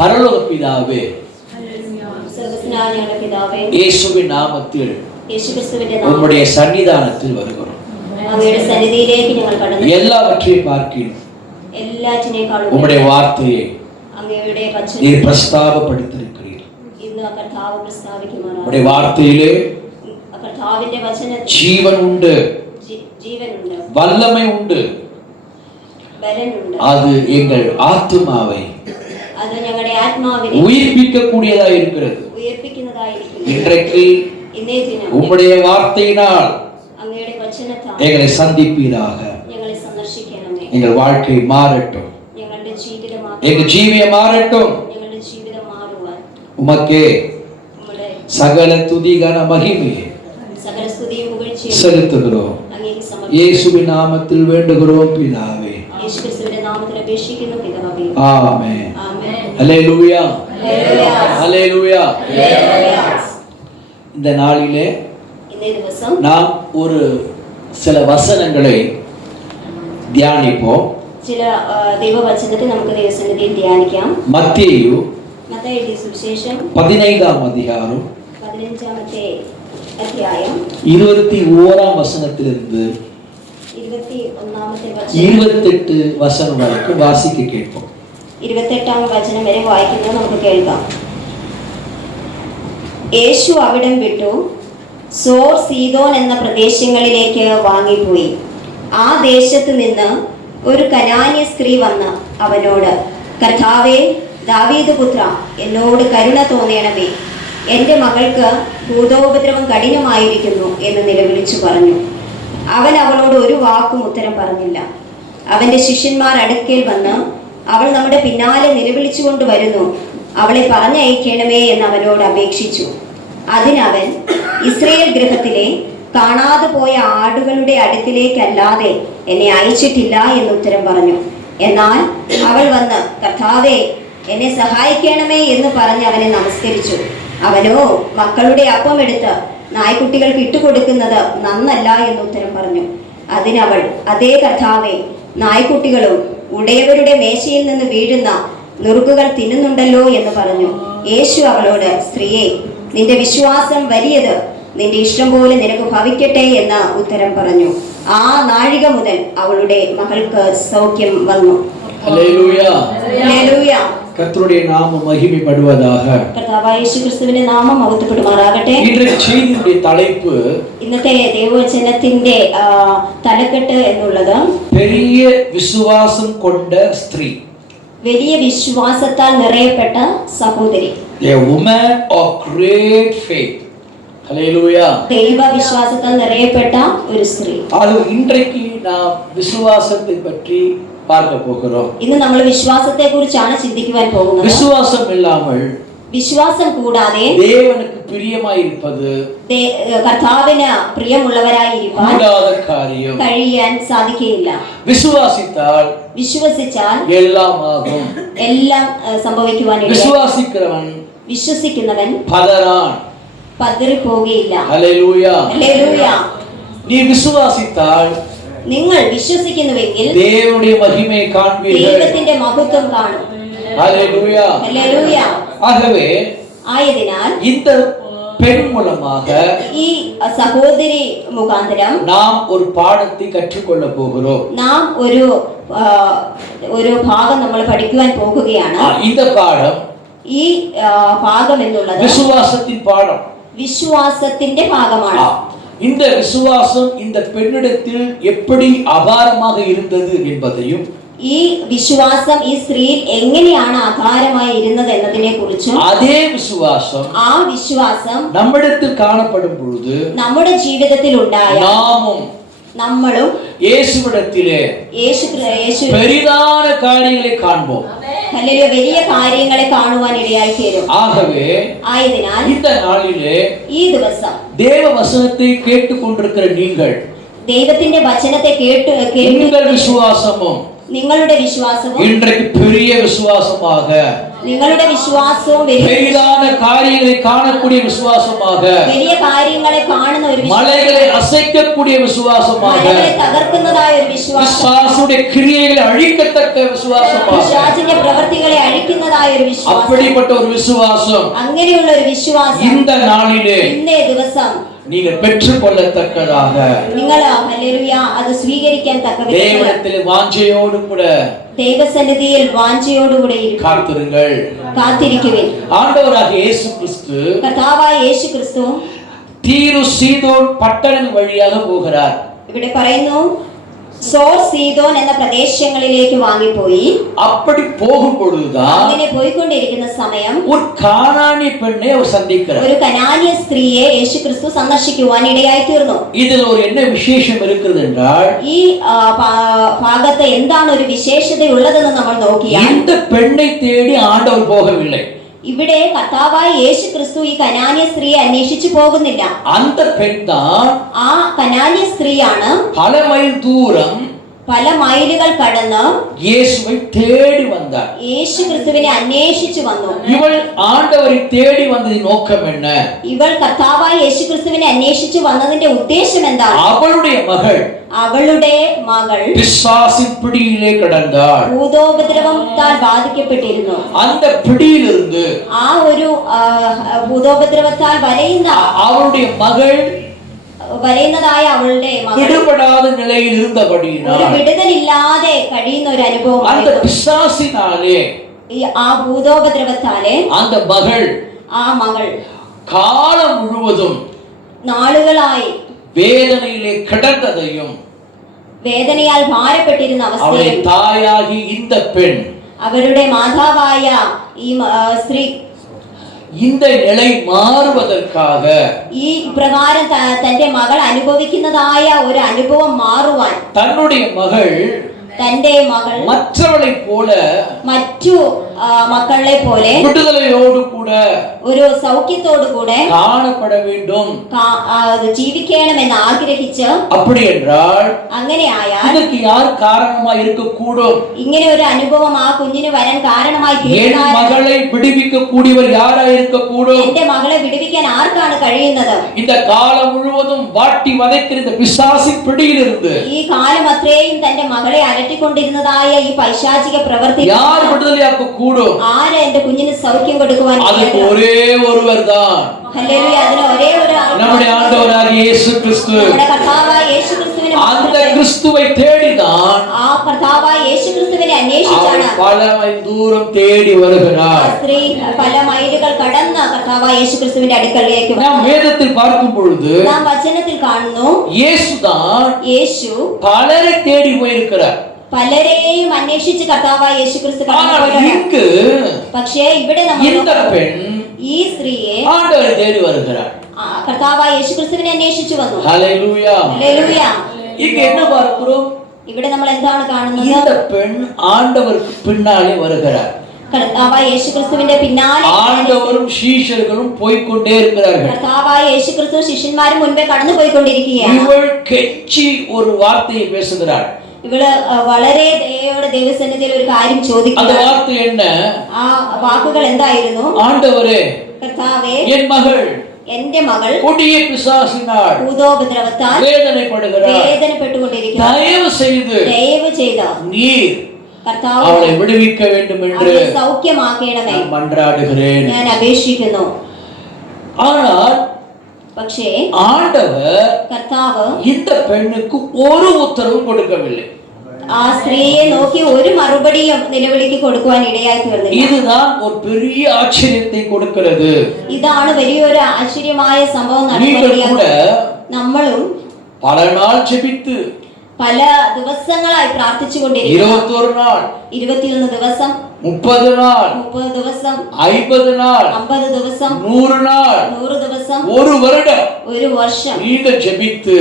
பரலோக பிதாவே, இயேசுவின் நாமத்தில் உம்முடைய சன்னிதானத்தில் வருகிறோம். எல்லாவற்றையும் பார்க்கிறோம். உம்முடைய வார்த்தையை நீர் பிரஸ்தாபப்படுத்தியிருக்கிறீர். உம்முடைய வார்த்தையிலே ஜீவன் உண்டு, வல்லமை உண்டு. அது எங்கள் ஆத்துமாவை உயிர்ப்பிக்கக்கூடியதாக இருக்கிறது. இன்றைக்கு உம்முடைய வார்த்தையினால் எங்களை சந்திப்பீராக. எங்கள் வாழ்க்கை மாறட்டும், எங்கள் ஜீவியம் மாறட்டும். உமக்கே சகல துதி கன மகிமையை செலுத்துகிறோம். இயேசுவின் நாமத்தில் வேண்டுகிறோம் பிதாவே. ஆமென். அல்லேலூயா, அல்லேலூயா. இந்த நாளிலே நாம் ஒரு சில வசனங்களை தியானிப்போம். ചില ദൈവവചനത്തെ നമുക്ക് ദൈവസന്നിധിയിൽ ധ്യാനിക്കാം. മത്തായിയുടെ സുവിശേഷം 15-ാം അധ്യായം 15-ാമത്തെ അധ്യായം 21-ാം വചനത്തിലിருந்து 21-ാമത്തെ 28 വചനം വരെ വാസിക്ക് കേൾക്കാം. 28-ാം വചനം വരെ വായിക്കുന്നത് നമുക്ക് കേൾക്കാം. യേശു അവിടം വിട്ടു സോർ സീദോൻ എന്ന പ്രദേശങ്ങളിലേക്ക് വാങ്ങിപ്പോയി. ആ ദേശത്ത് നിന്ന് ഒരു കനാന്യ സ്ത്രീ വന്ന് അവനോട്, കർത്താവേ, ദാവീദ് പുത്ര, എന്നോട് കരുണ തോന്നണമേ, എൻ്റെ മകൾക്ക് ഭൂതോപദ്രവം കഠിനമായിരിക്കുന്നു എന്ന് നിലവിളിച്ചു പറഞ്ഞു. അവൻ അവളോട് ഒരു വാക്കും ഉത്തരം പറഞ്ഞില്ല. അവൻ്റെ ശിഷ്യന്മാർ അടുക്കൽ വന്ന്, അവൾ നമ്മുടെ പിന്നാലെ നിലവിളിച്ചുകൊണ്ട് വരുന്നു, അവളെ പറഞ്ഞയക്കണമേ എന്ന് അവനോട് അപേക്ഷിച്ചു. അതിനവൻ, ഇസ്രയേൽ ഗൃഹത്തിലെ കാണാതെ പോയ ആടുകളുടെ അടുത്തിലേക്കല്ലാതെ എന്നെ അയച്ചിട്ടില്ല എന്ന് ഉത്തരം പറഞ്ഞു. എന്നാൽ അവൾ വന്ന്, കർത്താവേ, എന്നെ സഹായിക്കണമേ എന്ന് പറഞ്ഞ് അവനെ നമസ്കരിച്ചു. അവനോ മക്കളുടെ അപ്പം എടുത്ത് നായ്ക്കുട്ടികൾക്ക് ഇട്ടുകൊടുക്കുന്നത് നന്നല്ല എന്ന് ഉത്തരം പറഞ്ഞു. അതിനവൾ, അതേ കർത്താവേ, നായ്ക്കുട്ടികളും ഉടയവരുടെ മേശയിൽ നിന്ന് വീഴുന്ന നുറുക്കുകൾ തിന്നുന്നുണ്ടല്ലോ എന്ന് പറഞ്ഞു. യേശു അവളോട്, സ്ത്രീയെ, നിന്റെ വിശ്വാസം വലിയത്, നിന്റെ ഇഷ്ടം പോലെ നിനക്ക് ഭവിക്കട്ടെ എന്ന് ഉത്തരം പറഞ്ഞു. ആ നാഴിക മുതൽ അവളുടെ മകൾക്ക് സൗഖ്യം വന്നു. Hallelujah, hallelujah. കർത്തരുടെ നാമം മഹിമപ്പെടുവதாக. കർത്താവായ യേശുക്രിസ്തുവിന്റെ നാമം മഹത്വപ്പെടുമാറാകട്ടെ. ഇന്നത്തെ ദൈവവചനത്തിന്റെ തലക്കെട്ട് എന്നുള്ളത് പെരിയ വിശ്വാസം കൊണ്ട സ്ത്രീ, വലിയ വിശ്വാസത്താൽ നിറയപ്പെട്ട സഹോദരി. A woman of great faith. Hallelujah. ദൈവ വിശ്വാസത്താൽ നിറയപ്പെട്ട ഒരു സ്ത്രീ. அது இன்றைக்கு நாம் விசுவாசத்தை பற்றி பார்க்க போகிறோம். ഇന്ന് നമ്മൾ വിശ്വാസത്തെ കുറിച്ചാണ് ചിന്തിക്കുവാൻ പോകുന്നത്. விசுவாசம் இல்லாமல், വിശ്വാസം കൂടാതെ தேவனுக்கு பிரியமாயிருப்பது, കർത്താവിന് പ്രിയമുള്ളവരായിരിക്കാൻ കഴിയാൻ സാധിക്കുകയില്ല. വിശ്വസിച്ചാൽ എല്ലാം സംഭവിക്കുവാൻ. വിശ്വസിക്കുന്നവൻ പതറിപ്പോകുകയില്ല. ഹല്ലേലൂയ. നീ വിശ്വസിത്താൽ, നിങ്ങൾ വിശ്വസിക്കുന്നുവെങ്കിൽ ദൈവത്തിന്റെ മഹത്വം കാണും. Hallelujah, hallelujah. ആയതിനാൽ இந்த பெண் மூலமாக, ഈ സഹോദരി മുഖാന്തരം നാം ഒരു പാഠത്തെ കற்றுകൊള്ള പോകുகிறோம். നാം ഒരു ഭാഗം നമ്മൾ പഠിക്കുവാൻ പോകുകയാണ്. இந்த பாடம், ഈ ഭാഗം എന്നുള്ളത് വിശ്വാസത്തിൻ പാഠം, വിശ്വാസത്തിന്റെ ഭാഗമാണ്. இந்த விசுவாசம் இந்த பெண்ணிடத்தில் எப்படி அபாரமாக இருந்தது என்பதையும், ഈ വിശ്വാസം ഈ സ്ത്രീയിൽ എങ്ങനെയാണ് ആധാരമായി ഇരുന്നത് എന്നതിനെ കുറിച്ചും, അതേ വിശ്വാസം ആ വിശ്വാസം നമ്മിടത്തിൽ കാണപ്പെടും പൊഴുது നമ്മുടെ ജീവിതത്തിൽ ഉണ്ടായ നമ്മളും യേശുവിടത്തിലെ பெரிதான காரியங்களை காண்போம். ഹല്ലേലൂയ. വലിയ കാര്യങ്ങളെ കാണുവാൻ ഇടയായി തീരും. ആയതിനാൽ இந்த நாளிலே, ഈ ദിവസം தேவ வசனத்தை கேட்டுக்கொண்டிருக்கிற நீங்கள், ദൈവത്തിന്റെ വചനത്തെ உங்கள் விசுவாசமும் നിങ്ങളുടെ വിശ്വാസവും இன்றைக்கு பெரிய விசுவாசமாக നിങ്ങളുടെ വിശ്വാസവും பெரிதான காரியங்களை காணக்கூடிய விசுவாசமாக, വലിയ കാര്യങ്ങളെ കാണുന്ന ഒരു மலைகளை அசைக்கக்கூடிய விசுவாசமாக, മലകളെ തകർക്കുന്നതായ ഒരു വിശ്വാസം, பிசாசுடைய கிரியைகளை அழிக்கத்தக்க விசுவாசமாக, പിശാചിന്റെ പ്രവൃത്തികളെ അഴിക്കുന്നതായ ഒരു വിശ്വാസം, அப்படிப்பட்ட ஒரு விசுவாசம் അങ്ങനെയുള്ള ഒരു വിശ്വാസം இந்த நாளிலே ഇന്നേ ദിവസം நீங்கள் பெற்றுக்கொள்ளத்தக்கதாக നിങ്ങൾ ഹല്ലേലൂയ അത് സ്വീകരിക്കാൻ തക്ക വിധത്തിൽ தேவனிடத்தில் வாஞ்சையோடு கூட ദൈവസന്നിധിയിൽ വാഞ്ചയോടുകൂടെ காத்திருங்கள். കാത്തിരിക്കുവിൻ. ஆண்டவராக இயேசு கிறிஸ்து കർത്താവായ യേശു ക്രിസ്തു தீரு சீதோன் பட்டணம் வழியாக போகிறார். ഇവിടെ പറയുന്നു സോർ സീദോൻ എന്ന പ്രദേശങ്ങളിലേക്ക് വാങ്ങിപ്പോയി. அப்படி போகும் பொழுதுதான் അങ്ങനെ പോയിക്കൊണ്ടിരിക്കുന്ന സമയം ஒரு கானானிய பெண்ணை அவர் சந்திக்கிறார். ഒരു കനാന്യ സ്ത്രീയെ യേശു ക്രിസ്തു സന്ദർശിക്കുവാൻ ഇടയായി തീർന്നു. இதில் ஒரு என்ன விசேஷம் இருக்கிறது என்றால், ഈ ഭാഗത്ത് എന്താണ് ഒരു വിശേഷത ഉള്ളതെന്ന് നമ്മൾ നോക്കിയാൽ, இந்த பெண்ணை தேடி ஆண்டவர் போகவில்லை. ഇവിടെ കർത്താവായ യേശു ക്രിസ്തു ഈ കനാന്യ സ്ത്രീയെ അന്വേഷിച്ചു പോകുന്നില്ല. அந்த பெண் தான் ആ കനാന്യ സ്ത്രീയാണ് பல மைல் தூரம் പല മൈലുകൾ കടന്ന് இயேசுவை தேடி வந்தார். യേശു ക്രിസ്തുവിനെ അന്വേഷിച്ചു വന്നു. இவள் ஆண்டவரை தேடி வந்ததின் நோக்கம் என்ன? ഇവൾ കർത്താവായ യേശു ക്രിസ്തുവിനെ അന്വേഷിച്ചു വന്നതിന്റെ ഉദ്ദേശം എന്താണ്? அவளுடைய மகள் അവളുടെ മകൾ பிசாசின் பிடியிலே கிடந்தாள். ഭൂതോപദ്രവത്താൽ ബാധിക്കപ്പെട്ടിരുന്നു. அந்த பிடியிலிருந்து ആ ഒരു ഭൂതോപദ്രവത്താൽ அவளுடைய மகள் വരയുന്നതായ അവളുടെ മകൾ விடுபடாத நிலையில் ഒരു இருந்தபடியினால் വിടുതലില്ലാതെ കഴിയുന്ന ഒരു அந்த അനുഭവം. பிசாசினாலே ആ ഭൂതോപദ്രവത്താലെ அந்த மகள் ആ മകൾ காலம் முழுவதும் നാളുകളായി வேதனையிலே கிடந்ததையும், വേദനയാൽ ഭാരപ്പെട്ടിരുന്ന அவளை അവസ്ഥയിൽ தாயாகி இந்த பெண் അവരുടെ മാതാവായ ഈ സ്ത്രീ இந்த நிலை மாறுவதற்காக ഈ പ്രകാരം തന്റെ മകൾ അനുഭവിക്കുന്നതായ ഒരു അനുഭവം മാറുവാൻ தன்னுடைய மகள் തന്റെ മകൾ மற்றவளை போல മറ്റു മക്കളെ പോലെ விடுதலையோடு கூட ഒരു സൗഖ്യത്തോടു കൂടെ காணப்பட வேண்டும். ജീവിക്കണമെന്ന് ആഗ്രഹിച്ച്, அப்படி என்றால் അങ്ങനെയായാൽ இதற்கு யார் காரணமா இருக்கக்கூடும்? ഇങ്ങനെ ഒരു അനുഭവം ആ കുഞ്ഞിന് വരാൻ കാരണമായി என் തീരുന്ന மகளை விடுவிக்க கூடியவர் யாரா இருக்கக்கூடும்? എന്റെ മകളെ വിടുവിക്കാൻ ആർക്കാണ് കഴിയുന്നത്? இந்த காலம் முழுவதும் வாட்டி வதைக்கிற இந்த பிசாசின் பிடியிலிருந்து ഈ കാലം അത്രയും തന്റെ മകളെ അലട്ടിക്കൊണ്ടിരുന്നതായ ഈ പൈശാചിക പ്രവൃത്തി யார் விடுதலையாக்க கூடும்? ആര് എന്റെ കുഞ്ഞിന് സൗഖ്യം കൊടുക്കുവാൻ? அதுக்கு ஒரே ஒருவர் தான், ഹല്ലേലൂയ. അതിന് ഒരേ ഒരു நம்முடைய ஆண்டவராகிய இயேசு கிறிஸ்து. നമ്മുടെ കർത്താവായ യേശു ക്രിസ്തുവിനെ அந்த கிறிஸ்துவை தேடிதான் ആ കർത്താവായ യേശു ക്രിസ്തുവിനെ അന്വേഷിച്ചാണ് அவர் பல மைல் தூரம் தேடி வருகிறார். സ്ത്രീ പല മൈലുകൾ കടന്ന് കർത്താവായ യേശു ക്രിസ്തുവിന്റെ അടുക്കലേക്ക് വന്നു. நாம் வேதத்தில் பார்க்கும் பொழுது നാം വചനത്തിൽ കാണുന്നു, இயேசுதான் യേശു பலரை தேடி போயிருக்கிறார். പലരെയും അന്വേഷിച്ച് കർത്താവായ യേശു ക്രിസ്തു ஆனால் കടന്നുപോയിട്ടുണ്ട്. இங்கு പക്ഷേ ഇവിടെ നമ്മൾ இந்த பெண் ഈ സ്ത്രീയെ ஆண்டவரை தேடி வருகிறார். കർത്താവായ യേശു ക്രിസ്തുവിനെ അന്വേഷിച്ചു വന്നു. ஹல்லேலூயா. ഹല്ലേലൂയ. இங்க என்ன பார்க்கிறோம்? ഇവിടെ നമ്മൾ എന്താണ് കാണുന്നത്? இந்த பெண் ஆண்டவருக்கு பின்னாலே வருகிறார். കർത്താവായ യേശു ക്രിസ്തുവിന്റെ പിന്നാലെ ஆண்டவரும் சீஷர்களும் போய்க்கொண்டே இருக்கிறார்கள். കർത്താവായ യേശു ക്രിസ്തു ശിഷ്യന്മാരും മുൻപേ കടന്നു പോയിക്കൊണ്ടിരിക്കുകയാണ്. இவள் கெச்சி ஒரு வார்த்தையை பேசுகிறாள். ഇവള് വളരെ ദയയോടെ ദൈവസന്നിധിയിൽ ഒരു കാര്യം அந்த ചോദിക്കുന്നു. வார்த்தை என்ன? ആ വാക്കുകൾ എന്തായിരുന്നു? ஆண்டவரே, കർത്താവേ, என் மகள் എന്റെ മകൾ கொடிய பிசாசினால் ഭൂതോപദ്രവത്താൽ வேதனைப்படுகிறாள். വേദനപ്പെട്ടുകൊണ്ടിരിക്കുന്നു. தயவு செய்து ദയവ് ചെയ്ത நீர் കർത്താവ് அவளை விடுவிக்க வேண்டும் என்று അവളെ സൗഖ്യമാക്കണമേ நான் மன்றாடுகிறேன். ഞാൻ അപേക്ഷിക്കുന്നു. ஆனால் പക്ഷേ ஆண்டவர் കർത്താവ് இந்த பெண்ணுக்கு ஒரு உத்தரவும் கொடுக்கவில்லை. ആ സ്ത്രീയെ നോക്കി ഒരു മറുപടിയും നിലവിളിക്ക് കൊടുക്കുവാൻ ഇടയായി തീർന്നില്ല. இதுதான் ஒரு பெரிய ஆச்சரியத்தை கொடுக்கிறது. ഇതാണ് വലിയൊരു ആശ്ചര്യമായ സംഭവം நீங்கள் கூட നടന്നിരിക്കുന്നത്. നമ്മളും பல நாள் ஜெபித்து പല ദിവസങ്ങളായി പ്രാർത്ഥിച്ചുകൊണ്ടിരിക്കുന്നു. 21 நாள், 21 ദിവസം, 30 நாள், 30 ദിവസം, 50 நாள், 50 ദിവസം, 100 நாள், 100 ദിവസം, ஒரு வருடம் ഒരു വർഷം நீங்கள் ஜெபித்து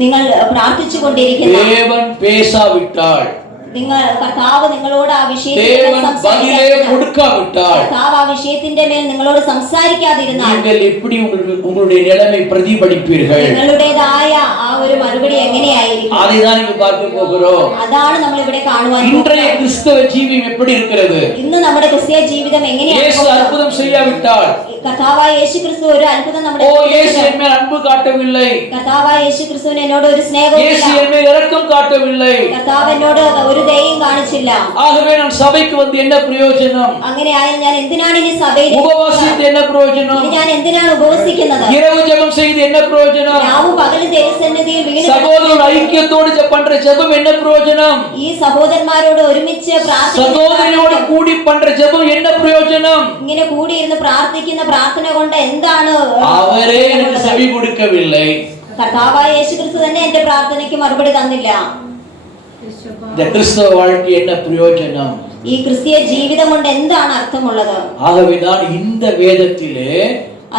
നിങ്ങൾ പ്രാർത്ഥിച്ചുകൊണ്ടിരിക്കുന്ന தேவன் பேசாவிட்டால் നിങ്ങൾ കർത്താവ് നിങ്ങളോട് ആ വിഷയത്തിൽ தேவன் பதிலே கொடுக்காவிட்டால், കർത്താവ് ആ വിഷയത്തിന്റെ മേൽ നിങ്ങളോട് സംസാരിക്കാതിരുന്നാൽ நீங்கள் எப்படி உங்களுடைய நிலைமை பிரதிபலிப்பீர்கள்? നിങ്ങളുടേതായ ആ ഒരു മറുപടി എങ്ങനെയായിരിക്കും? அதைதான் இங்க பார்க்க போகிறோம். അതാണ് നമ്മൾ ഇവിടെ കാണുവാൻ இன்றைய கிறிஸ்தவ ஜீவியம் எப்படி இருக்கிறது? ഇന്ന് നമ്മുടെ ക്രിസ്തീയ ജീവിതം എങ്ങനെയാണ്? இயேசு அற்புதம் செய்யாவிட்டால், കർത്താവായ യേശു ക്രിസ്തു ഒരു അത്ഭുതം നമ്മുടെ ஓ இயேசு என் மேல் அன்பு காட்டவில்லை, കർത്താവായ യേശു ക്രിസ്തുവിന് എന്നോട് ഒരു സ്നേഹവും இயேசு என் மேல் இரக்கம் காட்டவில்லை, കർത്താവ് എന്നോട് ഒരു ദയയും കാണിച്ചില്ല, ஆகவே நான் சபைக்கு வந்து என்ன பிரயோஜனம்? അങ്ങനെയായാൽ ഞാൻ എന്തിനാണ് ഇനി സഭയിൽ உபவாசித்து என்ன பிரயோஜனம்? ഞാൻ എന്തിനാണ് ഉപവസിക്കുന്നത്? இரவு ஜெபம் செய்து என்ன பிரயோஜனம்? രാവും പകലും ദൈവസന്നിധിയിൽ വീണ് சகோதரர் ஐக்கியத்தோடு பண்ற ஜெபம் என்ன பிரயோஜனம்? ഈ സഹോദരന്മാരോട് ഒരുമിച്ച് சகோதரியோடு கூடி பண்ற ஜெபம் என்ன பிரயோஜனம்? ഇങ്ങനെ കൂടിയിരുന്ന് പ്രാർത്ഥിക്കുന്ന പ്രാർത്ഥന കൊണ്ട് എന്താണ്? அவரே எனக்கு செவி கொடுக்கவில்லை. കർത്താവായ യേശു ക്രിസ്തു തന്നെ എന്റെ പ്രാർത്ഥനയ്ക്ക് മറുപടി തന്നില്ല. இந்த கிறிஸ்தவ வாழ்க்கை என்ன பிரயோஜனம்? ഈ ക്രിസ്തീയ ജീവിതം കൊണ്ട് എന്താണ് അർത്ഥമുള്ളത്? ஆகவேதான் இந்த வேதத்திலே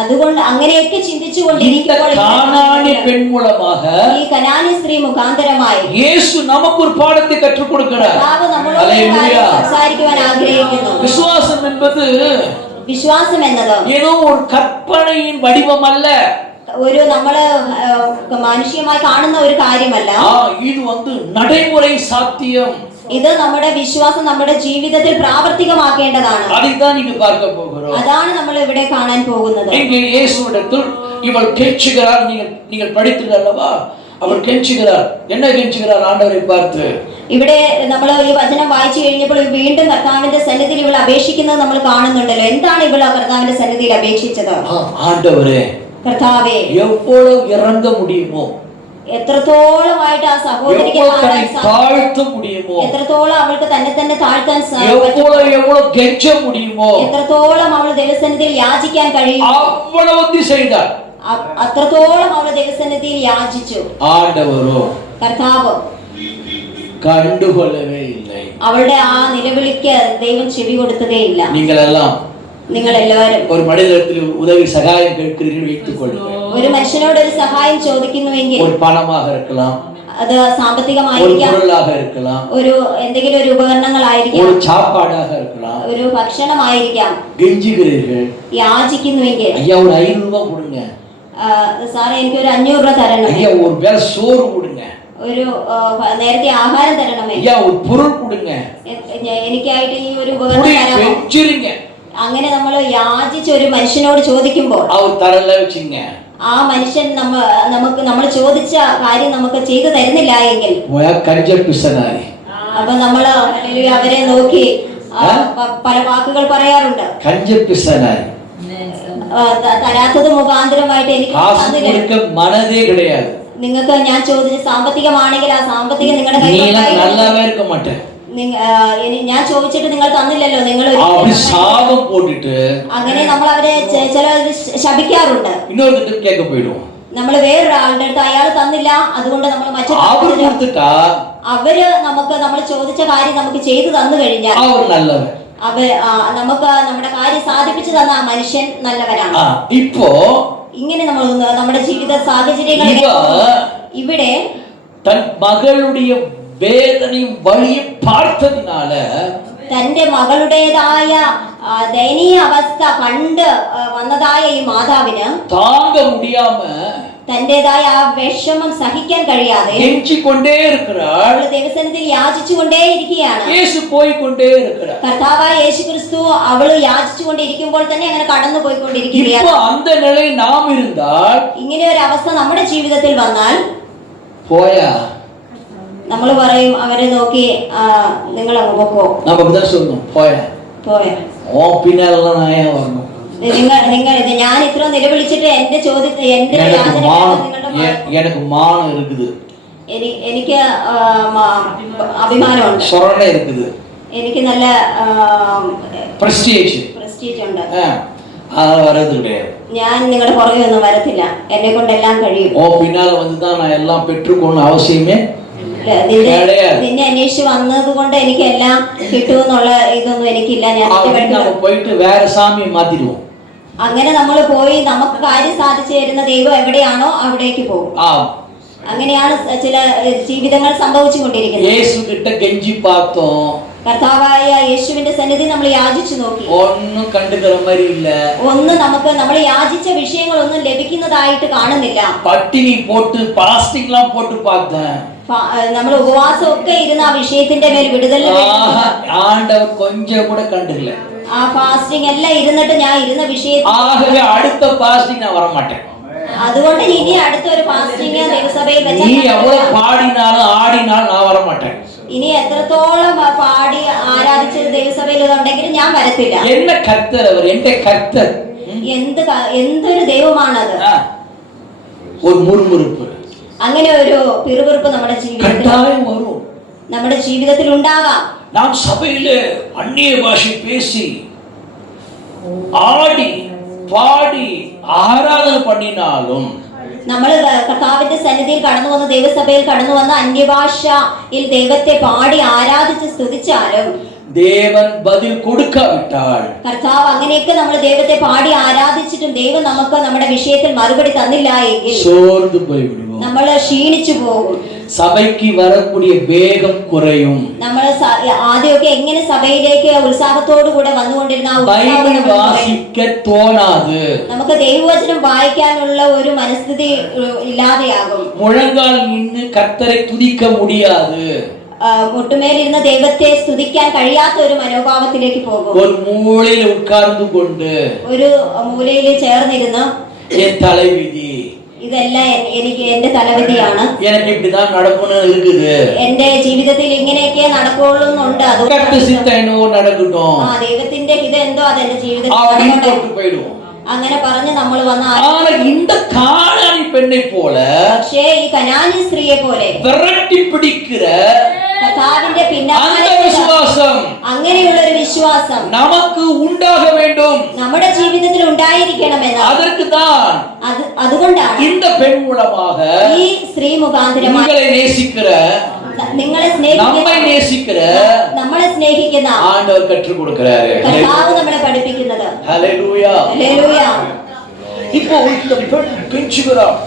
അതുകൊണ്ട് അങ്ങനെയൊക്കെ ചിന്തിച്ചുകൊണ്ടിരിക്കുമ്പോൾ கானானி பெண் மூலமாக ഈ കനാനി സ്ത്രീ മുഖാന്തരമായി இயேசு நமக்கு ஒரு பாடத்தை கற்றுக் கொடுக்கிறார். കർത്താവ് നമ്മളോട് ஹல்லேலூயா. സംസാരിക്കുവാൻ ആഗ്രഹിക്കുന്നു. விசுவாசம் என்பது വിശ്വാസം എന്നത് ஏதோ ஒரு கற்பனையின் வடிவம் அல்ல. ഒരു നമ്മള് മാനുഷികമായി കാണുന്ന ഒരു കാര്യമല്ല. இது வந்து நடைமுறை சாத்தியம். ഇത് നമ്മുടെ വിശ്വാസം നമ്മുടെ ജീവിതത്തിൽ പ്രാവർത്തികമാക്കേണ്ടതാണ്. அதைத்தான் நீங்க பார்க்க போகிறோம். അതാണ് നമ്മൾ ഇവിടെ കാണാൻ പോകുന്നത്. இங்கே இயேசுவிடத்தில் இவள் கெஞ்சுகிறார். நீங்கள் படித்தீர்கள் அல்லவா? அவள் கெஞ்சுகிறார். என்ன கெஞ்சுகிறார்? ஆண்டவரை பார்த்து. ഇവിടെ നമ്മൾ ഈ വചനം വായിച്ചു കഴിഞ്ഞപ്പോൾ വീണ്ടും കർത്താവിന്റെ സന്നിധിയിൽ ഇവൾ അപേക്ഷിക്കുന്നത് നമ്മൾ കാണുന്നുണ്ടല്ലോ. എന്താണ് ഇവൾ കർത്താവിന്റെ സന്നിധിയിൽ അപേക്ഷിച്ചത്? ஆண்டவரே, കർത്താവേ, எவ்வளவு இறங்க முடியுமோ, എത്രത്തോളമായിട്ട് ആ സഹോദരിക്ക് தாழ்த்த முடியுமோ, എത്രത്തോളം അവൾക്ക് തന്നെ താഴ്ത്താൻ எவ்வளவு கெஞ்ச முடியுமோ, എത്രത്തോളം അവൾ ദൈവസന്നിധിയിൽ യാചിക്കാൻ കഴിയും அவ்வளவு செய்தார். അത്രത്തോളം അവൾ ദൈവസന്നിധിയിൽ യാചിച്ചു. ஆண்டவரோ കർത്താവ് கண்டுகொள்ளவே இல்லை. അവളുടെ ആ നിലവിളിക്ക് ദൈവം ചെവി കൊടുത്തതേയില്ല. നിങ്ങൾ എല്ലാവരും ஒரு மனிதத்தில் உதவி சகாயம் கேட்கிறீர்கள் வைத்துக் கொள்ளுங்கள். ഒരു മനുഷ്യനോട് ഒരു സഹായം ചോദിക്കുന്നുവെങ്കിൽ ஒரு பணமாக இருக்கலாம், അത് ஒரு സാമ്പത്തികമായിരിക്കാം, பொருளாக இருக்கலாம், ഒരു എന്തെങ്കിലും ഒരു ഉപകരണങ്ങളായിരിക്കാം, ஒரு சாப்பாடாக இருக்கலாம். ഒരു ഭക്ഷണമായിരിക്കാം. கெஞ்சுகிறீர்கள், യാചിക്കുന്നുവെങ്കിൽ ஐயா ஒரு 500 ரூபாய் கொடுங்க, സാറേ എനിക്ക് ഒരു 500 രൂപ തരണം, ஐயா ஒரு வேளை சோறு கொடுங்க, ഒരു നേരത്തെ ആഹാരം തരണമേ, ஐயா ஒரு பொருள் கொடுங்க, എനിക്കായിട്ട് ഈ ഒരു ഉപകരണം തരാമോ? கெஞ்சுறீங்க. അങ്ങനെ നമ്മൾ യാചിച്ച് ഒരു മനുഷ്യനോട് ചോദിക്കുമ്പോൾ அவர் തരല വെച്ചിங்க, ആ മനുഷ്യൻ നമ്മൾ ചോദിച്ച കാര്യം നമുക്ക് ചെയ്തു തരുന്നില്ല എങ്കിൽ അപ്പൊ നമ്മൾ അവരെ നോക്കി പല വാക്കുകൾ പറയാറുണ്ട്. തരാത്തത് മുഖാന്തരമായിട്ട് എനിക്ക് മനതേ கிடையாது. നിങ്ങൾക്ക് ഞാൻ ചോദിച്ച സാമ്പത്തികമാണെങ്കിൽ ആ സാമ്പത്തികം നിങ്ങളുടെ കയ്യിൽ ഞാൻ ചോദിച്ചിട്ട് നിങ്ങൾ തന്നില്ലല്ലോ, നിങ്ങൾ അങ്ങനെ നമ്മൾ അവരെ ചില ശപിക്കാറുണ്ട്. നമ്മൾ വേറൊരാളുടെ അടുത്ത് അയാൾ തന്നില്ല, അതുകൊണ്ട് നമ്മൾ അവര് നമ്മൾ ചോദിച്ച കാര്യം നമുക്ക് ചെയ്തു തന്നു കഴിഞ്ഞാൽ നമുക്ക് നമ്മുടെ കാര്യം സാധിപ്പിച്ചു തന്ന ആ മനുഷ്യൻ നല്ലവരാണ്. ഇപ്പോ ഇങ്ങനെ നമ്മൾ നമ്മുടെ ജീവിത സാഹചര്യങ്ങൾ ഇവിടെ മകളുടെ വേദനയും വഴിയും പാർത്തതിനാല തന്റെ മകളുടേതായ ദയനീയ അവസ്ഥ കണ്ട് വന്നതായ ഈ മാതാവിന് താങ്ങ മുടിയാമ തന്റേതായ ആ വിഷമം സഹിക്കാൻ കഴിയാതെ ദൈവസന്നിധിയിൽ യാചിച്ചുകൊണ്ടേയിരിക്കുകയാണ്. കർത്താവായ യേശു ക്രിസ്തു അവള് യാചിച്ചുകൊണ്ടിരിക്കുമ്പോൾ തന്നെ അങ്ങനെ കടന്നു പോയിക്കൊണ്ടിരിക്കുകയാണ്. ഇങ്ങനെ ഒരു അവസ്ഥ നമ്മുടെ ജീവിതത്തിൽ വന്നാൽ നമ്മൾ പറയും അവരെ നോക്കി നിങ്ങൾ അങ്ങ് പോക്കോ, നിങ്ങൾ ഞാൻ ഇത്ര നിലവിളിച്ചിട്ട് എന്റെ ചോദ്യത്തെ എന്റെ എനിക്ക് അഭിമാനമുണ്ട്, എനിക്ക് നല്ല പ്രസ്റ്റീജ് ഉണ്ട്. ഞാൻ നിങ്ങളുടെ പുറകെ ഒന്നും വരത്തില്ല, എന്നെ കൊണ്ടെല്ലാം കഴിയും. നിന്നെ അന്വേഷിച്ച് വന്നത് കൊണ്ട് എനിക്ക് എല്ലാം കിട്ടുമെന്നുള്ള ഇതൊന്നും എനിക്കില്ല. ഞാൻ അങ്ങനെ നമ്മൾ പോയി നമുക്ക് കാര്യം സാധിച്ചു തരുന്ന ദൈവം എവിടെയാണോ അവിടേക്ക് പോകും. അങ്ങനെയാണ് ചില ജീവിതങ്ങൾ സംഭവിച്ചുകൊണ്ടിരിക്കുന്നത്. യേശു கிட்ட கெஞ்சி பார்த்தோம், കർത്താവായ യേശുവിന്റെ സന്നിധി നമ്മൾ യാചിച്ചു നോക്കി, ഒന്നും കണ്ടുകിற மாதிரி இல்ல. ഒന്നും നമ്മൾ യാചിച്ച വിഷയങ്ങളൊന്നും ലഭിക്കുന്നതായിട്ട് കാണുന്നില്ല. പട്ടിണി போட்டு பாஸ்டிங்லாம் போட்டு பார்த்தேன், നമ്മൾ ഉപവാസമൊക്കെ ഇരുന്ന് ആ വിഷയത്തിന്റെ മേൽ വിടുതലിന് ஆண்டவர் கொஞ்சம் கூட கண்டுக்கல. ആ ഫാസ്റ്റിംഗ് എല്ലാം ഇരുന്നിട്ട് ഞാൻ ഇരുന്ന വിഷയത്തിൽ ஆகவே அடுத்த பாஸ்டிங் நான் வர மாட்டேன். അതുകൊണ്ട് ഇനി അടുത്തൊരു ഫാസ്റ്റിംഗ് ദൈവസഭയിൽ വെച്ച് நீ எவ்வளவு பாடினாலும் ஆடினாலும் நான் வர மாட்டேன். ഇനി എത്രത്തോളം പാടി ആരാധിച്ചത് ദൈവസഭയിൽ ഉണ്ടെങ്കിലും ഞാൻ വരത്തില്ല. என்ன கர்த்தர் அவர், എന്റെ കർത്തർ. എന്തൊരു ദൈവമാണത്. ஒரு முறுமுறுப்பு, അങ്ങനെ ഒരു പിറുപിറുപ്പ് നമ്മുടെ ജീവിതത്തിൽ ഉണ്ടാകാം. நாம் சபையிலே அந்நிய பாஷை பேசி ஆடி பாடி ആരാധന பண்ணினாலும், നമ്മൾ കർത്താവിന്റെ സന്നിധിയിൽ കടന്നു വന്ന ദൈവസഭയിൽ കടന്നു വന്ന അന്യഭാഷയിൽ ദൈവത്തെ പാടി ആരാധിച്ച് സ്തുതിച്ചാലും ദേവൻ ബദൽ കൊടുക്കാവിട്ടാൽ, കർത്താവ് അങ്ങനെയൊക്കെ നമ്മൾ ദൈവത്തെ പാടി ആരാധിച്ചിട്ടും ദൈവം നമുക്ക് നമ്മുടെ വിഷയത്തിൽ മറുപടി തന്നില്ല എങ്കിൽ സോർந்து പോയിവിടും, നമ്മൾ ക്ഷീണിച്ചു പോകും. സഭയ്ക്ക് വരக்கூடிய വേഗം കുറയും. നമ്മൾ ആദ്യമൊക്കെ എങ്ങനെ സഭയിലേക്ക് ഉത്സാഹത്തോടു കൂടെ വന്നുകൊണ്ടിരുന്ന നമുക്ക് ദൈവവചനം വായിക്കാനുള്ള ഒരു മനസ്ഥിതി ഇല്ലാതെയാകും. മുഴങ്കാൽ നിന്ന് കർത്തരെ തുതിക്ക മുടിയാതെ, മുട്ടുമേലിരുന്ന ദൈവത്തെ സ്തുതിക്കാൻ കഴിയാത്ത ഒരു മനോഭാവത്തിലേക്ക് പോകും. ഒരു മൂലയിൽ ഉட்கார்ந்துകൊണ്ട്, ഒരു മൂലയിൽ ചേർന്നിരുന്ന് തലവിധി, ഇതെല്ലാം എനിക്ക് എന്റെ തലവിധിയാണ്, എനിക്ക് இப்படிதான் நடக்கணும் இருக்குது, എന്റെ ജീവിതത്തിൽ ഇങ്ങനെയൊക്കെ നടക്കുള്ളൂന്നുണ്ട്, ദൈവത്തിന്റെ ഹിതം എന്തോ അതെന്റെ ജീവിതത്തിൽ അങ്ങനെ പറഞ്ഞ് നമ്മൾ വന്ന இந்த கானானி பெண்ணை போல, പക്ഷേ ഈ കനാനി സ്ത്രീയെ പോലെ விரட்டி பிடிக்கிற കർത്താവിന്റെ പിന്നാലെ അങ്ങനെയുള്ള ഒരു വിശ്വാസം നമുക്ക് ഉണ്ടാക வேண்டும், നമ്മുടെ ജീവിതത്തിൽ ഉണ്ടായിരിക്കണമെന്ന്. അതുകൊണ്ടാണ് இந்த பெண் மூலமாக ഈ സ്ത്രീ മുഖാന്തരമായി നിങ്ങളെ സ്നേഹിക്കുന്ന നമ്മളെ സ്നേഹിക്കുന്ന ആண்டவர் கற்றுக் கொடுக்கிறாரு, കർത്താവ് നമ്മളെ പഠിപ്പിക്കുന്നത്. Hallelujah, hallelujah. இப்போ இந்த பெண் கெஞ்சுகிறார்,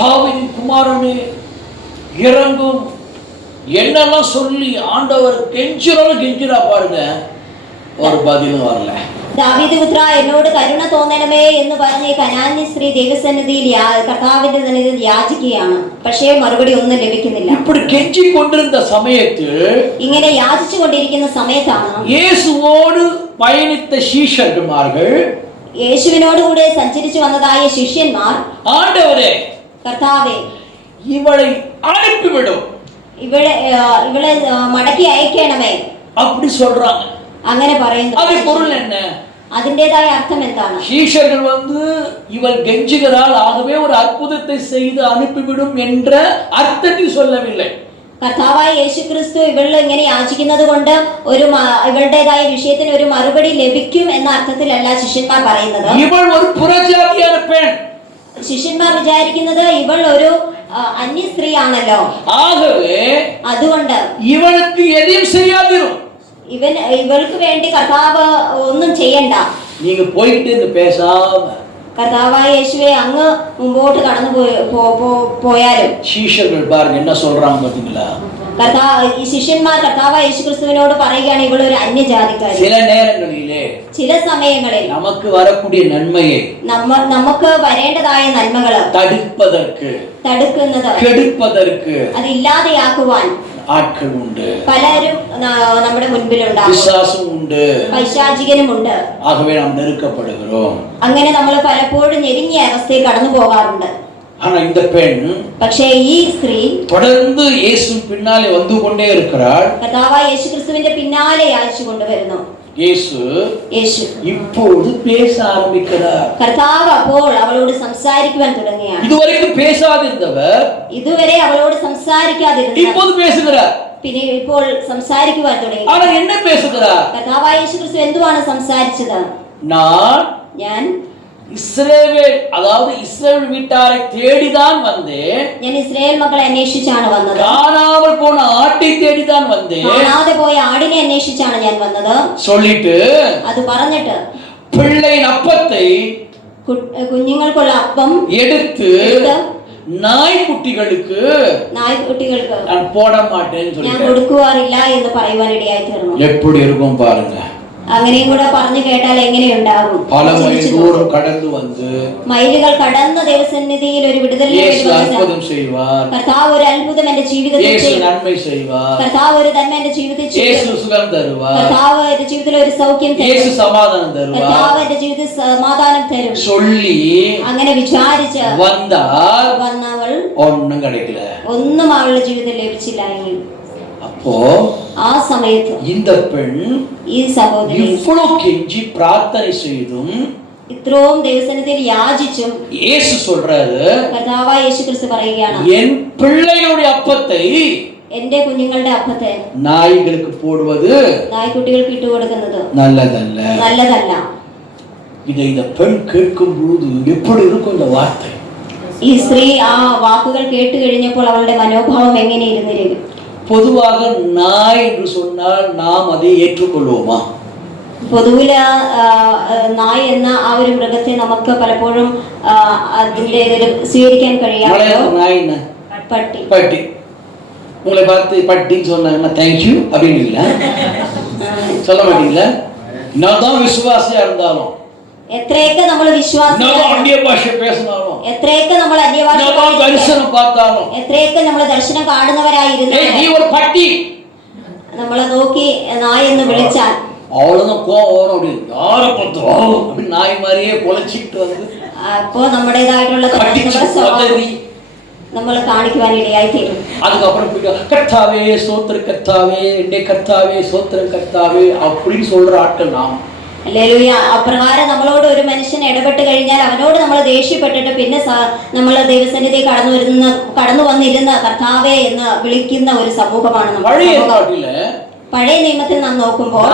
தாவீதின் குமாரனே இறங்கும் என்னெல்லாம் சொல்லி ஆண்டவர் கெஞ்சுறா பாருங்க, ஒரு பதிலும் வரல. ദാവീദ് പുത്രാ എന്നോട് കരുണ തോന്നണമേ എന്ന് പറഞ്ഞ് കനാന്യ സ്ത്രീ ദൈവസന്നിധിയിൽ കർത്താവിന്റെ സന്നിധിയിൽ യാചിക്കുകയാണ്. പക്ഷേ മറുപടി ഒന്നും ലഭിക്കുന്നില്ല. இப்படி கெஞ்சி கொண்டிருந்த சமயத்தில், ഇങ്ങനെ യാചിച്ചു കൊണ്ടിരിക്കുന്ന സമയത്താണ് இயேசுவோடு பயணித்த சீஷர்கள், യേശുവിനോട് കൂടെ സഞ്ചരിച്ചു വന്നതായ ശിഷ്യന്മാർ, ஆண்டவரே കർത്താവേ இவளை அனுப்பிவிடும், ഇവളെ മടക്കി അയക്കണമേ அப்படி சொல்றாங்க. അങ്ങനെ പറയുന്നു. அது பொருள் என்ன? അതിന്റേതായ അർത്ഥം എന്താണ്? சீஷர்கள் இவள் கெஞ்சுகிறாள், ஆகவே ஒரு அற்புதத்தை செய்து அனுப்பிவிடும் என்ற அர்த்தத்தில் சொல்லவில்லை. കർത്താവായ യേശുക്രിസ്തു ഇവൾ ഇങ്ങനെ യാചിക്കുന്നത് കൊണ്ട് ഇവളുടേതായ വിഷയത്തിന് ഒരു മറുപടി ലഭിക്കും എന്ന അർത്ഥത്തിലല്ല ശിഷ്യന്മാർ പറയുന്നത്. ഇവൾ ഒരു പുറജാതിயான பெண், ശിഷ്യന്മാർ വിചാരിക്കുന്നത് ഇവൾ ഒരു അന്യ സ്ത്രീ ആണല്ലോ, ஆகவே അതുകൊണ്ട് ഇവൾക്ക് എதையும் செய்யாதிரும், ഇവൾക്ക് വേണ്ടി കർത്താവ് ഒന്നും ചെയ്യണ്ട, நீங்க போயிட்டு இருந்து பேசாம കർത്താവായ യേശുവേ അങ്ങ് മുമ്പോട്ട് കടന്നു പോയാലും. ശിഷ്യர்கள் பாருங்க என்ன சொல்றாங்க பாத்தீங்களா? ശിഷ്യന്മാർ കർത്താവായ യേശുക്രിസ്തുവിനോട് പറയുകയാണ് ഇവൾ ഒരു അന്യജാതിക്കാരി. ചില നേരങ്ങളിലെ, ചില സമയങ്ങളിൽ നമുക്ക് വരக்கூடிய നന്മയെ, നമുക്ക് വരേണ്ടതായ നന്മകൾ തടുക്കുന്നത്, കെടുപ്പதற்கு, അത് ഇല്ലാതെയാക്കുവാൻ ആட்കളുണ്ട്, പലരും നമ്മുടെ മുൻപിലുണ്ടാകും, പിശാചുമുണ്ട്, പൈശാചികനുമുണ്ട്. ആകவே നാം നെരുക്കപ്പെടുகிறோம். അങ്ങനെ നമ്മൾ പലപ്പോഴും ഞെരുങ്ങിയ അവസ്ഥയിൽ കടന്നു പോകാറുണ്ട്. ஆனா இந்த பெண், പക്ഷേ ഈ സ്ത്രീ தொடர்ந்து இயேசு பின்னாலே வந்து கொண்டே இருக்கிறாள். കർത്താവായ യേശുക്രിസ്തുവിന്റെ പിന്നാലെ യാചിച്ചു കൊണ്ടുവരുന്നു. യേശു ഇപ്പോൾ பேச ஆரம்பிக்கிறார். കർത്താവ് അപ്പോൾ അവളോട് സംസാരിക്കുവാൻ തുടങ്ങിയാണ്. இதுவரைக்கும் பேசாதிருந்தவர் ഇതുവരെ അവളോട് സംസാരിക്കാതിരുന്നவர் இப்போது பேசுகிறார். പിന്നെ ഇപ്പോൾ സംസാരിക്കുവാൻ തുടങ്ങി. ஆனா என்ன பேசுகிறார்? കർത്താവായ യേശുക്രിസ്തു എന്തുവാണ് സംസാരിച്ചത്? ഞാൻ இஸ்ரவேல், அதாவது இஸ்ரவேல் வீட்டாரை தேடிதான் வந்தேன், ഞാൻ ഇസ്രായേൽ മക്കളെ അന്വേഷിച്ചാണ് വന്നത്, காணாமல் போன ஆட்டை தேடிதான் வந்தேன், കാണാതെ പോയ ആടിനെ അന്വേഷിച്ചാണ് ഞാൻ വന്നത് சொல்லிட்டு, അത് പറഞ്ഞിട്ട് பிள்ளையின் அப்பத்தை കുഞ്ഞുങ്ങൾക്കുള്ള അപ്പം எடுத்து നായ്ക്കുട്ടികൾക്ക് നായ്ക്കുട്ടികൾക്ക് நான் போட மாட்டேன்னு ഞാൻ சொல்லிட்டேன். കൊടുക്കുവാറില്ല എന്ന് പറയുവാൻ ഇടയായി തീർന്നു. எப்படி இருக்கும் பாருங்க. അങ്ങനെയും കൂടെ പറഞ്ഞു കേട്ടാൽ എങ്ങനെയുണ്ടാകും? பல மைல் தூரம் கடந்து வந்து മൈലുകൾ കടന്ന് ദൈവസന്നിധിയിൽ ഒരു വിടുതലിന് இயேசு വേണ്ടി വന്ന அற்புதம் செய்வார். കർത്താവ് ഒരു അത്ഭുതം എന്റെ ജീവിതത്തിൽ இயேசு ചെയ്യും. நன்மை செய்வார். കർത്താവ് ഒരു നന്മ എന്റെ ജീവിതത്തിൽ இயேசு ചെയ്യും. சுகம் தருவார். കർത്താവ് എന്റെ ജീവിതത്തിൽ ഒരു സൗഖ്യം இயேசு തരും. சமாதானம் தருவார். കർത്താവ് എന്റെ ജീവിതത്തിൽ സമാധാനം തരും. சொல்லி അങ്ങനെ വിചാരിച്ച് வந்தால் വന്നവൾ ஒண்ணும் கிடைக்கல. ഒന്നും അവളുടെ ജീവിതത്തിൽ ലഭിച്ചില്ല എങ്കിൽ அப்போ ആ സമയത്ത് இந்த பெண் ഈ സഹോദരി இவ்வளவு கெஞ்சி பிரார்த்தனை செய்தும் ഇത്രയും ദൈവസന്നിധിയിൽ യാചിച്ചും இயேசு சொல்றாரு, കർത്താവായ യേശുക്രിസ്തു പറയുകയാണ്, என் பிள்ளைகளுடைய அப்பத்தை എന്റെ കുഞ്ഞുങ്ങളുടെ അപ്പത്തെ நாய்களுக்கு போடுவது നായ്ക്കുട്ടികൾക്ക് ഇട്ടുകൊടുക്കുന്നത് நல்லதல்ல. നല്ലതല്ല. இதை இந்த பெண் கேட்கும் பொழுது எப்படி இருக்கும் இந்த வார்த்தை? ഈ സ്ത്രീ ആ വാക്കുകൾ കേട്ട് കഴിഞ്ഞപ്പോൾ അവളുടെ മനോഭാവം എങ്ങനെ ഇരുന്നിരിക്കും? பொதுவாக நாய் என்று சொன்னால் நாம் அதை ஏற்றுக்கொள்வோமா? പൊതുവില് നായ് എന്ന ആ ഒരു മൃഗത്തെ നമുക്ക് പലപ്പോഴും അതിന്റെ ഇതിൽ സ്വീകരിക്കാൻ കഴിയാമല്ലോ. நாய் என்ன? പട്ടി. பட்டி. உங்களை பார்த்து பட்டின்னு சொன்னாங்கன்னா தேங்க்யூ அப்படின்னு இல்ல சொல்ல மாட்டீங்களா? என்னதான் விசுவாசியா இருந்தாலும், എത്രയൊക്കെ നമ്മൾ വിശ്വാസം, அந்நிய பாஷை பேசினாலும், എത്രയൊക്കെ നമ്മൾ അന്യഭാഷ, தரிசனம் பார்த்தாலும், എത്രയൊക്കെ നമ്മൾ ദർശനം കാണുന്നവരായിരുന്നു, நீ ஒரு பட்டி നമ്മളെ നോക്കി നായ് എന്ന് വിളിച്ചാൽ அவ்வளவுதான் கோவம் வரும். அப்படி யாரை பத்துறோம் அப்படின்னு நாய் மாதிரியே பொழைச்சிட்டு வந்து അപ്പോ നമ്മുടേതായിട്ടുള്ള നമ്മൾ കാണിക്കുവാൻ ഇടയായി തീരും. அதுக்கப்புறம் கர்த்தாவே சோத்திர கர்த்தாவே என்னை கர்த்தாவே சோத்திரம் கர்த்தாவே அப்படின்னு சொல்ற ஆட்கள் நாம். ഹല്ലേലൂയ. അപ്രകാരം നമ്മളോട് ഒരു മനുഷ്യൻ ഇടപെട്ട് കഴിഞ്ഞാൽ അവനോട് നമ്മൾ ദേഷ്യപ്പെട്ടിട്ട് പിന്നെ നമ്മൾ ദൈവസന്നിധി കടന്നു വന്നിരുന്ന കർത്താവേ എന്ന് വിളിക്കുന്ന ഒരു സമൂഹമാണ് പഴയ നിയമത്തിൽ നാം നോക്കുമ്പോൾ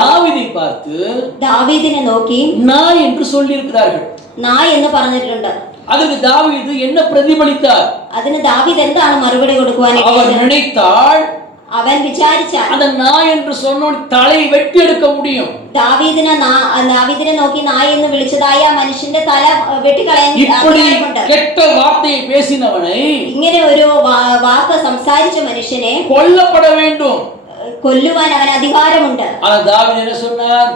ദാവീദിനെ നോക്കി നായ് என்று சொல்லி இருக்கிறார்கள். നായ് എന്ന് പറഞ്ഞിട്ടുണ്ട്. அதுக்கு தாவீது என்ன பிரதிபலித்தார்? അതിന് ദാവീദ് എന്താണ് മറുപടി കൊടുക്കുവാൻ? அவர் நினைத்தால், അവൻ വിചാരിച്ചാൽ அந்த நாய் என்று சொன்ன தலையை வெட்டி எடுக்க முடியும். ദാവീദിനെ നോക്കി നായ് എന്ന് വിളിച്ചതായ മനുഷ്യന്റെ തല വെട്ടിക്കളയാൻ இப்படி கெட்ட வார்த்தையை பேசினவனை, ഇങ്ങനെ ഒരു വാക്ക് സംസാരിച്ച മനുഷ്യനെ கொல்லப்பட வேண்டும், കൊല്ലുവാൻ അവന് അധികാരമുണ്ട്.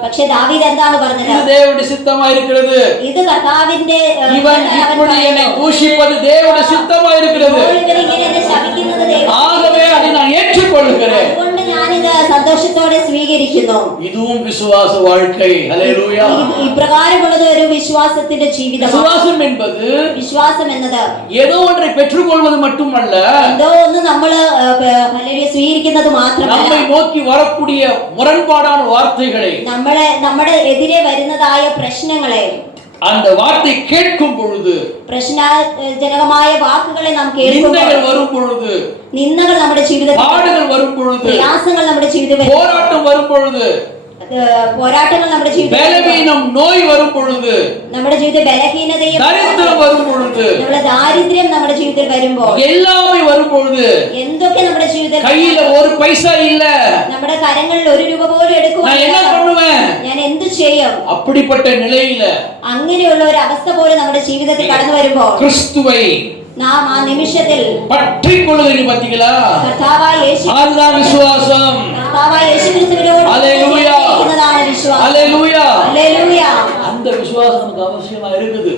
പക്ഷേ ദാവീദ് എന്താണ് പറഞ്ഞത്? ഇത് ദേവന്റെ സിദ്ധമായിരിക്കുന്നത്, ഇത് കർത്താവിന്റെ ഇവൻ இப்படி என்னை தூஷிப்பது தேவனுடைய சித்தமாயிருக்கிறது, ഇവനിങ്ങനെ എന്നെ ശപിക്കുന്നത് ஆகவே அதை நான் ஏற்றுக்கொள்கிறேன். അതുകൊണ്ട് ഞാൻ ഇത് സന്തോഷത്തോടെ സ്വീകരിക്കുന്നു. இதுவும் விசுவாச வாழ்க்கை. ஹல்லேலூயா. ഇപ്രകാരമുള്ളത് ഒരു വിശ്വാസത്തിന്റെ ജീവിതമാണ്. விசுவாசம் என்பது, വിശ്വാസം എന്നത് ஏதோ ഒன்றை பெற்றுக்கொள்வது மட்டுமல்ல, എന്തോ ഒന്ന് നമ്മൾ ഹല്ലേലൂയ സ്വീകരിക്കുന്നത് മാത്രമല്ല, நம்மை நோக்கி வரக்கூடிய முரண்பாடான வார்த்தைகளை, നമ്മുടെ എതിരെ വരുന്നതായ പ്രശ്നങ്ങളെ, அந்த வார்த்தை கேட்கும் பொழுது, പ്രശ്നജനകമായ വാക്കുകളെ നാം കേൾക്കുമ്പോൾ, நிந்தைகள் வரும் பொழுது, നിന്ദകൾ നമ്മുടെ ജീവിതത്തിൽ, பாடுகள் வரும் பொழுது, പ്രയാസങ്ങൾ നമ്മുടെ ജീവിതത്തിൽ, போராட்டம் வரும் பொழுது, പോരാട്ടങ്ങൾ നമ്മുടെ ജീവിതത്തിൽ, பலவீனம் நோய் வரும் பொழுது, നമ്മുടെ ജീവിതത്തിൽ ബലഹീനതയും ദരിദ്രം വരും പൊഴുது, നമ്മുടെ ദാരിദ്ര്യം നമ്മുടെ ജീവിതത്തിൽ വരുമ്പോൾ, எல்லாமே வரும் பொழுது, എന്തൊക്കെ നമ്മുടെ ജീവിതത്തിൽ, கையில ஒரு பைசா இல்ல, നമ്മുടെ കരങ്ങളിൽ ഒരു രൂപ പോലും എടുക്കുവാൻ நான் என்ன பண்ணுவேன், ഞാൻ എന്ത് ചെയ്യും? அப்படிப்பட்ட நிலையில അങ്ങനെയുള്ള ഒരു അവസ്ഥ പോലും നമ്മുടെ ജീവിതത്തിൽ കടന്നു വരുമ്പോൾ, கிறிஸ்துவை നാം ആ നിമിഷത്തിൽ பற்றிக்கொள்ளுகிறீங்க பாத்தீங்களா? കർത്താവായ യേശു, அதுதான் விசுவாசம். കർത്താവായ യേശുക്രിസ്തുവിനോട് ഹല്ലേലൂയ, ചേർന്നതാണ് വിശ്വാസം. Hallelujah, hallelujah. அந்த விசுவாசம் நமக்கு அவசியமா இருக்குது.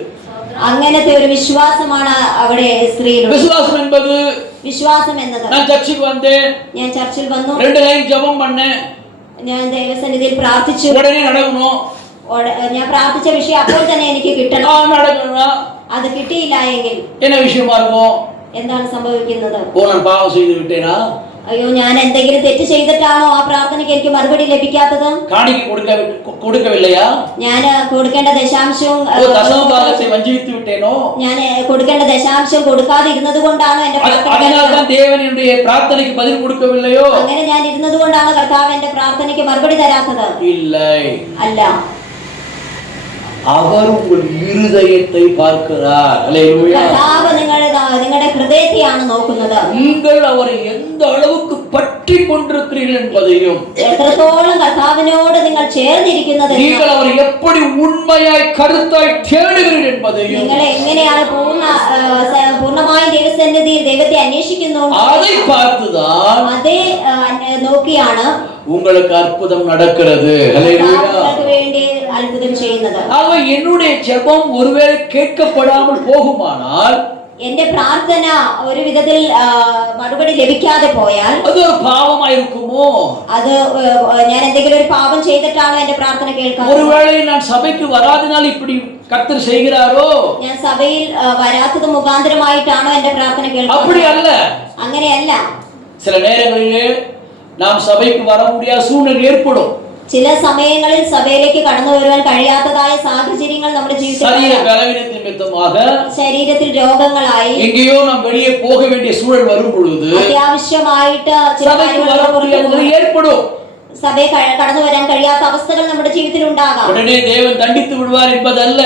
അങ്ങനത്തെ ഒരു വിശ്വാസമാണ് അവിടെ സ്ത്രീയിലുള്ളത്. விசுவாசம் என்பது, വിശ്വാസം എന്നത്, நான் சர்ச்சுக்கு வந்தேன், ഞാൻ ചർച്ചിൽ വന്നു, 2 லைன் ஜெபம் பண்ணேன், ഞാൻ ദൈവസന്നിധിയിൽ പ്രാർത്ഥിച്ചു, உடனே நடக்கணும், ഞാൻ പ്രാർത്ഥിച്ച വിഷയം അപ്പോൾ തന്നെ എനിക്ക് കിട്ടണം. நடக்கணும், അത് കിട്ടിയില്ല എങ്കിൽ என்ன விஷயமா இருக்கும்? എന്താണ് സംഭവിക്കുന്നത്? நான் பாவம் செய்து விட்டேனா? അയ്യോ, ഞാൻ എന്തെങ്കിലും തെറ്റ് ചെയ്തിട്ടാണോ ആ പ്രാർത്ഥനയ്ക്ക് എനിക്ക് മറുപടി ലഭിക്കാത്തത്? காணிக்கை கொடுக்கவில்லையா? ഞാൻ കൊടുക്കേണ്ട ദശാംശവും தசமபாகத்தை வஞ்சித்து விட்டேனோ? ഞാൻ കൊടുക്കേണ്ട ദശാംശം കൊടുക്കാതെ ഇരുന്നത് കൊണ്ടാണ് എന്റെ அதனால்தான் தேவன் என்னுடைய பிரார்த்தனைக்கு பதில் கொடுக்கவில்லையோ? അങ്ങനെ ഞാൻ ഇരുന്നത് കൊണ്ടാണ് കർത്താവ് എന്റെ പ്രാർത്ഥനയ്ക്ക് മറുപടി തരാത്തത്? இல்லை. അല്ല. அவர் உங்கள் இருதயத்தை பார்க்கிறார். அல்லேலூயா. കർത്താവ് നിങ്ങളുടെ ഹൃദയത്തെയാണ് നോക്കുന്നത്. நீங்கள் அவரை எந்த அளவுக்கு பற்றி கொண்டிருக்கிறீர்கள் என்பதையும், എത്രത്തോളം കർത്താവിനോട് നിങ്ങൾ ചേർന്നിരിക്കുന്നത്, நீங்கள் அவரை எப்படி உண்மையாய் கருத்தாய் தேடுகிறீர்கள் என்பதையும், നിങ്ങൾ എങ്ങനെയാണ് പൂർണ്ണമായി ദൈവസന്നിധിയിൽ ദൈവത്തെ അന്വേഷിക്കുന്നു, அதை பார்த்துதான் അതേ നോക്കിയാണ് உங்களுக்கு அற்புதம் நடக்கிறது. அல்லேலூயா. നിങ്ങൾക്ക് വേണ്ടി അത്ഭുതം ചെയ്യുന്നത്. ஆக என்னுடைய ஜெபம் ஒருவேளை கேட்கப்படாமல் போகுமானால், എന്റെ പ്രാർത്ഥന ഒരു വിധത്തിൽ മറുപടി ലഭിക്കാതെ പോയാൽ அது ஒரு பாவமா இருக்குமோ? അത് ഞാൻ എന്തെങ്കിലും ഒരു പാപം ചെയ്തിട്ടാണോ എന്റെ പ്രാർത്ഥന കേൾക്കാത്തത്? ஒருவேளை நான் சபைக்கு வராதனால் இப்படி கர்த்தர் செய்கிறாரோ? ഞാൻ സഭയിൽ വരാത്തത് മുഖാന്തരമായിട്ടാണോ എന്റെ പ്രാർത്ഥന அப்படி കേൾക്കുന്നത്? அல்ல. അങ്ങനെയല്ല. சில நேரங்களிலே நாம் சபைக்கு வர முடியாத சூழ்நிலை ஏற்படும். ചില സമയങ്ങളിൽ സഭയിലേക്ക് കടന്നു വരുവാൻ കഴിയാത്തതായ സാഹചര്യങ്ങൾ നമ്മുടെ சரீர ജീവിതത്തിൽ, பலவீனத்தின் நிமித்தமாக ശരീരത്തിൽ രോഗങ്ങളായി எங்கேயோ நாம் வெளியே போக வேண்டிய சூழல் வரும் பொழுது അത്യാവശ്യമായിട്ട് ചില சபைக்கு வர കാര്യങ്ങൾ முடியாத நிலை ஏற்படும். സഭയെ കടന്നു വരാൻ കഴിയാത്ത അവസ്ഥകൾ നമ്മുടെ ജീവിതത്തിൽ ഉണ്ടാകാം. உடனே தேவன் தண்டித்து விடுவார் என்பதல்ல.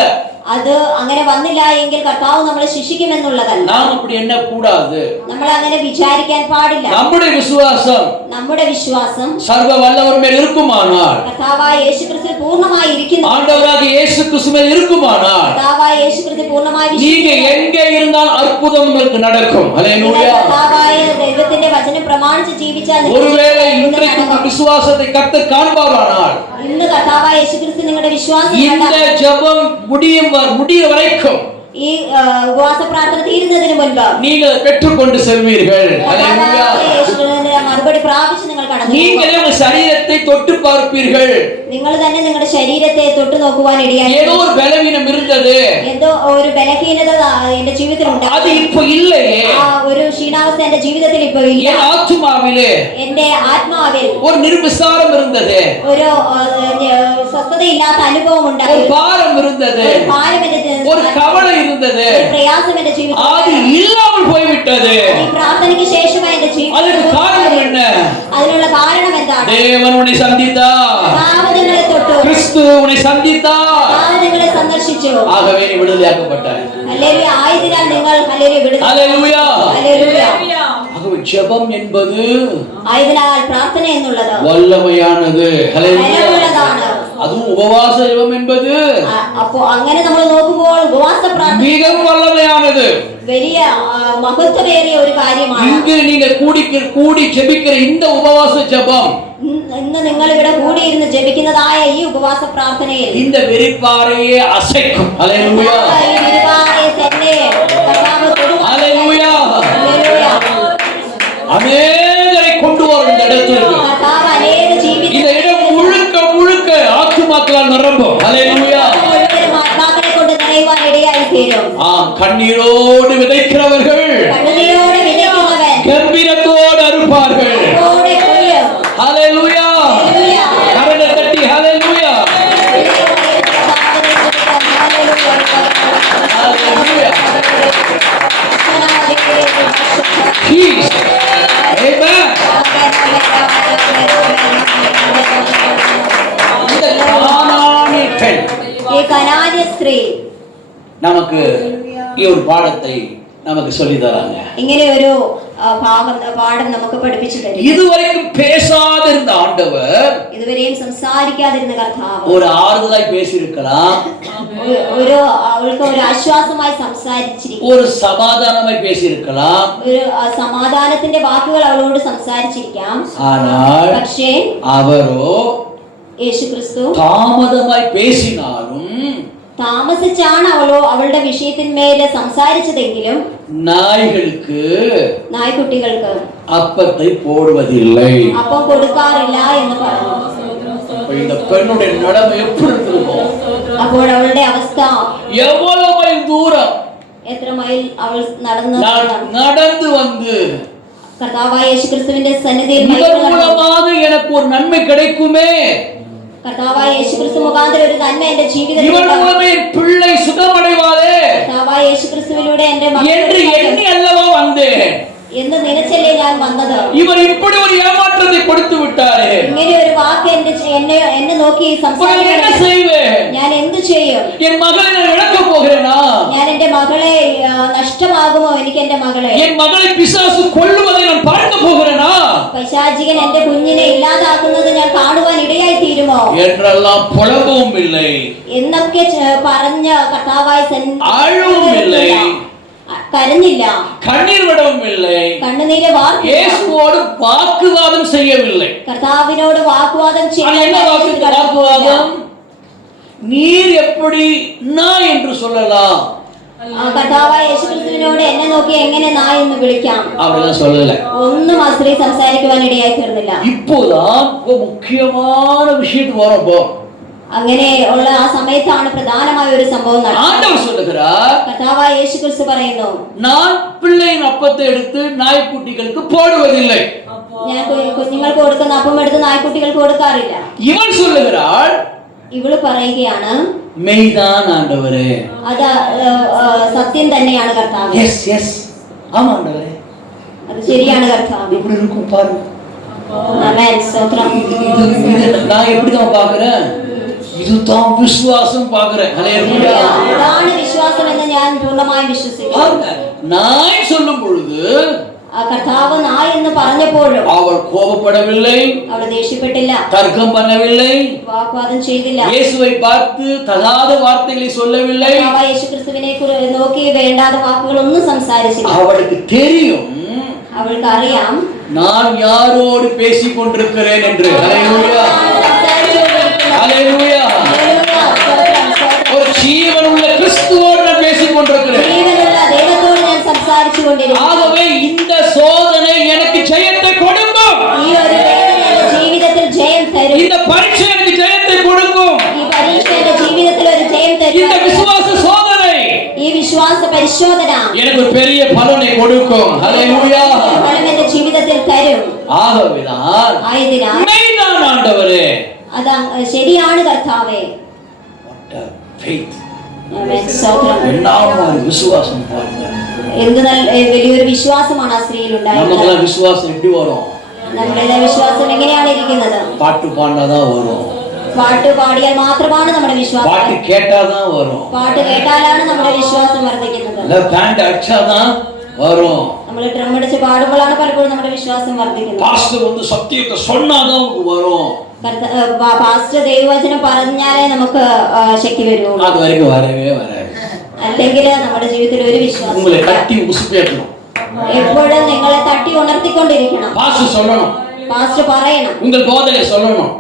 അത് അങ്ങനെ വന്നില്ല എങ്കിൽ കർത്താവ് നമ്മളെ ശിക്ഷിക്കുമെന്നുള്ളതല്ല. நாம் அப்படி எண்ண கூடாது. നമ്മൾ അങ്ങനെ വിചാരിക്കാൻ പാടില്ല. நம்முடைய விசுவாசம் നമ്മുടെ വിശ്വാസം சர்வ வல்லவர் மேல் இருக்குமானால், കർത്താവായ യേശുക്രിസ്തു പൂർണ്ണമായി ഇരിക്കുന്നു, ஆண்டவராக இயேசு கிறிஸ்து மேல் இருக்குமானால், കർത്താവായ യേശുക്രിസ്തു പൂർണ്ണമായി நீங்க எங்கே இருந்தால் அற்புதம் உங்களுக்கு நடக்கும். அல்லேலூயா. കർത്താവായ ദൈവത്തിന്റെ വചനം പ്രമാണിച്ച് ജീവിച്ചാൽ ஒருவேளை இன்றைக்கு உங்கள் விசுவாசத்தை கர்த்தர் காண்பாரானால், ഇന്ന് കർത്താവായ യേശുക്രിസ്തു നിങ്ങളുടെ വിശ്വാസം இந்த ஜெபம் முடிய வரைக்கும் ഈ ഉപവാസ പ്രാർത്ഥന തീരുന്നതിന് മുൻപ് நீங்கள் பெற்றுக்கொண்டு செல்வீர்கள். அல்லேலூயா. യേശുവിന്റെ മറുപടി പ്രാപിച്ച് നിങ്ങൾ കടന്നു. நீங்கள் உங்கள் சரீரத்தை தொட்டு பார்ப்பீர்கள். നിങ്ങൾ തന്നെ നിങ്ങളുടെ ശരീരത്തെ തൊട്ടു നോക്കുവാൻ ഇടയായി. ஏதோ ஒரு பலவீனம் இருந்தது, എന്തോ ഒരു ബലഹീനത എന്റെ ജീവിതത്തിൽ அது ഉണ്ടായി. இப்போ இல்லையே. ആ ഒരു ക്ഷീണാവസ്ഥ എന്റെ ജീവിതത്തിൽ ഇപ്പോൾ ഇല്ല. என் ஆத்துமாவிலே എന്റെ ആത്മാവിൽ ஒரு நிர்விசாரம் இருந்தது, ഒരു സ്വസ്ഥതയില്ലാത്ത അനുഭവം ஒரு ഉണ്ടായി. பாரம் இருந்தது, ഒരു ഭാരം എന്റെ ஒரு கவலை இருந்தது, ഒരു പ്രയാസം എന്റെ அது ജീവിതത്തിൽ. இல்லாமல் போய்விட்டது. ഈ പ്രാർത്ഥനയ്ക്ക് ശേഷമായി എന്റെ அதற்கு ജീവിതത്തിൽ காரணம் என்ன? അതിനുള്ള കാരണം എന്താണ്? தேவன் உன்னை சந்தித்தார், കർത്താവ് നിങ്ങളെ തൊട്ടു, கிறிஸ்து உன்னை சந்தித்தார். കർത്താവ് നിങ്ങളെ സന്ദർശിച്ചു. ஆகவே நீ விடுதலையாக்கப்பட்டாய். ഹല്ലേലൂയ. ആയതിനാൽ നിങ്ങൾ ഹല്ലേലൂയ വിടുന്നു. அல்லேலூயா. ഹല്ലേലൂയ. ஆகவே ஜெபம் என்பது ആയതിനാൽ പ്രാർത്ഥന എന്നുള്ളത് வல்லமையானது. அல்லேலூயா. ബലമുള്ളതാണ്. அதுவும் உபவாச ஜெபம் என்பது അപ്പോ അങ്ങനെ നമ്മൾ നോക്കുമ്പോൾ ഉപവാസ പ്രാർത്ഥന மிகவும் வல்லமையானது. വലിയ മഹത്വമേറിയ ഒരു കാര്യമാണ്. இங்கு நீங்க கூடி ஜெபிக்கிற இந்த உபவாச ஜெபம், ഇന്ന് നിങ്ങൾ ഇവിടെ കൂടിയിരുന്ന് ജപിക്കുന്നതായ ഈ ഉപവാസ പ്രാർത്ഥനയിൽ இந்த வெறிப்பாறையே அசைக்கும். அல்லேலூயா. ഈ വിരുവായെ തന്നെ കർത്താവ് തൊടും. அல்லேலூயா. ഹല്ലേലൂയ. அநேகரை கொண்டு வரும் இந்த இடத்திற்கு. കർത്താവ് അനേക இந்த இடம் முழுக்க முழுக்க ஆத்துமாக்களால் நிரம்பும். அல்லேலூயா. ആത്മാക്കളെ കൊണ്ട് നിറയുവാൻ ഇടയായി തീരും. கண்ணீரோடு விதைக்கிறவர்கள் കണ്ണുനീരോടെ വിതയ്ക്കുന്നവൻ கம்பீரத்தோடு அறுப்பார்கள். കൂടെ കൊയ്യും. அல்லேலூயா. ഹല്ലേലൂയ. கரங்களை தட்டி ஹalleluya. Hallelujah. Jesus. Amen. இந்த கானானிய பெண் ഈ കനാന്യ സ്ത്രീ நமக்கு ஒரு பாடத்தை நமக்கு சொல்லி தராங்க. ഇങ്ങനെ ഒരു പാഠം നമുക്ക് പഠിപ്പിച്ചു തരും. இதுவரைக்கும் பேசாதிருந்த ஆண்டவர் ഇതുവരെയും സംസാരിക്കാതിരുന്ന കർത്താവ് ஒரு ஆறுதலாய் பேசியிருக்கலாம், അവൾക്ക് ഒരു ആശ്വാസമായി സംസാരിച്ചിരിക്കും, ஒரு சமாதானமாய் பேசியிருக்கலாம். ഒരു സമാധാനത്തിന്റെ വാക്കുകൾ അവളോട് സംസാരിച്ചിരിക്കാം. ஆனால் പക്ഷേ அவரோ യേശുക്രിസ്തു தாமதமாய் பேசினாலும் താമസിച്ചാണ് അവളുടെ വിഷയത്തിന്മേൽ സംസാരിച്ചതെങ്കിലും நாய்களுக்கு നായ്ക്കുട്ടികൾക്ക് அப்பத்தை போடுவதில்லை. അപ്പം കൊടുക്കാറില്ല എന്ന് പറഞ്ഞു. இந்த பெண்ணுடைய நிலைமை எப்படி இருக்கும்? അപ്പോൾ അവളുടെ അവസ്ഥ எவ்வளவு மைல் தூரம் എത്ര മൈൽ അവൾ நடந்து வந்து കർത്താവായ യേശുക്രിസ്തുവിന്റെ സന്നിധിയിൽ இதன் மூலமாக எனக்கு ஒரு நன்மை கிடைக்குமே, കർത്താവായ യേശുക്രിസ്തു മുഖാന്തരം ഒരു നന്മ എന്റെ ജീവിതത്തിൽ இவன் மூலமே என் பிள்ளை சுகமடைவாரே കർത്താവായ യേശുക്രിസ്തുവിലൂടെ എന്റെ என்று எண்ணி அல்லவா வந்தேன். എന്ന് നനച്ചല്ലേ ഞാൻ വന്നത്. இவர் இப்படி ஒரு ஏமாற்றத்தை கொடுத்து விட்டாரே, ഇങ്ങനെ ഒരു വാക്ക് എന്നെ നോക്കി என்ன സംസാരിക്കണം. செய்வேன்? ഞാൻ എന്ത് ചെയ്യും? என் மகளை நான் இழக்க போகிறேனா? ഞാൻ എന്റെ മകളെ നഷ്ടമാകുമോ? എനിക്ക് എന്റെ മകളെ என் மகளை பிசாசு கொல்லுவதை நான் பார்க்க போகிறேனா? പൈശാചികൻ എന്റെ കുഞ്ഞിനെ ഇല്ലാതാക്കുന്നത് ഞാൻ കാണുവാൻ ഇടയായി തീരുമോ என்றெல்லாம் புலம்பவும் இல்லை, എന്നൊക്കെ പറഞ്ഞ കർത്താവായ அழவும் இல்லை, കരഞ്ഞില്ല, கண்ணீர் விடவும் இல்லை, കണ്ണുനീര് വാർത്തില്ല, இயேசுவோடு வாக்குவாதம் செய்யவில்லை. കർത്താവിനോട് വാഗ്വാദം அது என்ன வாக்குவாதம்? நீர் எப்படி நான் என்று சொல்லலாம், കർത്താവായ യേശുക്രിസ്തുവിനോട് എന്നെ നോക്കി എങ്ങനെ നാய் എന്ന് വിളിക്കാം, அப்படிலாம் சொல்லல. ഒന്നും ആ സ്ത്രീ സംസാരിക്കുവാൻ ഇടയായി തീർന്നില്ല. இப்போதான் முக்கியமான விஷயத்துக்கு வரப்போ അങ്ങനെ ഉള്ള ആ സമയത്താണ് പ്രധാനമായ ഒരു സംഭവം നടക്കുന്നത്. ஆண்டவர் சொல்லுகிறார், കർത്താവായ യേശുക്രിസ്തു പറയുന്നു, நான் பிள்ளையின் அப்பத்தை எடுத்து நாய்க்குட்டிகளுக்கு போடுவதில்லை. ഞാൻ കുഞ്ഞുങ്ങൾക്ക് കൊടുക്കുന്ന അപ്പം എടുത്ത് നായ്ക്കുട്ടികൾക്ക് കൊടുക്കാറില്ല. இவன் சொல்லுகிறாள், ഇവള് പറയുകയാണ്, மெய்தான் ஆண்டவரே. അത് സത്യം തന്നെയാണ് കർത്താവ്. எஸ் எஸ் ஆமா ஆண்டவரே, അത് ശരിയാണ് കർത്താവ്. எப்படி இருக்கும் பாருங்க. ആമേൻ. സ്തോത്രം. நான் எப்படிதான் பாக்குறேன்? இதுதான் விசுவாசம் பாக்குறேன். ஹல்லேலூயா. അതാണ് വിശ്വാസം എന്ന് ഞാൻ പൂർണ്ണമായും വിശ്വസിക്കുന്നു. நாய் சொல்லும் பொழுது കർത്താവ് നായ് എന്ന് പറഞ്ഞപ്പോഴും அவள் கோபப்படவில்லை, അവൾ ദേഷ്യപ്പെട്ടില്ല, தர்க்கம் பண்ணவில்லை, വാഗ്വാദം ചെയ്തില്ല, இயேசுவை பார்த்து தகாத வார்த்தைகளை சொல்லவில்லை. യേശുക്രിസ്തുവിനെ നോക്കി വേണ്ടാത്ത വാക്കുകളൊന്നും സംസാരിച്ചില്ല. அவளுக்கு தெரியும் അവൾക്ക് അറിയാം நான் யாரோடு பேசிக் கொண்டிருக்கிறேன் என்று. ஹல்லேலூயா, ஹல்லேலூயா. ஒரு ஜீவனுள்ள கிறிஸ்துவோடு நான் பேசிக் கொண்டிருக்கிறேன். ജീവനുള്ള ദൈവത്തോട് ഞാൻ സംസാരിച്ചു കൊണ്ടിരിക്കുന്നു. ஆகவே இந்த சோதனை எனக்கு ஜெயத்தை கொடுக்கும், ഈ ഒരു വേദന എന്റെ ജീവിതത്തിൽ ജയം തരും, இந்த பரீட்சை எனக்கு ஜெயத்தை கொடுக்கும், ഈ പരീക്ഷ എന്റെ ജീവിതത്തിൽ ഒരു ജയം இந்த തരും, விசுவாச சோதனை ഈ വിശ്വാസ പരിശോധന எனக்கு ஒரு பெரிய பலனை கொடுக்கும். ஹல்லேலூயா. ഫലം എന്റെ ജീവിതത്തിൽ തരും. ஆகவேதான் ആയതിനാൽ மெய்தான் ஆண்டவரே. അത് ശരിയാണ് കർത്താവേ. What a faith. ആമേൻ. സ്തോത്രം. என்ன ஒரு விசுவாசம் பாருங்க. എന്ത് വലിയൊരു വിശ്വാസമാണ് ആ സ്ത്രീയിൽ ഉണ്ടായിരുന്നത്. நமக்கெல்லாம் விசுவாசம் எப்படி வரும்? നമ്മുടെ വിശ്വാസം എങ്ങനെയാണ് ഇരിക്കുന്നത്? பாட்டு பாடினாதான் வரும், പാട്ട് പാടിയാൽ മാത്രമാണ് നമ്മുടെ വിശ്വാസം. பாட்டு கேட்டாதான் வரும், പാട്ട് കേട്ടാലാണ് നമ്മുടെ വിശ്വാസം വർദ്ധിക്കുന്നത്. இல்ல பேண்ட் அடிச்சாதான் வரும், നമ്മൾ ഡ്രം അടിച്ച് പാടുമ്പോഴാണ് പലപ്പോഴും നമ്മുടെ വിശ്വാസം വർദ്ധിക്കുന്നത്. பாஸ்டர் வந்து சத்தியத்தை சொன்னாதான் வரும், പാസ്റ്റർ ദൈവവചനം പറഞ്ഞാലേ നമുക്ക് ശക്തി വരുള്ളൂ. அது வரைக்கும் வரவே வராது. അല്ലെങ്കിൽ നമ്മുടെ ജീവിതത്തിൽ ഒരു വിശ്വാസം உங்களை தட்டி உசுப்பேற்றணும், എപ്പോഴും നിങ്ങളെ തട്ടി ഉണർത്തിക്കൊണ്ടിരിക്കണം. பாஸ்டர் சொல்லணும், പാസ്റ്റർ പറയണം, உங்கள் போதனை சொல்லணும்,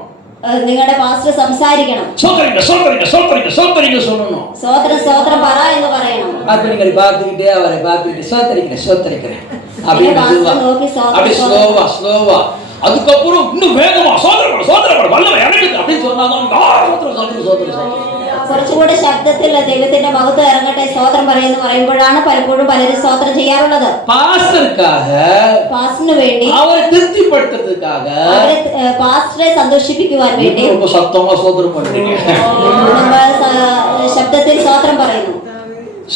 നിങ്ങളുടെ പാസ്റ്റർ സംസാരിക്കണം, சோதரிங்க சோதரிங்க சோதரிங்க சோதரிங்க சொல்லணும். സ്തോത്രം സ്തോത്രം പറ എന്ന് പറയണം. அப்ப நீங்க பார்த்துக்கிட்டே அவரை பார்த்துக்கிட்டு சோதரிக்கிறேன் சோதரிக்கிறேன் പിന്നെ அப்படின்னு പാസ്റ്റർ നോക്കി அப்படி സ്തോത്രം ஸ்லோவா ஸ்லோவா, அதுக்கப்புறம் இன்னும் வேகமா சோதரப்பட சோதரப்பட வல்லமை எனக்கு அப்படின்னு சொன்னாதான் சோதரம் சோதரம் சோதரம் சோதரம். കുറച്ചുകൂടെ ശബ്ദത്തിൽ ദൈവത്തിന്റെ മഹത്വം ഇറങ്ങട്ടെ സ്തോത്രം പറയുന്നു പറയുമ്പോഴാണ് പലപ്പോഴും പലരും സ്തോത്രം ചെയ്യാറുള്ളത്. பாஸ்டருக்காக, പാസ്റ്ററിന് വേണ്ടി, அவரை திருப்திப்படுத்துறதுக்காக അവരെ പാസ്റ്ററെ സന്തോഷിപ്പിക്കുവാൻ വേണ്ടി ரொம்ப சத்தமா சோதரம் பண்றீங்க. നമ്മൾ ശബ്ദത്തിൽ സ്തോത്രം പറയുന്നു.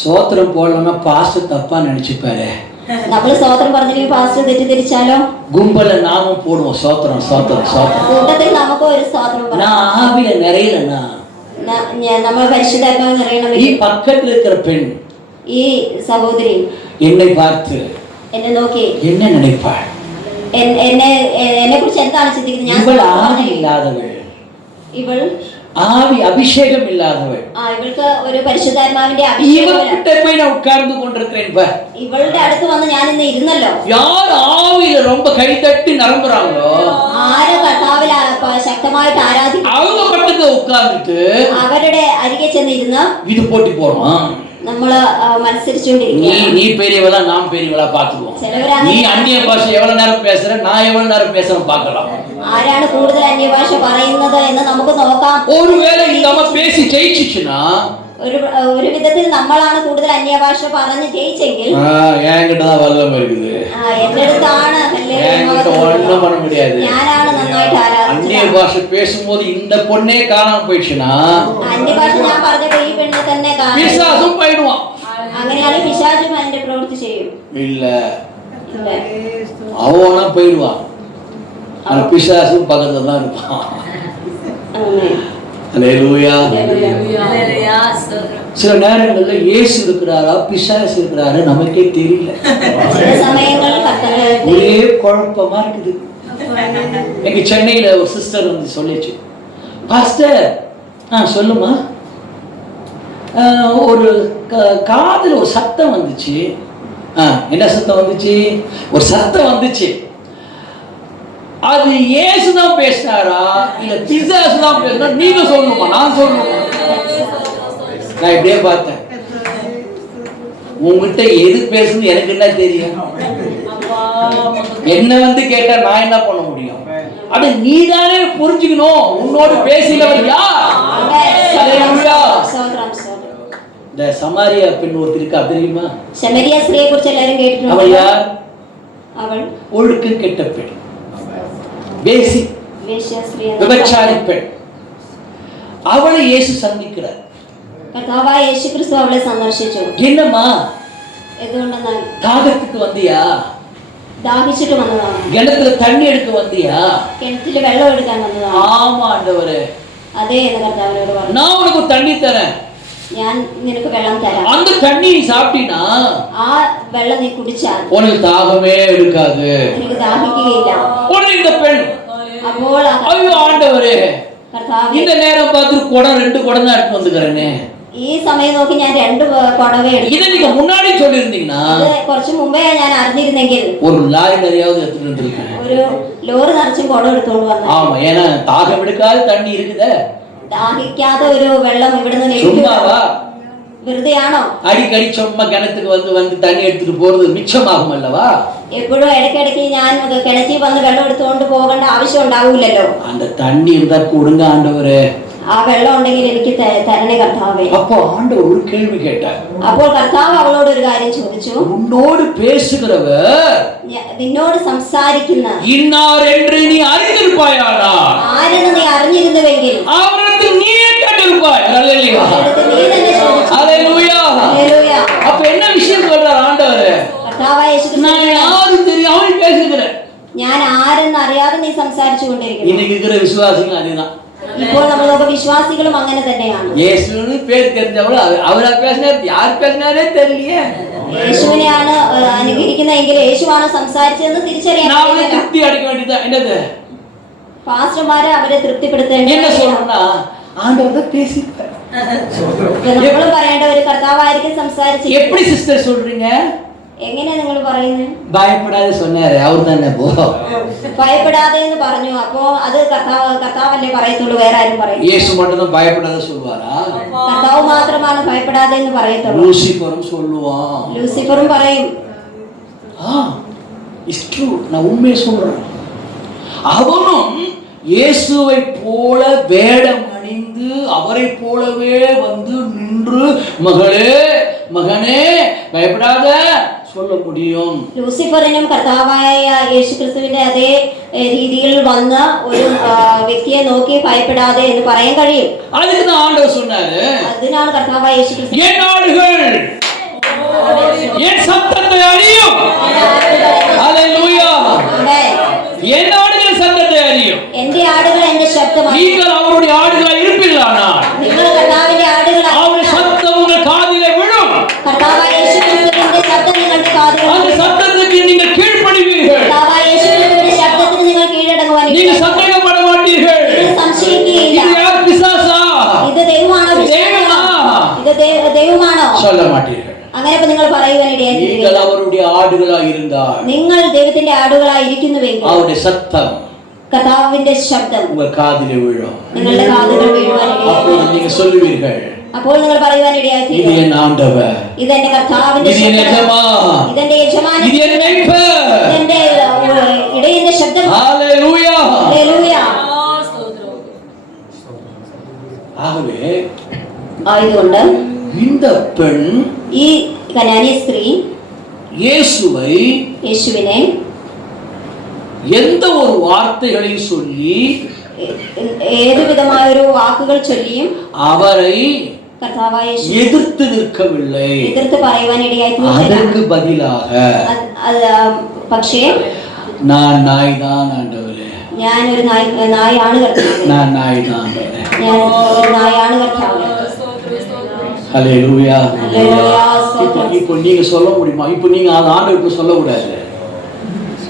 சோதரம் போடலன்னா பாஸ்டர் தப்பா நினைச்சுப்பாரு. നമ്മൾ സ്തോത്രം പറഞ്ഞില്ലെങ്കിൽ പാസ്റ്റർ തെറ്റിദ്ധരിച്ചാലോ? கும்பல நாமும் போடுவோம் சோத்திரம் சோத்திரம் சோத்திரம். കൂട്ടത്തിൽ നമുക്ക് ഒരു സ്തോത്രം പറയാം. நான் ஆவில நிறையலன்னா നമ്മൾ പരിശുദ്ധാത്മാവ് நீ നിറയണമെങ്കിൽ பக்கத்துல இருக்கிற பெண் ഈ സഹോദരി என்னை பார்த்து എന്നെ നോക്കി என்ன நினைப்பாள்? എന്നെ കുറിച്ച് എന്താണ് ചിന്തിക്കുന്നത്? ഞാൻ இவள் ஆவி இல்லாதவள், ഇവൾ ஆவி அபிஷேகம் இல்லாதவள், ഇവൾക്ക് ഒരു പരിശുദ്ധാത്മാവിന്റെ അഭിഷേകം. இவகிட்ட போய் நான் உட்கார்ந்து கொண்டிருக்கிறேன் பார். ഇവളുടെ അടുത്ത് വന്ന് ഞാൻ ഇന്ന് ഇരുന്നല്ലോ. யார் ஆவியில ரொம்ப கை தட்டி நரம்புறாங்களோ ആര് കർത്താവിൽ ശക്തമായിട്ട് ആരാധിക്കും அவங்க பக்கத்துல உட்கார்ந்துட்டு അവരുടെ അരികെ ചെന്നിരുന്ന് இது போட்டி போறோம், നമ്മള് മത്സരിച്ചുകൊണ്ടിരിക്കുക. நீ பெரியவளா நான் பெரியவளா பாத்துக்குவோம், நீ அந்நிய பாஷை எவ்வளவு நேரம் பேசுற நான் எவ்வளவு நேரம் பேசுறேன் பார்க்கலாம். ആരാണ് കൂടുതൽ അന്യഭാഷ പറയുന്നത് എന്ന് നമുക്ക് നോക്കാം. ஒருவேளை இந்த அம்மா பேசி ஜெயிச்சுச்சுன்னா ഒരു വിധത്തിൽ നമ്മളാണ് കൂടുതൽ അന്യഭാഷ പറഞ്ഞ് ജയിച്ചെങ്കിൽ என்கிட்டதான் வல்லம் இருக்குது, എന്റെ അടുത്താണ് என்கிட்ட ஒண்ணும் பண்ண முடியாது. ഞാനാണ് നന്നായിട്ട് அந்நிய ആരാധിക്കുന്നത്. பாஷை பேசும்போது இந்த பொண்ணே காணாம போயிடுச்சுன்னா അന്യഭാഷ ഞാൻ പറഞ്ഞപ്പോ ഈ പെണ്ണ് തന്നെ കാണും. பிசாசும் போயிடுவான். അങ്ങനെയാണ് പിശാചും അതിന്റെ പ്രവൃത്തി ചെയ്യും. இல்ல ഇല്ല. அவனா போயிடுவான், ஆனா பிசாசும் பக்கத்துல தான் இருப்பான். ആമേൻ. அல்லேலூயா. ஹalleluya ஸ்தோத்திரம். சில நேரங்கள்ல இயேசு இருக்கிறாரா பிசாசு இருக்கிறாரு நமக்கே தெரியல. ചില സമയങ്ങളിൽ കർത്താവ് ஒரே குழப்பமா இருக்குது. எங்க சென்னையில ஒரு சிஸ்டர் வந்து சொல்லிச்சு, பாஸ்டர் சொல்லுமா, ஒரு காதுல ஒரு சத்தம் வந்துச்சு. என்ன சத்தம் வந்துச்சு? ஒரு சத்தம் வந்துச்சு. அது இயேசு தான் பேசினாரா இல்ல பிசாசு தான் பேசினா? நீங்க சொல்லணுமா நான் சொல்லணுமா? நான் இப்படியே பார்த்தேன். உங்ககிட்ட எது பேசுன்னு எனக்கு என்ன தெரியும்? என்ன வந்து கேட்டா நான் என்ன பண்ண முடியும்? அத நீதானே புரிஞ்சுக்கணும். உன்னோடு பேசினவர் யார்? ஹalleluya. இந்த சமாரியா பெண் ஒருத்தருக்கு தெரியுமா? சமாரியா ஸ்திரியை குறித்து எல்லாரும் கேட்டிருக்கோம். அவள் யார்? அவள் ஒழுக்க கெட்ட பெண், வேசி, விபச்சாரி பெண். அவளை இயேசு சந்திக்கிறார். കർത്താവായ യേശുക്രിസ്തു അവളെ സന്ദർശിച്ചു. என்னம்மா എന്തുകൊണ്ടെന്നാൽ தாகத்துக்கு வந்தியா? ദാഹിച്ചിട്ട് വന്നതാണ്. கிணத்துல தண்ணி எடுக்க வந்தியா? കിണറ്റിൽ വെള്ളം എടുക്കാൻ വന്നതാണ്. ஆமா ஆண்டவரே, അതേ എന്ന് കർത്താവിനോട് പറഞ്ഞു. நான் உனக்கு தண்ணி தரேன். ഞാൻ നിനക്ക് വെള്ളം തരാം. அந்த தண்ணி நீ சாப்பிட்டீனா ആ വെള്ളം നീ കുടിച്ചാൽ உனக்கு தாகமே எடுக்காது. നിനക്ക് ദാഹിക്കുകയില്ല. உடனே இந்த பெண், അപ്പോൾ ஐயோ ஆண்டவரே, കർത്താവ് இந்த நேரம் பார்த்து குடம் 2 குடம் தான் எடுத்து வந்துக்கிறேனே. ഈ സമയം നോക്കി ഞാൻ 2 കുടവേ എടുത്തു. இதை நீங்க முன்னாடி சொல்லியிருந்தீங்கன்னா കുറച്ച് മുമ്പേ ഞാൻ അറിഞ്ഞിരുന്നെങ്കിൽ ஒரு லாரி நிறையாவது எடுத்துட்டு வந்திருக்கேன். ഒരു ലോറി നിറച്ചും കുടം എടുത്തോണ്ട് വന്നു. ஆமா, ஏன்னா தாகம் எடுக்காத தண்ணி இருக்குதே. ദാഹിക്കാതെ ഒരു വെള്ളം ഇവിടുന്ന് சும்மாவா? വെറുതെയാണോ? அடிக்கடி சும்மா கிணத்துக்கு வந்து தண்ணி எடுத்துட்டு போறது மிச்சமாகும் அல்லவா? എപ്പോഴും ഇടയ്ക്കിടയ്ക്ക് ഞാൻ കിണറ്റിൽ വന്ന് വെള്ളം എടുത്തുകൊണ്ട് പോകേണ്ട ആവശ്യം ഉണ്ടാവില്ലല്ലോ. அந்த தண்ணி இருந்தா கொடுங்க ஆண்டவரே. ആ വെള്ളം ഉണ്ടെങ്കിൽ എനിക്ക് തരണേ കർത്താവേ. அப்போ ஆண்டவர் ஒரு கேள்வி கேட்டார். അപ്പോൾ കർത്താവ് അവളോട് ഒരു കാര്യം ചോദിച്ചു. உன்னோடு பேசுகிறவர் നിന്നോട് സംസാരിക്കുന്ന இன்னார் என்று நீ அறிந்திருப்பாயானா? ആരെന്ന് നീ അറിഞ്ഞിരുന്നുവെങ്കിൽ அவரிடத்தில் நீயே கேட்டிருப்பாய். அல்லேலூயா. നീ തന്നെ ചോദിച്ചു. அல்லேலூயா. ഹല്ലേലൂയ. அப்ப என்ன விஷயம் சொல்றார் ஆண்டவர்? കർത്താവായ യേശുക്രിസ്തു, நான் யாரும் தெரியாம பேசுகிறேன். ഞാൻ ആരെന്ന് അറിയാതെ നീ സംസാരിച്ചു കൊണ്ടിരിക്കുന്നു. இன்னைக்கு இருக்கிற விசுவாசிகள் அதுதான். ഇപ്പോൾ നമ്മൾ നോക്കുക, വിശ്വാസികളും അങ്ങനെ തന്നെയാണ്. இயேசுன்னு பேர் தெரிஞ்சவங்க அவரா பேசினார், யார் பேசினாரே தெரியலையே. യേശുവിനെയാണ് അനുകരിക്കുന്നതെങ്കിൽ യേശുവാണ് സംസാരിച്ചതെന്ന് തിരിച്ചറിയാൻ நாமளே കഴിയില്ല. திருப்தி அடிக்க வேண்டியதுதான். என்னது പാസ്റ്റർമാരെ അവരെ തൃപ്തിപ്പെടുത്തേണ്ട. என்ன சொல்லணும்னா ஆண்டவர் தான் பேசிட்டார். നമ്മൾ പറയേണ്ട ഒരു കർത്താവായിരിക്കും സംസാരിച്ചു. எப்படி சிஸ்டர் சொல்றீங்க? എങ്ങനെയാ നിങ്ങൾ പറയുന്നത്? பயப்படாத சொன்னாரு அவர் தானே. போ, ഭയപ്പെടാതെ എന്ന് പറഞ്ഞു. അപ്പോ അത് കർത്താവല്ലേ പറയത്തുള്ളൂ, വേറെ ആരും പറയും? இயேசு மட்டும் தான் பயப்படாத சொல்வாரா? കർത്താവ് മാത്രമാണ് ഭയപ്പെടാതെ എന്ന് പറയത്തുള്ളൂ. லூசிபரும் சொல்லுவான். ലൂസിഫറും പറയും. It's true. நான் உண்மையை சொல்றேன். அவனும் இயேசுவை போல வேடம் அணிந்து அவரை போலவே வந்து நின்று மகளே மகனே பயப்படாத சொல்ல முடியும். ലൂസിഫറിനും കർത്താവായ യേശുക്രിസ്തുവിന്റെ അതേ രീതിയിൽ വന്ന ഒരു വ്യക്തിയെ നോക്കി ഭയപ്പെടാതെ എന്ന് പറയാൻ കഴിയും. அதுக்கு தான் ஆண்டவர் சொன்னாரு, അതിനാണ് കർത്താവായ യേശുക്രിസ്തു என் ஆடுகள் என் சத்தத்தை அறியும். ஹalleluya. என் ஆடுகள் சத்தத்தை அறியும். എന്റെ ആടുകൾ എന്റെ ശബ്ദം അറിയും. நீங்கள் அவருடைய ஆடுகளாய் இருப்பீர்களானால் നിങ്ങൾ കർത്താവിന്റെ ആടുകളായി அவருடைய சத்தம் உங்கள் காதிலே விழும். കർത്താവായ യേശുക്രിസ്തുവിന്റെ ശബ്ദം നിങ്ങളുടെ കാതുകളിൽ அந்த சத்தத்துக்கு நீங்கள் கீழ்ப்படிவீர்கள். കർത്താവായ യേശുക്രിസ്തുവിന്റെ ശബ്ദത്തിന് നിങ്ങൾ കീഴടങ്ങുവാൻ நீங்கள் சந்தேகப்பட மாட்டீர்கள். നിങ്ങൾ സംശയിക്കുകയില്ല. இது யார் பிசாசா? ഇത് ദൈവമാണോ தேவனா? ഇത് ദൈവമാണോ சொல்ல மாட்டீர்கள். അങ്ങനെ നിങ്ങൾ പറയുവാൻ ഇടയായിത്തീരുകയില്ല. நீங்கள் அவருடைய ஆடுகளாய் இருந்தால் നിങ്ങൾ ദൈവത്തിന്റെ ആടുകളായി ഇരിക്കുന്നുവെങ്കിൽ அவருடைய சத்தம் കർത്താവിന്റെ ശബ്ദം உங்கள் காதிலே விழும். നിങ്ങളുടെ കാതുകൾ വീഴുവാൻ அப்போது ഇടയായി. நீங்க சொல்லுவீர்கள், അപ്പോൾ നിങ്ങൾ പറയുവാൻ இது ഇടയായിത്തീരും, என் ஆண்டவர், ഇതെന്റെ കർത്താവിന്റെ இது என் ശബ്ദം, எஜமான், ഇതെന്റെ യജമാനൻ, இது என் மேய்ப்பர். ഇതെന്റെ ഇടയന്റെ ശബ്ദം. ஹalleluya. ഹല്ലേലൂയ. ஸ்தோத்திரம். ஆகவே ആയതുകൊണ്ട് இந்த பெண் ഈ കനാന്യ സ്ത്രീ இயேசுவை യേശുവിനെ எந்த ஒரு வார்த்தைகளை சொல்லி ഏതു വിധമായ ഒരു വാക്കുകൾ ചൊല്ലിയും அவரை കർത്താവായ യേശു எதிர்த்து நிற்கவில்லை. എതിർത്ത് പറയുവാൻ ഇടയായിത്തീർന്നില്ല. அதற்கு பதிலாக പക്ഷേ நான் நாய் தான் ஆண்டவரே, ഞാനൊരു നായാണ് കർത്താവേ. நான் நாய் தான் ஆண்டவரே. ഞാൻ ഒരു നായാണ് കർത്താവേ. ஹல்லேலூயா. ஹல்லேலூயா. இப்போ நீங்க சொல்ல முடியுமா? இப்போ நீங்க அந்த ஆண்டவருக்கு சொல்லக்கூடாது.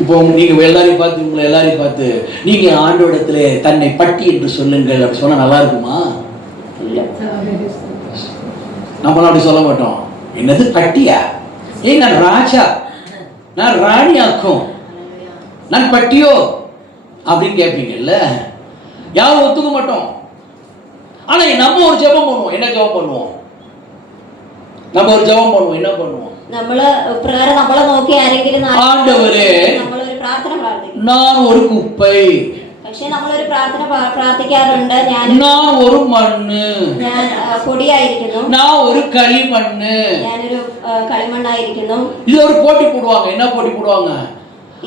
இப்போ நீங்க எல்லாரையும் பார்த்து உங்களை எல்லாரையும் பார்த்து நீங்க ஆண்டவரிடத்துல தன்னை பட்டி என்று சொல்லுங்கள் அப்படி சொன்னா நல்லா இருக்குமா? நம்மளாம் அப்படி சொல்ல மாட்டோம். என்னது பட்டியா? நான் ராஜா, நான் ராணி ஆக்கும், நான் பட்டியோ அப்படின்னு கேட்பீங்கல்ல. யாரும் ஒத்துக்க மாட்டோம். ஆனா நம்ம ஒரு ஜெபம் பண்ணுவோம். என்ன ஜெபம் பண்ணுவோம்? நம்ம ஒரு ஜெபம் பண்ணுவோம். என்ன பண்ணுவோம்? നമ്മള് പ്രകാരം നമ്മളെ നോക്കി ആരെങ്കിലും ஆண்டவரே, നമ്മളൊരു പ്രാർത്ഥന പ്രാർത്ഥിക്കും. நான் ஒரு குப்பை, പക്ഷെ നമ്മളൊരു പ്രാർത്ഥന പ്രാർത്ഥിക്കാറുണ്ട്. நான் ஒரு மண்ணு, ഞാൻ പൊടിയായിരിക്കുന്നു, நான் ஒரு களிமண்ணு. ഞാനൊരു കളിമണ്ണായിരിക്കുന്നു. இது ஒரு போட்டி போடுவாங்க. என்ன போட்டி போடுவாங்க?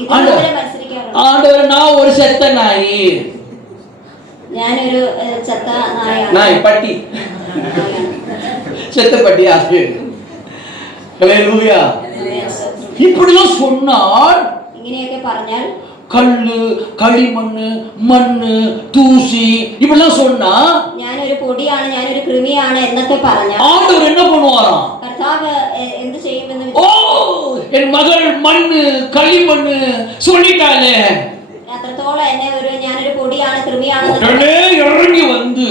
ഇതുപോലെ മത്സരിക്കാറുണ്ട്. ஆண்டவரே, நான் ஒரு செத்த நாய், ഞാനൊരു ചെത്ത നായാണ്. நாய் பட்டி, செத்த பட்டி. அது ஹல்லேலூயா. இப்படிலாம் சொன்னால் ഇങ്ങനെയൊക്കെ പറഞ്ഞാൽ கல்லு, களிமண்ணு, மண்ணு, தூசி இப்படிலாம் சொன்னா ഞാനൊരു പൊടിയാണ്, ഞാനൊരു കൃമിയാണ് എന്നൊക്കെ പറഞ്ഞാൽ ஆண்டவர் என்ன பண்ணுவாராம்? കർത്താവ് എന്ത് ചെയ്യുമെന്ന് ஓ, என் மகள் மண்ணு களிமண்ணு சொல்லிட்டாளே, അത്രത്തോളം എന്നെ ഞാനൊരു പൊടിയാണ്, കൃമിയാണെന്ന് உடனே இறங்கி வந்து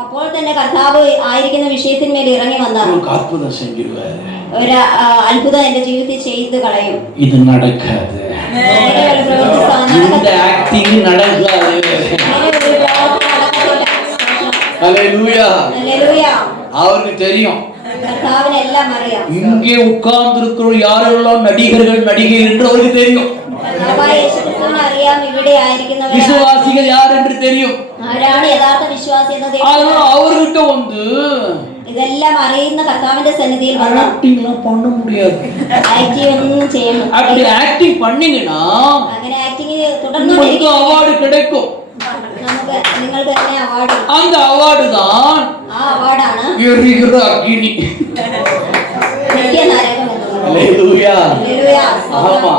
അപ്പോൾ തന്നെ കർത്താവ് ആയിരിക്കുന്ന വിഷയത്തിന്മേൽ ഇറങ്ങി വന്നാൽ உங்களுக்கு அற்புதம் செஞ்சிருவாரு. ഒരു അത്ഭുതം എന്റെ ജീവിതത്തിൽ ചെയ്തു കളയും. இது நடக்காது. അങ്ങനെ ഒരു പ്രവൃത്തി இந்த ஆக்டிங் நடக்காது. ஹல்லேலூயா. ഹല്ലേലൂയ. அவருக்கு தெரியும். കർത്താവിന് എല്ലാം അറിയാം. இங்கே உட்கார்ந்து இருக்கிற யாரெல்லாம் நடிகர்கள் நடிகைகள் என்று அவருக்கு தெரியும். കർത്താവായ യേശുക്രിസ്തുവിനെ അറിയാം. ഇവിടെ ആയിരിക്കുന്നവർ விசுவாசிகள் யார் என்று தெரியும். ആരാണ് യഥാർത്ഥ വിശ്വാസി എന്ന് அதனால அவர்கிட்ட வந்து ഇതെല്ലാം അറിയുന്ന കർത്താവിന്റെ സന്നിധിയിൽ വന്ന് ஆக்டிங்லாம் பண்ண முடியாது. ആക്ടിങ് ഒന്നും ചെയ്യണം. அப்படி ஆக்டிங் பண்ணீங்கன்னா അങ്ങനെ ആക്ടിങ് உங்களுக்கு തുടർന്നുകൊണ്ടിരിക്കും. அவார்டு கிடைக்கும். നമുക്ക് നിങ്ങൾക്ക് തന്നെ അവാർഡ്. அந்த அவார்டு தான் ആ അവാർഡാണ് எரிகிற அக்கினி. നിത്യനരകം എന്ന് പറയുന്നത്. ஹல்லேலூயா. ഹല്ലേലൂയ. ஆமா,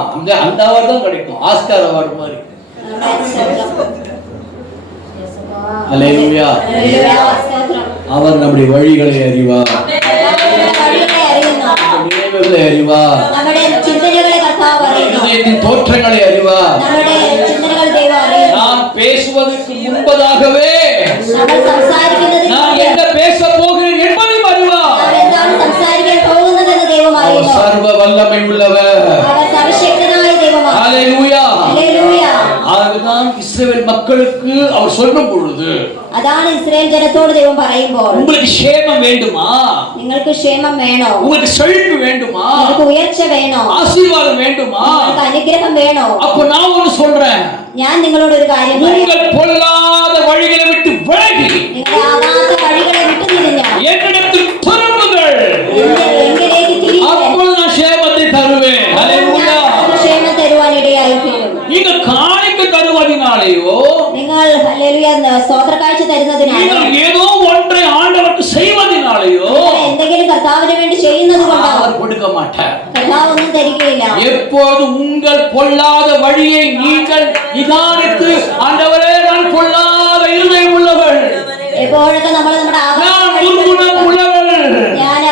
அந்த அவார்டு தான் கிடைக்கும். ஆஸ்கார் அவார்டு மாதிரி. ஹல்லேலூயா. ഹല്ലേലൂയ. സ്തോത്രം. அவர் நம்முடைய வழிகளை அறிவார், നമ്മുടെ വഴികളെ അറിയുന്നു. நினைவுகளை அறிவார், നമ്മുടെ ചിന്തകളെ കർത്താവ് അറിയുന്നു. இதயத்தின் தோற்றங்களை அறிவார். നമ്മുടെ ചിന്തകൾ ദൈവം അറിയുന്നു. நான் பேசுவதற்கு முன்பதாகவே നമ്മൾ സംസാരിക്കുന്നതിന് நான் മുമ്പ് என்ன பேச போகிறேன் என்பதையும் அறிவார். നാം എന്താണ് സംസാരിക്കാൻ പോകുന്നതെന്ന് ദൈവം அவர் അറിയുന്നു. சர்வ வல்லமை உள்ளவர். അവർ സർവശക്തനായ ദൈവമാണ്. ஹல்லேலூயா. ഹല്ലേലൂയ. அதுதான் இஸ்ரவேல் மக்களுக்கு அவர் சொல்லும் பொழுது, അതാണ് ഇസ്രായേൽ ജനത്തോട് ദൈവം പറയുമ്പോൾ, உங்களுக்கு ക്ഷേமம் வேண்டுமா, നിങ്ങൾക്ക് ക്ഷേമം വേണോ, உங்களுக்கு செழிப்பு வேண்டுமா, നിങ്ങൾക്ക് ഉയർച്ച വേണോ, ஆசீர்வாதம் வேண்டுமா, നിങ്ങൾക്ക് അനുഗ്രഹം വേണോ, அப்ப நான் ஒன்னு சொல்றேன். ഞാൻ നിങ്ങളോട് ഒരു കാര്യം പറയാം. உங்கள் பொல்லாத வழிகளை விட்டு விலகி നിങ്ങളുടെ ആകാത്ത വഴികളെ വിട്ടുതിരിഞ്ഞ என்னிடத்தில் திரும்புங்கள், എങ്കിലേക്ക് തിരിഞ്ഞ് அப்பொழுது நான் ക്ഷേமத்தை தருவேன். ஹல்லேலூயா. ഞാൻ ക്ഷേമം തരുവാൻ ഇടയായി തീരും. நீங்க காணிக்க தருவதினாலேயோ, നിങ്ങൾ ഹല്ലേലൂയ സ്തോത്ര കാഴ്ച തരുന്നതിനാണ്, நீங்கள் ஏதோ ஒன்றை ஆண்டவருக்கு செய்வதினாலேயோ നിങ്ങൾ എന്തെങ്കിലും കർത്താവിന് വേണ്ടി ചെയ്യുന്നത് കൊണ്ടാണ് அவர் கொடுக்க மாட்டார். കർത്താവ് ഒന്നും തരികയില്ല. எப்போது உங்கள் பொல்லாத வழியை நீங்கள் நிதானித்து, ஆண்டவரே நான் பொல்லாத இருதயம் உள்ளவள், എപ്പോഴൊക്കെ നമ്മൾ നമ്മുടെ நான் துர்குணம் உள்ளவள், ഞാൻ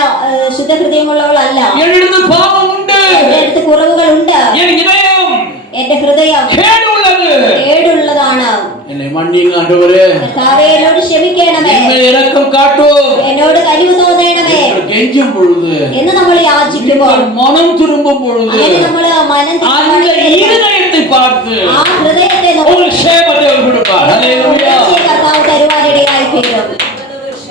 ശുദ്ധഹൃദയമുള്ളവളല്ല, என்னிடத்து பாவம் உண்டு, എന്റെ അടുത്ത് കുറവുകളുണ്ട്, என் இதயம் എന്റെ ഹൃദയം கேடு உள்ளது, കേടുള്ളതാണ്, என்னை மன்னிங்க ஆண்டவரே, കർത്താവേ എന്നോട് ക്ഷമിക്കണമേ, என்னை இரக்கம் காட்டும் എന്നോട് കനിവ് തോന്നണമേ கெஞ்சும் பொழுது, എന്ന് നമ്മൾ യാചിക്കുമ്പോൾ, நீங்கள் மனம் திரும்பும் பொழுது, അങ്ങനെ നമ്മൾ മനം அந்த തിരിച്ച് இருதயத்தை பார்த்து ആ ഹൃദയത്തെ உங்களுக்கு ക്ഷേமத்தை அவர் கொடுப்பார். ஹல்லேலூயா. കർത്താവ് തരുവാനിടയായി തീരും.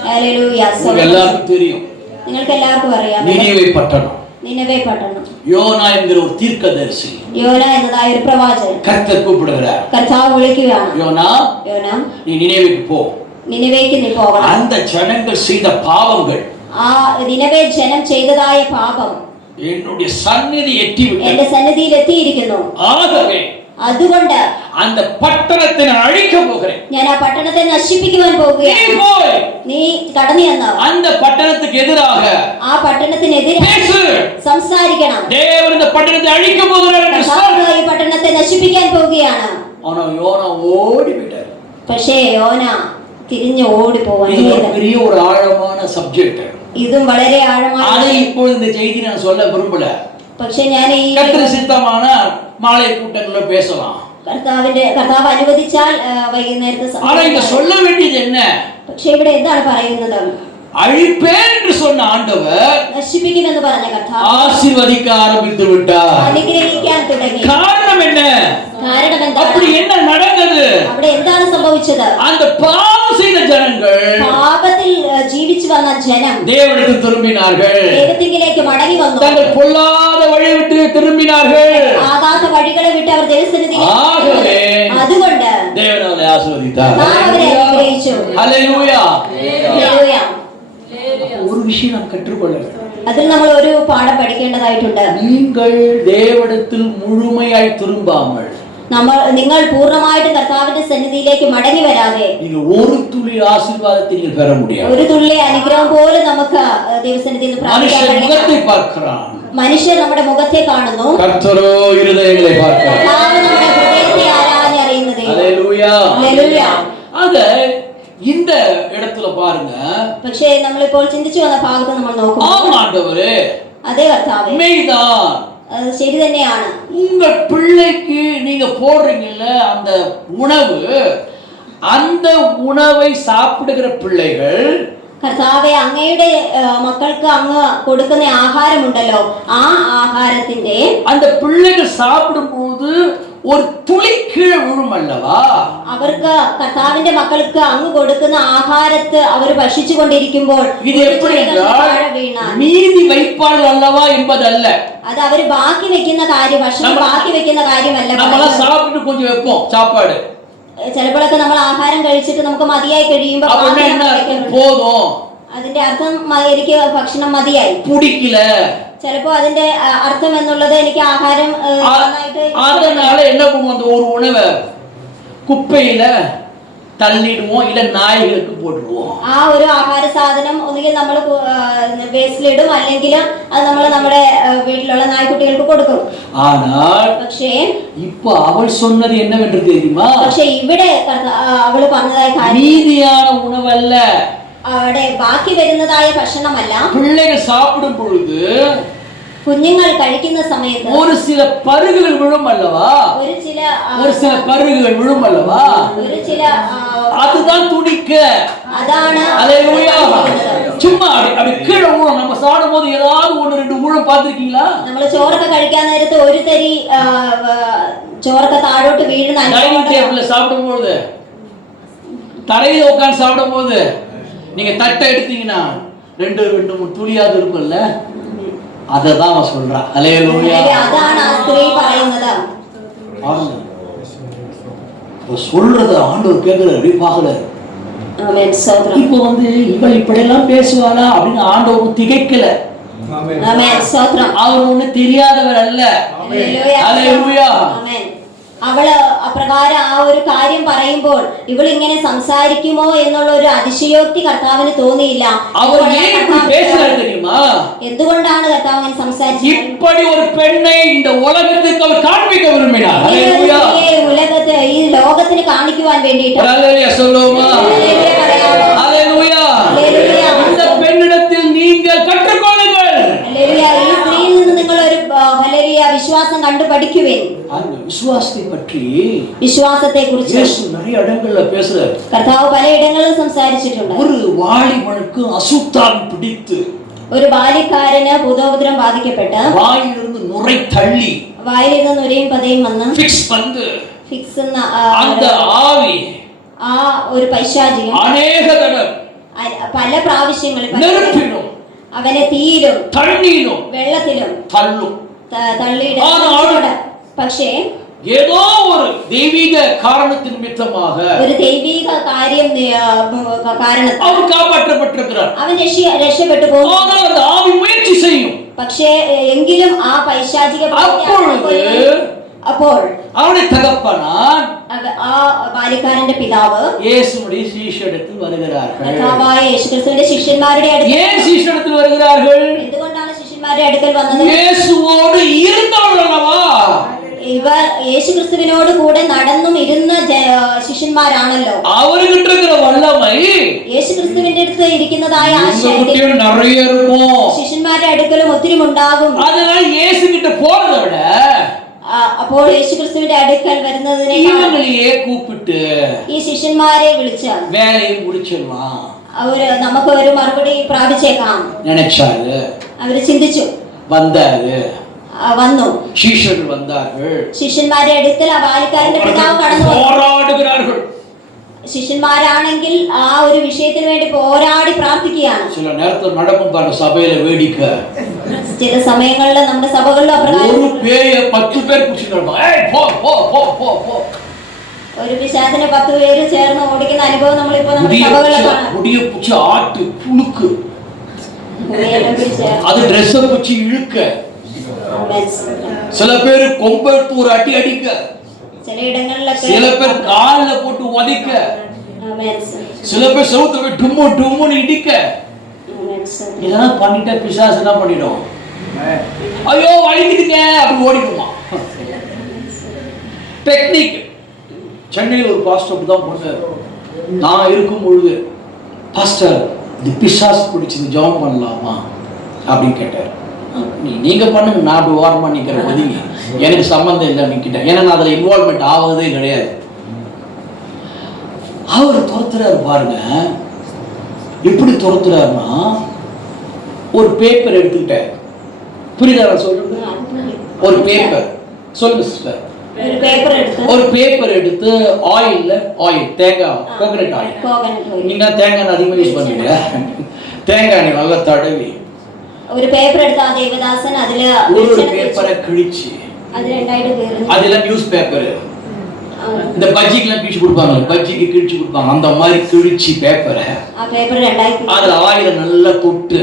ഹല്ലേലൂയ. உங்களுக்கு எல்லாருக்கும் தெரியும், നിങ്ങൾക്ക് എല്ലാവർക്കും അറിയാം நினிவே பட்டணம், നിനവേ പട്ടണം. யோனா என்கிற ஒரு தீர்க்கதரிசி യോന എന്നതായ ഒരു പ്രവാചകൻ கர்த்தர் கூப்பிடுகிறார். കർത്താവ് വിളിക്കുകയാണ്, யோனா, യോന நீ நினைவுக்கு போ, നിനവേക്ക് നീ പോകണം. அந்த ஜனங்கள் செய்த பாவங்கள் ആ നിനവേ ജനം ചെയ്തതായ പാപം என்னுடைய சந்நிதி எட்டி എന്റെ விட்டது. സന്നിധിയിൽ എത്തിയിരിക്കുന്നു. ஆகவே അതുകൊണ്ട് அந்த பட்டணத்தை நான் அழிக்க போகிறேன். ഞാൻ ആ പട്ടണത്തെ നശിപ്പിക്കുവാൻ நீ പോകുകയാണ്. போய் നീ കടന്നു ചെന്ന് அந்த பட்டணத்துக்கு எதிராக ആ പട്ടണത്തിനെതിരെ பேசு. സംസാരിക്കണം. தேவன் இந்த பட்டணத்தை அழிக்க போகிறார் என்று சொல். കർത്താവ് ഈ പട്ടണത്തെ നശിപ്പിക്കാൻ പോവുകയാണ്. ஆனா யோனா ஓடி போயிட்டாரு. പക്ഷേ യോന തിരിഞ്ഞു ഓടി പോവാൻ இது ஒரு பெரிய ஒரு ஆழமான சப்ஜெக்ட். ഇതും വളരെ ആഴമായ. அதை இப்போ இந்த செய்தி நான் சொல்ல விரும்பல. പക്ഷെ ഞാൻ ഈ கர்த்தர் சித்தமான மாலை கூட்டங்கள்ல பேசலாம். കർത്താവ് അനുവദിച്ചാൽ വൈകുന്നേരത്തെ. ஆனா இங்க சொல்ல வேண்டியது என்ன? പക്ഷെ ഇവിടെ എന്താണ് പറയുന്നത്? அழிப்பேன் என்று சொன்ன ஆண்டவர் നശിപ്പിക്കുമെന്ന് പറഞ്ഞ കർത്താവ് ஆசீர்வதிக்க ஆரம்பித்து விட்டார். അനുഗ്രഹിക്കാൻ തുടങ്ങി. காரணம் என்ன? കാരണം എന്താണ്? அப்படி என்ன நடந்தது? അവിടെ എന്താണ് സംഭവിച്ചത്? அந்த பாவம் செய்த ஜனங்கள் പാപത്തിൽ ജീവിച്ചു വന്ന ജനം தேவனுக்கு திரும்பினார்கள். ദൈവത്തിലേക്ക് മടങ്ങി വന്നു. தங்கள் பொல்லாத வழி விட்டு திரும்பினார்கள். ആകാത്ത വഴികളെ വിട്ട് അവർ ദൈവസന്നിധിയിലേക്ക്. ஆகவே അതുകൊണ്ട് தேவன் அவரை ஆசீர்வதித்தார். അവരെ അനുഗ്രഹിച്ചു. ஹல்லேலூயா. ഹല്ലേലൂയ. ஒரு விஷயம் நாம் கற்றுக்கொள்ள வேண்டும். അതിൽ നമ്മൾ ഒരു പാഠം പഠിക്കേണ്ടതായിട്ടുണ്ട്. நீங்கள் தேவனிடத்தில் முழுமையாய் திரும்பாமல் നിങ്ങൾ പൂർണ്ണമായിട്ടും കർത്താവിന്റെ സന്നിധിയിലേക്ക് മടങ്ങി വരാതെ நீங்க ஒரு துளி ஆசீர்வாதத்தை நீங்க பெற முடியாது. ഒരു തുള്ളി അനുഗ്രഹം പോലും നമുക്ക് ദൈവസന്നിധിയിൽ നിന്ന് പ്രാപിക്കാൻ மனுஷன் കഴിയില്ല. முகத்தை பார்க்கிறான், മനുഷ്യർ നമ്മുടെ മുഖത്തെ കാണുന്നു, கர்த்தரோ இருதயங்களை பார்க்கிறார். കർത്താവ് നമ്മുടെ ഹൃദയത്തെ ആരാഞ്ഞറിയുന്നത്. ஹல்லேலூயா. ഹല്ലേലൂയ. அத இந்த இடத்துல பாருங்க. പക്ഷേ നമ്മളിപ്പോൾ ചിന്തിച്ചു വന്ന ഭാഗത്ത് നമ്മൾ നോക്കുമ്പോൾ ஆண்டவரே അതേ കർത്താവേ, மெய்தான், അത് ശരി തന്നെയാണ്. உங்க பிள்ளைக்கு நீங்க போடுறீங்கல்ல அந்த உணவு, அந்த உணவை சாப்பிடுகிற பிள்ளைகள், കർത്താവെ, അങ്ങയുടെ മക്കൾക്ക് അങ്ങ് കൊടുക്കുന്ന ആഹാരമുണ്ടല്ലോ, ആ ആഹാരത്തിന്റെ அந்த பிள்ளைகள் சாப்பிடும்போது ஒரு துளி கீழே விழும் அல்லவா? അവർക്ക് കർത്താവിന്റെ മക്കൾക്ക് അങ്ങ് കൊടുക്കുന്ന ആഹാരത്തെ അവർ ഭക്ഷിച്ചു കൊണ്ടിരിക്കുമ്പോൾ இது எப்படி என்றால் மீதி வைப்பார்கள் அல்லவா என்பதல்ல. അത് അവർ ബാക്കി വെക്കുന്ന കാര്യം, ഭക്ഷണം ബാക്കി വെക്കുന്ന കാര്യമല്ല. நம்ம சாப்பிட்டு கொஞ்சம் வைப்போம் சாப்பாடு, ചിലപ്പോഴൊക്കെ നമ്മൾ ആഹാരം കഴിച്ചിട്ട് നമുക്ക് മതിയായി കഴിയുമ്പോൾ போதும், അതിന്റെ അർത്ഥം എനിക്ക് ഭക്ഷണം മതിയായി, பிடிக்கல. ചിലപ്പോ അതിന്റെ അർത്ഥം എന്നുള്ളത് എനിക്ക് ആഹാരം அதனால என்ன பண்ணுவோம், அந்த ஒரு உணவை குப்பையில തള്ളിടുമോ ഇല്ല നായ്കൾക്ക് പോടുവോ. ആ ഒരു ആഹാര സാധനം ഒന്നുകിൽ നമ്മൾ വേസ്റ്റിലിടും, അല്ലെങ്കിൽ അത് നമ്മൾ നമ്മുടെ വീട്ടിലുള്ള നായ്ക്കുട്ടികൾക്ക് കൊടുക്കും. പക്ഷേ ഇപ്പൊ അവൾ சொன்னது என்னவென்று தெரியுமா? പക്ഷേ ഇവിടെ അവൾ പറഞ്ഞതായ കാര്യം நீதியான உணவல்ல, അവിടെ ബാക്കി വരുന്നതായ ഭക്ഷണമല്ല. பிள்ளைகள் சாப்பிடும் பொழுது കുഞ്ഞുങ്ങൾ കഴിക്കുന്ന സമയത്ത് ஒரு சில பருகுகள் விழும் அல்லவா, ஒரு சில பருகுகள் விழும் அல்லவா, அதுதான் துணிக்க. அതാണ് ஹல்லேலூயா. சும்மா அப்படி கீழே ஊழும். நம்ம சாப்பிடும் போது ஏதாவது ஒன்று ரெண்டு ஊழும் பார்த்திருக்கீங்களா? നമ്മൾ ചോറൊക്കെ കഴിക്കാൻ നേരത്ത് ഒരു തരി ചോറൊക്കെ താഴോട്ട് വീഴുന്ന டைனிங் டேபிள்ல சாப்பிடும்போது, தரையில உட்கார்ந்து சாப்பிடும்போது நீங்க தட்டை எடுத்தீங்கன்னா ரெண்டு மூணு துளியாவது இருக்கும்ல, அததான் அவன் சொல்றான். ஹல்லேலூயா. அதான் ആ സ്ത്രീ പറയുന്നത്. சொல்றத ஆண்டவர் கேட்கல, அப்படி பார்க்கல. ஆமென். ஸ்தோத்திரம். இப்போ இவ இப்படி எல்லாம் பேசுவாளா அப்படின்னு ஆண்டவர் திகைக்கல. ஆமென். ஸ்தோத்திரம். அவர் ஒண்ணு தெரியாதவர் அல்ல. ஹல்லேலூயா. ஆமென். അവള് അപ്രകാരം ആ ഒരു കാര്യം പറയുമ്പോൾ ഇവളിങ്ങനെ സംസാരിക്കുമോ എന്നുള്ള ഒരു അതിശയോക്തി കർത്താവിന് തോന്നിയില്ല. എന്തുകൊണ്ടാണ് കർത്താവ് അങ്ങനെ സംസാരിച്ചത്? ഉലകത്ത് ഈ ലോകത്തിന് കാണിക്കുവാൻ വേണ്ടിയിട്ട്. ഈ സ്ത്രീയിൽ നിന്ന് നിങ്ങൾ ഒരു വിശ്വാസം കണ്ടു പഠിക്കുവേൻ. വിശ്വാസത്തെ കുറിച്ച് കർത്താവ് പലയിടങ്ങളിലും സംസാരിച്ചിട്ടുണ്ട്. ഒരു ബാല്യക്കാരന് ഭൂതോപദ്രവം ബാധിക്കപ്പെട്ട് വായിലിരുന്ന് നുരയും പതയും വന്ന് ഫിക്സ് എന്ന ആ ഒരു പൈശാചികം പല പ്രാവശ്യങ്ങളിൽ അവനെ തീയിലും വെള്ളത്തിലും തള്ളിയിടും. പക്ഷേ ஏதோ ஒரு தெய்வீக காரணத்தின் நிமித்தமாக ஒரு தெய்வீக காரியம் காரணத்தால் அவர் காப்பாற்றப்பட்டிருக்கிறார். அவன் രക്ഷപ്പെട്ടു പോകും. ஆனால் அந்த ஆவி முயற்சி செய்யும். പക്ഷേ എങ്കിലും ആ പൈശാചിക അപ്പോൾ அவனுடைய தகப்பனார் ആ ബാല്യക്കാരന്റെ പിതാവ് இயேசுவுடைய சீஷரிடத்தில் வருகிறார்கள். കർത്താവായ യേശുക്രിസ്തുവിന്റെ ശിഷ്യന്മാരുടെ അടുക്കൽ. ஏன் சீஷரிடத்தில் வருகிறார்கள்? എന്തുകൊണ്ടാണ് ശിഷ്യന്മാരുടെ അടുക്കൽ വന്നത്? இயேசுவோடு இருந்தவர்கள் அல்லவா, ഇവർ യേശുക്രിസ്തുവിനോട് കൂടെ നടന്നും ഇരുന്ന ശിഷ്യന്മാരാണല്ലോ. அவர்கிட்ட இருக்கிற வல்லமை യേശുക്രിസ്തുവിന്റെ അടുത്ത് ഇരിക്കുന്നതായ ആ உங்க ശക്തി குட்டியும் நிறைய இருக்கும். ശിഷ്യന്മാരുടെ അടുക്കലും ഒത്തിരി ഉണ്ടാകും. அதனால இயேசு கிட்ட போறதை விட അപ്പോൾ യേശുക്രിസ്തുവിന്റെ അടുക്കൽ വരുന്നതിനെ இவங்களையே கூப்பிட்டு ഈ ശിഷ്യന്മാരെ വിളിച്ച് வேலையை முடிச்சிடலாம் നമുക്ക് ഒരു മറുപടി പ്രാപിച്ചേക്കാം நினைச்சாரு. അവര് ചിന്തിച്ചു. வந்தாரு, വന്നു. சீஷர்கள் வந்தார்கள், ശിഷ്യന്മാരുടെ അടുക്കൽ ആ ബാലിക്കാരന്റെ പിതാവ് കടന്നു വന്നു. போராடுகிறார்கள். ശിഷ്യന്മാരാണെങ്കിൽ ആ ഒരു വിഷയത്തിന് വേണ്ടി പോരാടി പ്രാർത്ഥിക്കുകയാണ്. சில நேரத்துல நடக்கும் பாருங்க சபையில வேடிக்கை. ചില സമയങ്ങളിൽ നമ്മുടെ സഭകളിലും അപ്രകാരം ஒரு பேய 10 பேர் பிடிச்சிட்டு ஏய் போ போ പോ പോ പോ ഒരു പിശാചിനെ 10 പേര് ചേർന്ന് ഓടിക്കുന്ന അനുഭവം നമ്മളിപ്പോ നമ്മുടെ സഭകളിൽ കാണാം. முடிய பிடிச்சி ஆட்டு புழுக்கு, அது Dress பிடிச்சி இழுக்க, சில பேர் கொம்பை தூர் அடி அடிக்க, சில பேர் கால்ல போட்டு உதைக்க, சில பேர் செவுத்துல போய் டும்மு டும்முன்னு இடிக்க. இதெல்லாம் பண்ணிட்டா பிசாசு என்ன பண்ணிடும்? ஐயோ வலிக்குதுங்க அப்படி ஓடிடுமா. டெக்னிக். சென்னையில் ஒரு பாஸ்டர் அப்படிதான் பண்ணாரு. நான் இருக்கும் பொழுது பாஸ்டர் இது பிசாசு பிடிச்சது ஜெபம் பண்ணலாமா அப்படின்னு கேட்டார். நீங்க பண்ணுங்க, நான் அப்படி ஓரமா நிக்கிற ஒதுங்க, எனக்கு சம்பந்தம் இல்லை நிக்கிட்டேன். ஏன்னா நான் அதில் இன்வால்மெண்ட் ஆவதே கிடையாது. அவர் துரத்துறாரு பாருங்க. எப்படி துரத்துறாருன்னா ஒரு பேப்பர் எடுத்துக்கிட்டார். புரியுதா சொல்றது? ஒரு பேப்பர் சொல்லுங்க சிஸ்டர். ஒரு பேப்பர் எடுத்து ஆயில் தேங்காய் கோகனட் ஆயில், நீங்க தேங்காய் அதிகமாக யூஸ் பண்ணுவீங்க, தேங்காய் நல்லா தடவி ഒരു പേപ്പർ എടുത്ത് ആ ദേവദാസൻ അതില് ஒரு பேப்பரை கிழிச்சு அதுல நியூஸ் பேப்பர், இந்த பஜ்ஜிக்கெல்லாம் கிழிச்சு கொடுப்பாங்க, பஜ்ஜிக்கு கிழிச்சு கொடுப்பாங்க, அந்த மாதிரி கிழிச்சு பேப்பரை அதுல ஆயில நல்லா தொட்டு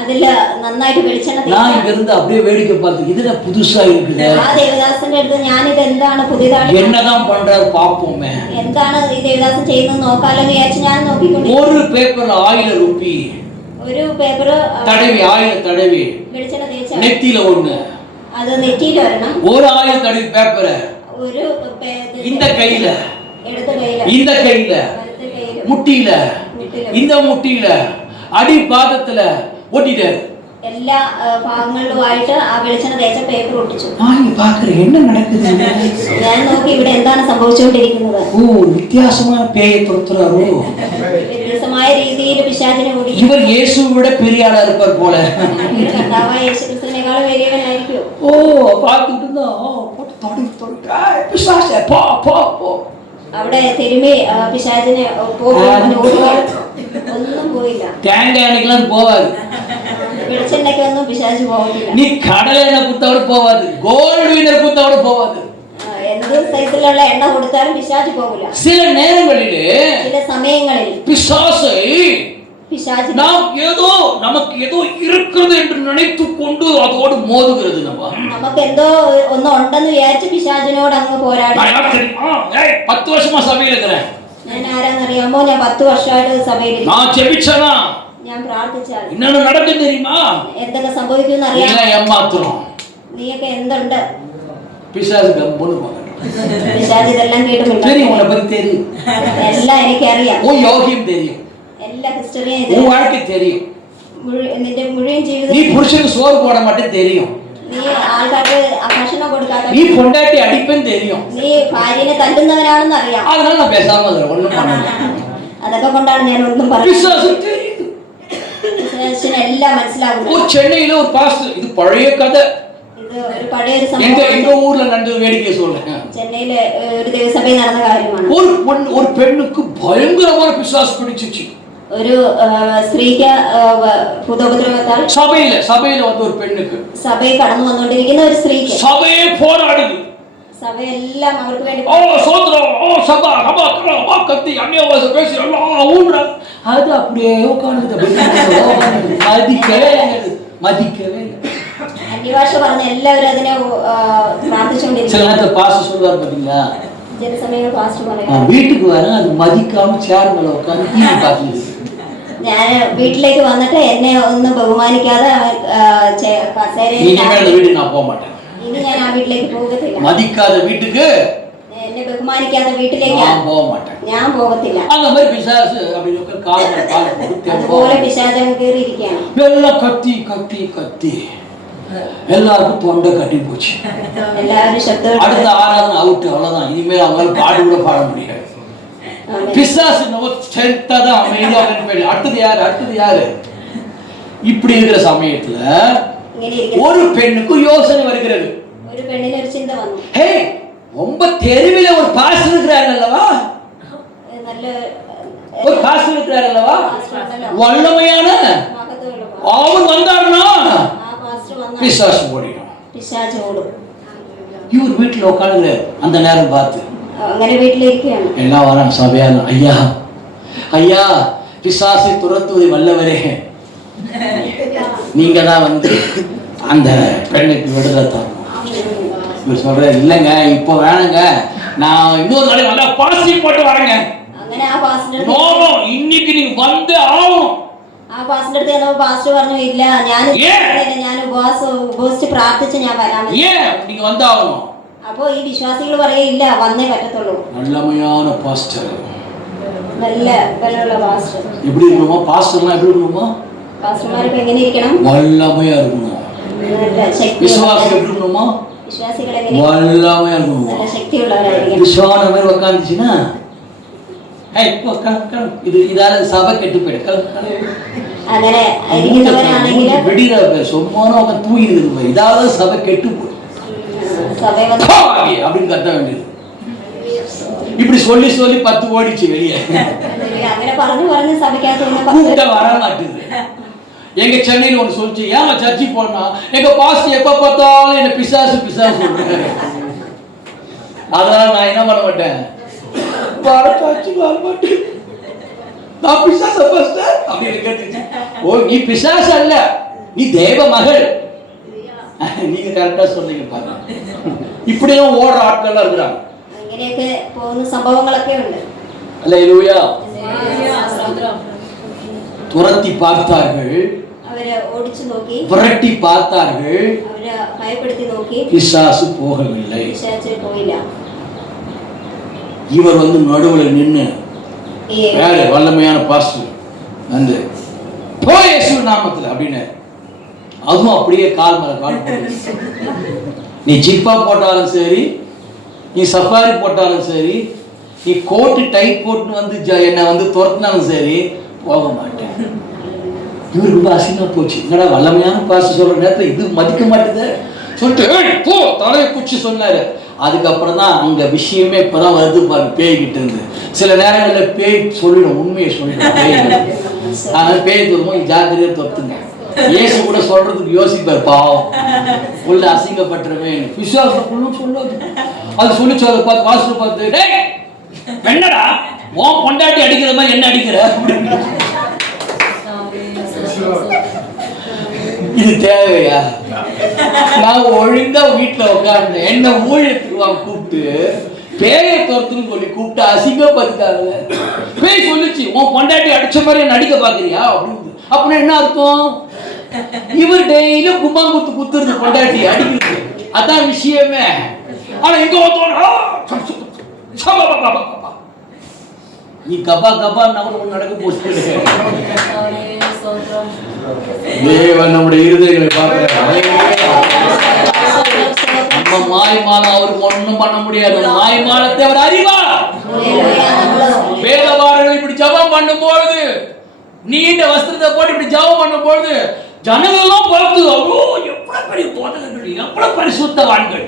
അതില് നന്നായിട്ട് വെളിച്ചെണ്ണ நான் இங்க இருந்து அப்படியே வேடிக்கை பார்த்து இதுல புதுசா இருக்குது. ആ ദേവദാസന്റെ അടുത്ത് ഞാനിത് എന്താണ് പുതിയതായിട്ട് என்னதான் பண்றாரு பாப்போமே, എന്താണ് ഈ ദേവദാസൻ ചെയ്യുന്നത് നോക്കാലോ എന്ന് വിചാരിച്ച് ഞാൻ നോക്കിക്കൊണ്ടിരുന്നു. ஒரு பேப்பர்ல ஆயில ருப்பி ഒരു പേപ്പർ தடவி ஆயில தடவி വെളിച്ചെണ്ണ തേച്ച് நெத்தியில ஒண்ணு, അത് നെറ്റിയിൽ വരണം. ஒரு ஆயில தடவி பேப்பரை ഒരു இந்த கையில, എടുത്ത കയ്യില്, இந்த கையில, വലത്തെ കയ്യില്, முட்டியில, இந்த முட்டியில, அடி பாதத்துல ஒட்டிட்டாரு. എല്ലാ ഭാഗങ്ങളിലുമായിട്ട് ആ വെളിച്ചെണ്ണ തേച്ച പേപ്പർ ഒട്ടിച്ചു. பாக்குறேன் என்ன நடக்குது. ഞാൻ നോക്കി ഇവിടെ എന്താണ് സംഭവിച്ചുകൊണ്ടിരിക്കുന്നത്. வித்தியாசமான பேயை துரத்துறாரோ, വ്യത്യസ്തമായ രീതിയിൽ പിശാചിനെ ഓടി. இவர் இயேசுவை விட பெரிய ஆளா இருப்பார் போல. കർത്താവായ യേശുക്രിസ്തുവിനേക്കാളും വലിയവനായിരിക്കും. பார்த்துட்டு இருந்தா போட்டு தொடி தொடி பிசாசே போ போ போ. അവിടെ തിരുമി പിശാചിനെ ഒന്നും പോയില്ല. தேங்காய் எண்ணெய்க்கெல்லாம் போவாது, വെളിച്ചെണ്ണയ്ക്കൊന്നും പിശാച് പോകില്ല. நீ கடலை எண்ணெய் குத்தோட போவாது, கோல்டு வினர் குத்தோட போவாது. എന്ത് സൈസിലുള്ള എണ്ണ കൊടുത്താലും പിശാച് പോകില്ല. சில நேரங்களிலே ചില സമയങ്ങളിൽ பிசாசை പിശാച് நாம் நமக்கு ஏதோ இருக்கிறது என்று நினைத்து கொண்டு அதோடு மோதுகிறது. നമുക്ക് എന്തോ ഒന്ന് ഉണ്ടെന്ന് വിചാരിച്ച് പിശാചിനോട് അങ്ങ് പോരാടി. 10 வருஷமா சபையில இருக்கிறேன், ഞാൻ ആരാന്നറിയാമോ? ഞാൻ 10 വർഷമായിട്ട് സഭയിൽ நான் ஜெபிச்சனா ഞാൻ പ്രാർത്ഥിച്ചാൽ என்ன நடக்கும் தெரியுமா? എന്തൊക്കെ സംഭവിക്കുമെന്ന് അറിയാം. நீங்க ஏமாத்துறோம், നീയൊക്കെ എന്തുണ്ട്? பிசாசு கம்புன்னு போங்க. പിശാച് ഇതെല്ലാം കേട്ടുമില്ല. தெரியும், உன்னை பத்தி தெரியும், എല്ലാം എനിക്കറിയാം. உன் யோகியம் தெரியும், എല്ലാ ഹിസ്റ്ററിയും உன் வாழ்க்கை தெரியும், നിന്റെ മുഴുവൻ ജീവിതം. நீ புருஷனுக்கு சோறு போட மாட்டேன்னு தெரியும், നീ ആൾക്കാർക്ക് ഭക്ഷണം കൊടുക്കാത്ത, நீ பொண்டாட்டி அடிப்பேன்னு தெரியும். നീ ഭാര്യനെ തല്ലുന്നവനാണെന്ന് അറിയാം. அதனால நான் பேசாம இருக்கிறேன், ஒண்ணும் பண்ணல. അതൊക്കെ കൊണ്ടാണ് ഞാൻ ഒന്നും പറയുന്നത്. பிசாசு தெரியுது. പിശാചിന് എല്ലാം മനസ്സിലാകുന്നു. ஒரு சென்னையில ஒரு பாஸ்டர், இது பழைய கதை, ഇത് ഒരു പഴയൊരു எங்க സംഭവം. ஊர்ல நடந்த வேடிக்கை சொல்றேன். ചെന്നൈയിലെ ഒരു ദേവസഭയിൽ നടന്ന കാര്യമാണ്. ஒரு பெண்ணுக்கு பயங்கரமான பிசாசு பிடிச்சிச்சு. ഒരു സ്ത്രീക്ക് ഭൂതോപദ്രവത്താൽ சபையில வந்து ஒரு பெண்ணுக்கு സഭയിൽ കടന്നു വന്നുകൊണ്ടിരിക്കുന്ന ഒരു സ്ത്രീക്ക് சபையே போராடுது. സഭയെല്ലാം അവർക്ക് വേണ്ടി சோதரம் சபா சபா கரா கத்தி அந்நியவாச பேசி எல்லாம் ஊடுற அது அப்படியே உட்கார்ந்துட்டு மதிக்கவே இல்லை. അന്യഭാഷ പറഞ്ഞ എല്ലാവരും അതിനെ പ്രാർത്ഥിച്ചുകൊണ്ടിരിക്കും. சில நேரத்தில் பாஸ்டர் சொல்வார் பாத்தீங்களா, ചില സമയങ്ങൾ പാസ്റ്റർ പറയാം, வீட்டுக்கு வரேன் அது மதிக்காம சேர் மேல உட்கார்ந்து டிவி பார்த்துட்டு. ഞാൻ വീട്ടിലേക്ക് വന്നിട്ട് എന്നെ ഒന്നും ബഹുമാനിക്കാതെ வீட்டுக்கு நான் போக மாட்டேன். ഇനി ഞാൻ ആ വീട്ടിലേക്ക് പോകത്തില്ല. மதிக்காத வீட்டுக்கு എന്നെ ബഹുമാനിക്കാത്ത വീട്ടിലേക്ക് நான் போக மாட்டேன். ഞാൻ പോകത്തില്ല. அந்த மாதிரி பிசாசு அப்படின்னு கால் போட்டு അതുപോലെ പിശാചം കയറിയിരിക്കുകയാണ്. எல்லாம் கத்தி கத்தி கத்தி எல்லாருக்கும் தொண்டை கட்டி போச்சு. എല്ലാവരും ശബ്ദം அடுத்த ஆராதனை அவுட்டு, அவ்வளவுதான். இனிமேல் அவங்களால பாடு கூட பாட முடியாது. பிசாசு நம்ம செத்ததான் அமைதியாக போயிடு. அடுத்தது யாரு? இப்படி இருக்கிற சமயத்துல ஒரு பெண்ணுக்கு யோசனை வருகிறது. ഒരു പെണ്ണിന് ഒരു ചിന്ത വന്നു. ஹே, ரொம்ப தெருவில ஒரு பாஸ்டர் இருக்கிறார் அல்லவா? നല്ല ஒரு பாஸ்டர் இருக்கிறார் அல்லவா? வல்லமையான அவர் வந்தாருன்னா பிசாசு ஓடிடும். പിശാച് ഓടും. இவர் வீட்டுல உட்காந்து அந்த நேரம் பார்த்து അങ്ങനെ വീട്ടിലിരിക്കുകയാണ്. எல்லாம் வராங்க சபையால். ஐயா ஐயா, பிசாசை துரத்துவதை வல்லவரே, நீங்க தான் வந்து அந்த பெண்ணுக்கு விடுதலை தரணும். இவர் சொல்ற, இல்லைங்க இப்போ வேணுங்க, நான் இன்னொரு நாளைக்கு நல்லா பாசிட்டிவ் போட்டு வரேங்க. അങ്ങനെ ആ പാസ്റ്റർ இன்னைக்கு நீங்க வந்து ஆகணும். ആ പാസ്റ്റർ അടുത്ത് ചെന്നപ്പോൾ പാസ്റ്റർ പറഞ്ഞു, ഇല്ല ഞാൻ ഉപവസിച്ച് പ്രാർത്ഥിച്ച് ഞാൻ വരാൻ. ஏன் நீங்க வந்து ஆகணும்? അപ്പോ ഈ വിശ്വാസികൾ പറയേ, ഇല്ല വന്നേ പറ്റത്തുള്ളൂ. நல்லமையான பாஸ்டர், നല്ല ബലമുള്ള പാസ്റ്റർ. எப்படி இருக்கணுமோ? பாஸ்டர்லாம் எப்படி இருக்கணுமோ? പാസ്റ്റർമാർക്ക് എങ്ങനെ ഇരിക്കണം? வல்லமையா இருக்கணும். നല്ല ശക്തി. விசுவாசிகள் எப்படி இருக்கணுமோ? விசுவாசிகள் எങ്ങനെ? வல்லமையா இருக்கணும். நல்ல சக்தியுள்ளவராയിരിക്കണം. விசுவான மாதிரி உட்காந்துச்சுன்னா, இதால சபை கெட்டு போயிடு. അങ്ങനെ ഇരിക്കുന്നവരാണെങ്കിൽ வெடியில சொம்மான உட்காந்து தூங்கிடுது. இதால சபை கெட்டு போயிடும் அப்படின்னு கத்த வேண்டியது. இப்படி சொல்லி சொல்லி 10 ஓடிச்சு வெளியே. അങ്ങനെ പറഞ്ഞു പറഞ്ഞു സഭയ്ക്കകത്ത് கூட்ட வர மாட்டுது. எங்க சென்னையில் ஒன்று சொல்லிச்சு, ஏன் சர்ச்சை போனா எங்க பாஸ்டர் எப்ப பார்த்தாலும் என்ன பிசாசு சொல்றாரு. அதனால நான் என்ன பண்ண மாட்டேன், வர மாட்டேன். நான் பிசாச பாஸ்டர் அப்படின்னு கேட்டுச்சு. ஓ, நீ பிசாசு அல்ல, நீ தேவ மகள். நீங்க கரெக்டா சொன்னீங்க பாருங்க. இப்படியும் ஓடுற ஆட்கள்லாம் இருக்கிறாங்க. അങ്ങനെയൊക്കെ പോകുന്ന സംഭവങ്ങളൊക്കെ ഉണ്ട്. அல்லேலூயா. துரத்தி பார்த்தார்கள், അവരെ ഓടിച്ചു നോക്കി, புரட்டி பார்த்தார்கள், അവരെ ഭയപ്പെടുത്തി നോക്കി, பிசாசு போகவில்லை. പിശാച് போயிല്ല. இவர் வந்து நடுவில் நின்று, யாரு? வல்லமையான பாஸ்டர் வந்து போய் இயேசு நாமத்தில் அப்படின்னு, அதுவும் அப்படியே கால் மேல கால் போட்டு, நீ ஜிப்பா போட்டாலும் சரி, நீ சஃபாரி போட்டாலும் சரி, நீ கோட்டு டைட் போட்டு வந்து என்னை வந்து துரத்தினாலும் சரி, போக மாட்டேன். இவருக்கு ரொம்ப அசிங்கமா போச்சு. என்னடா வல்லமையான பாஸ்டர் சொல்ற நேரத்தில் இது மதிக்க மாட்டேது சொல்லிட்டு போ தலையை குச்சி சொன்னாரு. அதுக்கப்புறம் தான் அங்க விஷயமே இப்பதான் வருது பாரு, பேய்கிட்ட இருந்து. சில நேரங்களில் பேய் சொல்லிடும், உண்மையை சொல்லிடும் பேய். அதனால பேய் தருவோம், ஜாக்கிரதையா துரத்துங்க. இயேசு கூட சொல்றதுக்கு யோசிப்பார், பாவம் உள்ள அசிங்கப்பட்டுருமே விசுவாசம் சொல்லாது. அது சொல்லி சொல்ல பார்த்து பாஸ்டர் பார்த்து, டேய் என்னடா உன் பொண்டாட்டி அடிக்கிற மாதிரி என்ன அடிக்கிற? இது தேவையா? நான் ஒழுங்கா வீட்டுல உட்கார்ந்து என்ன ஊழியத்துக்கு கூப்பிட்டு பேயை துரத்துன்னு சொல்லி கூப்பிட்டு அசிங்கப்படுத்தாங்க. பேய் சொல்லிச்சு, உன் பொண்டாட்டி அடிச்ச மாதிரி நடிக்க பாக்குறியா அப்படின்னு. அப்படின்னா என்ன அர்த்தம்? இவர் டெய்லியும் கும்பாங்குத்து குத்துறது, பொண்டாட்டி அடிக்கிறது, அதான் விஷயமே. ஆனா எங்க நீ கபா கபா நடக்க போச்சு. தேவன் நம்முடைய இருதயங்களை பார்க்கிறார். நம்ம மாய்மாலம் அவருக்கு ஒண்ணும் பண்ண முடியாது. மாய்மாலத்தை அவர் அறிவார். வேதபாரர்கள் இப்படி ஜபம் பண்ணும்போது, நீண்ட வஸ்திரத்தை போட்டு இப்படி ஜபம் பண்ணும்போது ஜனங்கள் எல்லாம் பார்த்து, எவ்வளவு பெரிய போதகர்கள், எவ்வளவு பரிசுத்தவான்கள்.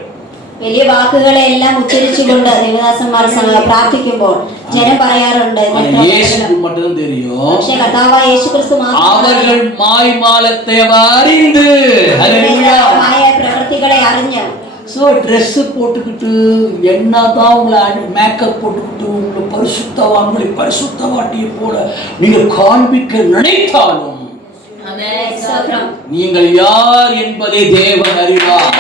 വലിയ വാക്കുകളെല്ലാം ഉച്ചരിച്ചുകൊണ്ട് ദേവദാസന്മാർ പ്രാർത്ഥിക്കുമ്പോൾ ജനം പറയാറുണ്ട്, യേശുவுக்கு மட்டும் தெரியும். പക്ഷേ കർത്താവായ യേശുക്രിസ്തു മാത്രം அவர்கள் மாய்மாலத்தை அறிந்து, ஹல்லேலூயா, மாய பிரவൃத்திகளை அறிഞ്ഞു. சோ Dress போட்டுக்கிட்டு என்னதான் உங்களை மேக்கப் போட்டுக்கிட்டு உங்களை பரிசுத்தவான்களை பரிசுத்தவாட்டியை போல நீங்க காண்பிக்க நினைத்தாலும் நீங்கள் யார் என்பதை தேவன் அறிவார்.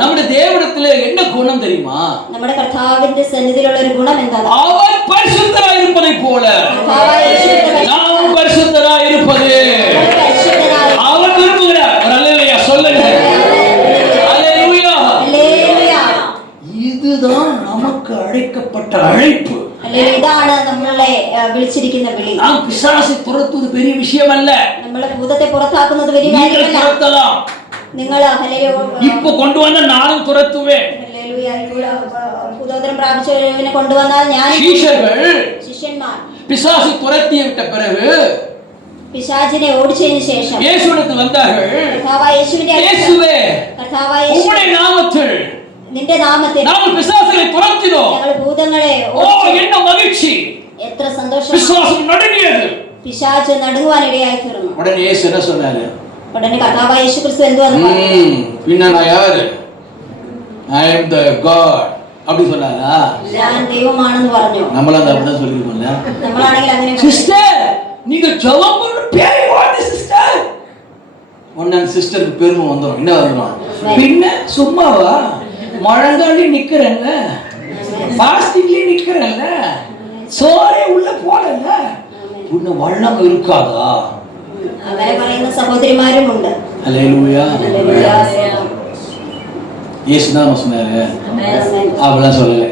നമ്മുടെ தேவனிடத்துல என்ன குணம் தெரியுமா? നമ്മുടെ കർത്താവിന്റെ സന്നിധിയിലുള്ള ഒരു ഗുണം എന്താണ്? அவர் பரிசுத்தராய் இருப்பதை போல நாம் பரிசுத்தராய் இருப்பது. இதுதான் நமக்கு அழைக்கப்பட்ட அழைப்பு. ഇതാണ് നമ്മളെ വിളിച്ചിരിക്കുന്ന വിളി. நாம் பிசாசை துரத்துவது பெரிய விஷயம் அல்ல. നമ്മളെ ഭൂതത്തെ പുറത്താക്കുന്നത് വലിയ കാര്യമല്ല. துரத்தலாம். നിങ്ങൾ இப்போ கொண்டு வந்த நானும் துரத்துவேன். ഭൂതോത്തരം പ്രാപിച്ചവനെ കൊണ്ടുവന്നാൽ ഞാൻ ശിഷ്യന്മാർ பிசாசை துரத்தி விட்ட பிறகு പിശാചിനെ ഓടിച്ചതിന് ശേഷം യേശുവിനടുത്ത് വந்தார்கள். കർത്താവായ യേശുവിന്റെ യേശുവേ കർത്താവായ യേശുവിന്റെ നാമത്തിൽ നിന്റെ നാമത്തിൽ നാം പിശാചുകളെ തുരത്തിനോ. ഞങ്ങൾ ഭൂതങ്ങളെ ഓ என்ன மகிழ்ச்சி. എത്ര സന്തോഷം. பிசாசு நடுங்கியது. പിശാച് നടുങ്ങുവാനിടയായി തീർന്നു. உடனே இயேசு என்ன சொன்னாரு? ഉടനെ കർത്താവായ യേശു ക്രിസ്തു എന്തുവാന്ന് പറഞ്ഞു? பின்ன நான் யாரு? I am the God அப்படி சொன்னாரா? ഞാൻ ദൈവമാണെന്ന് പറഞ്ഞു. நம்மள அப்படிதான் சொல்லிருக்கோம்ல. നമ്മളാണെങ്കിൽ അങ്ങനെ சிஸ்டர் நீங்க ஜெபம் பண்ண பேரை வாடி சிஸ்டர். ஒண்ணான் சிஸ்டருக்கு பெருமை வந்துரும். என்ன வந்துரும்? பின்ன சும்மாவா? மழங்காலி நிக்கிறேன்ல, ஃபாஸ்டிங்லி நிக்கிறேன்ல, சோரே உள்ள போறேன்ல, உன்ன வள்ளம் இருக்காதா? അങ്ങനെ പറയുന്ന സഹോദരിമാരുമുണ്ട്. ஹல்லேலூயா. இயேசு தான் சொன்னாரு. அவள சொல்லல.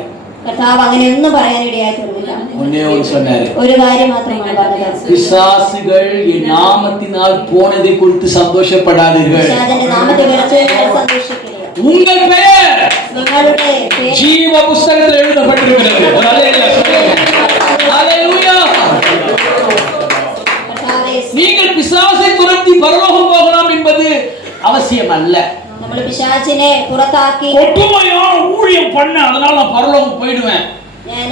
കർത്താവ് അങ്ങനെ ഒന്നും പറയാനിടയായി തീർന്നില്ല. ஒண்ணே ஒன்று சொன்னாரு. ഒരു കാര്യം മാത്രമാണ് പറഞ്ഞത്. பிசாசுகள் என் நாமத்தினால் போனதை குறித்து சந்தோஷப்படாதீர்கள். പിശാചിന്റെ നാമത്തെ വിളിച്ച് സന്തോഷിക്കുക. உங்கள் பெயர் നിങ്ങളുടെ പേര് ஜீவ புத்தகத்தில் எழுதப்பட்டிருக்கிறது. ஹல்லேலூயா. நீங்கள் பிசாசை துரத்தி பரலோகம் போகலாம் என்பது அவசியம் அல்ல. നമ്മൾ പിശാചിനെ പുറത്താക്കി ஒட்டுமையான ஊழியம் பண்ண அதனால நான் பரலோகம் போய்டுவேன். ഞാൻ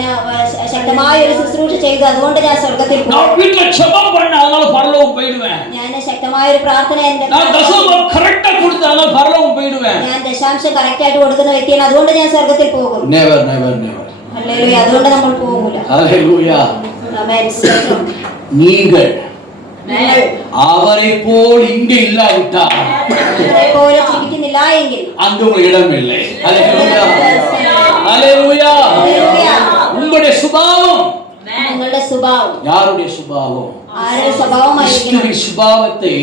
ശക്തമായ ഒരു ശുശ്രൂഷ ചെയ്തു അതുകൊണ്ട് ഞാൻ സ്വർഗ്ഗത്തിൽ പോകും. நான் வீட்ல ஜெபம் பண்ண அதனால பரலோகம் போய்டுவேன். ഞാൻ ശക്തമായ ഒരു പ്രാർത്ഥന நான் தசமம் கரெக்ட்டா கொடுத்த அதனால பரலோகம் போய்டுவேன். ഞാൻ ദശാംശം കറക്റ്റ് ആയിട്ട് കൊടുക്കുന്ന വ്യക്തിയാണ് അതുകൊണ്ട് ഞാൻ സ്വർഗ്ഗത്തിൽ പോകും. Never never never. ഹല്ലേലൂയ. അതുകൊണ്ട് നമ്മൾ പോകൂല. ஹல்லேலூயா. ആമേൻ. நீங்கள் அவரை போல் இங்கே இல்லாவிட்டால் പോലെ ജീവിക്കുന്നില്ല എങ്കിൽ அங்கு உங்களுக்கு இடம் இல்லை. ஹல்லேலூயா. ஹல்லேலூயா. உங்களுடைய சுபாவம் നിങ്ങളുടെ സ്വഭാവം யாருடைய சுபாவம்? ആരുടെ സ്വഭാവമായിരിക്കണം? கிறிஸ்துவின் சுபாவத்தை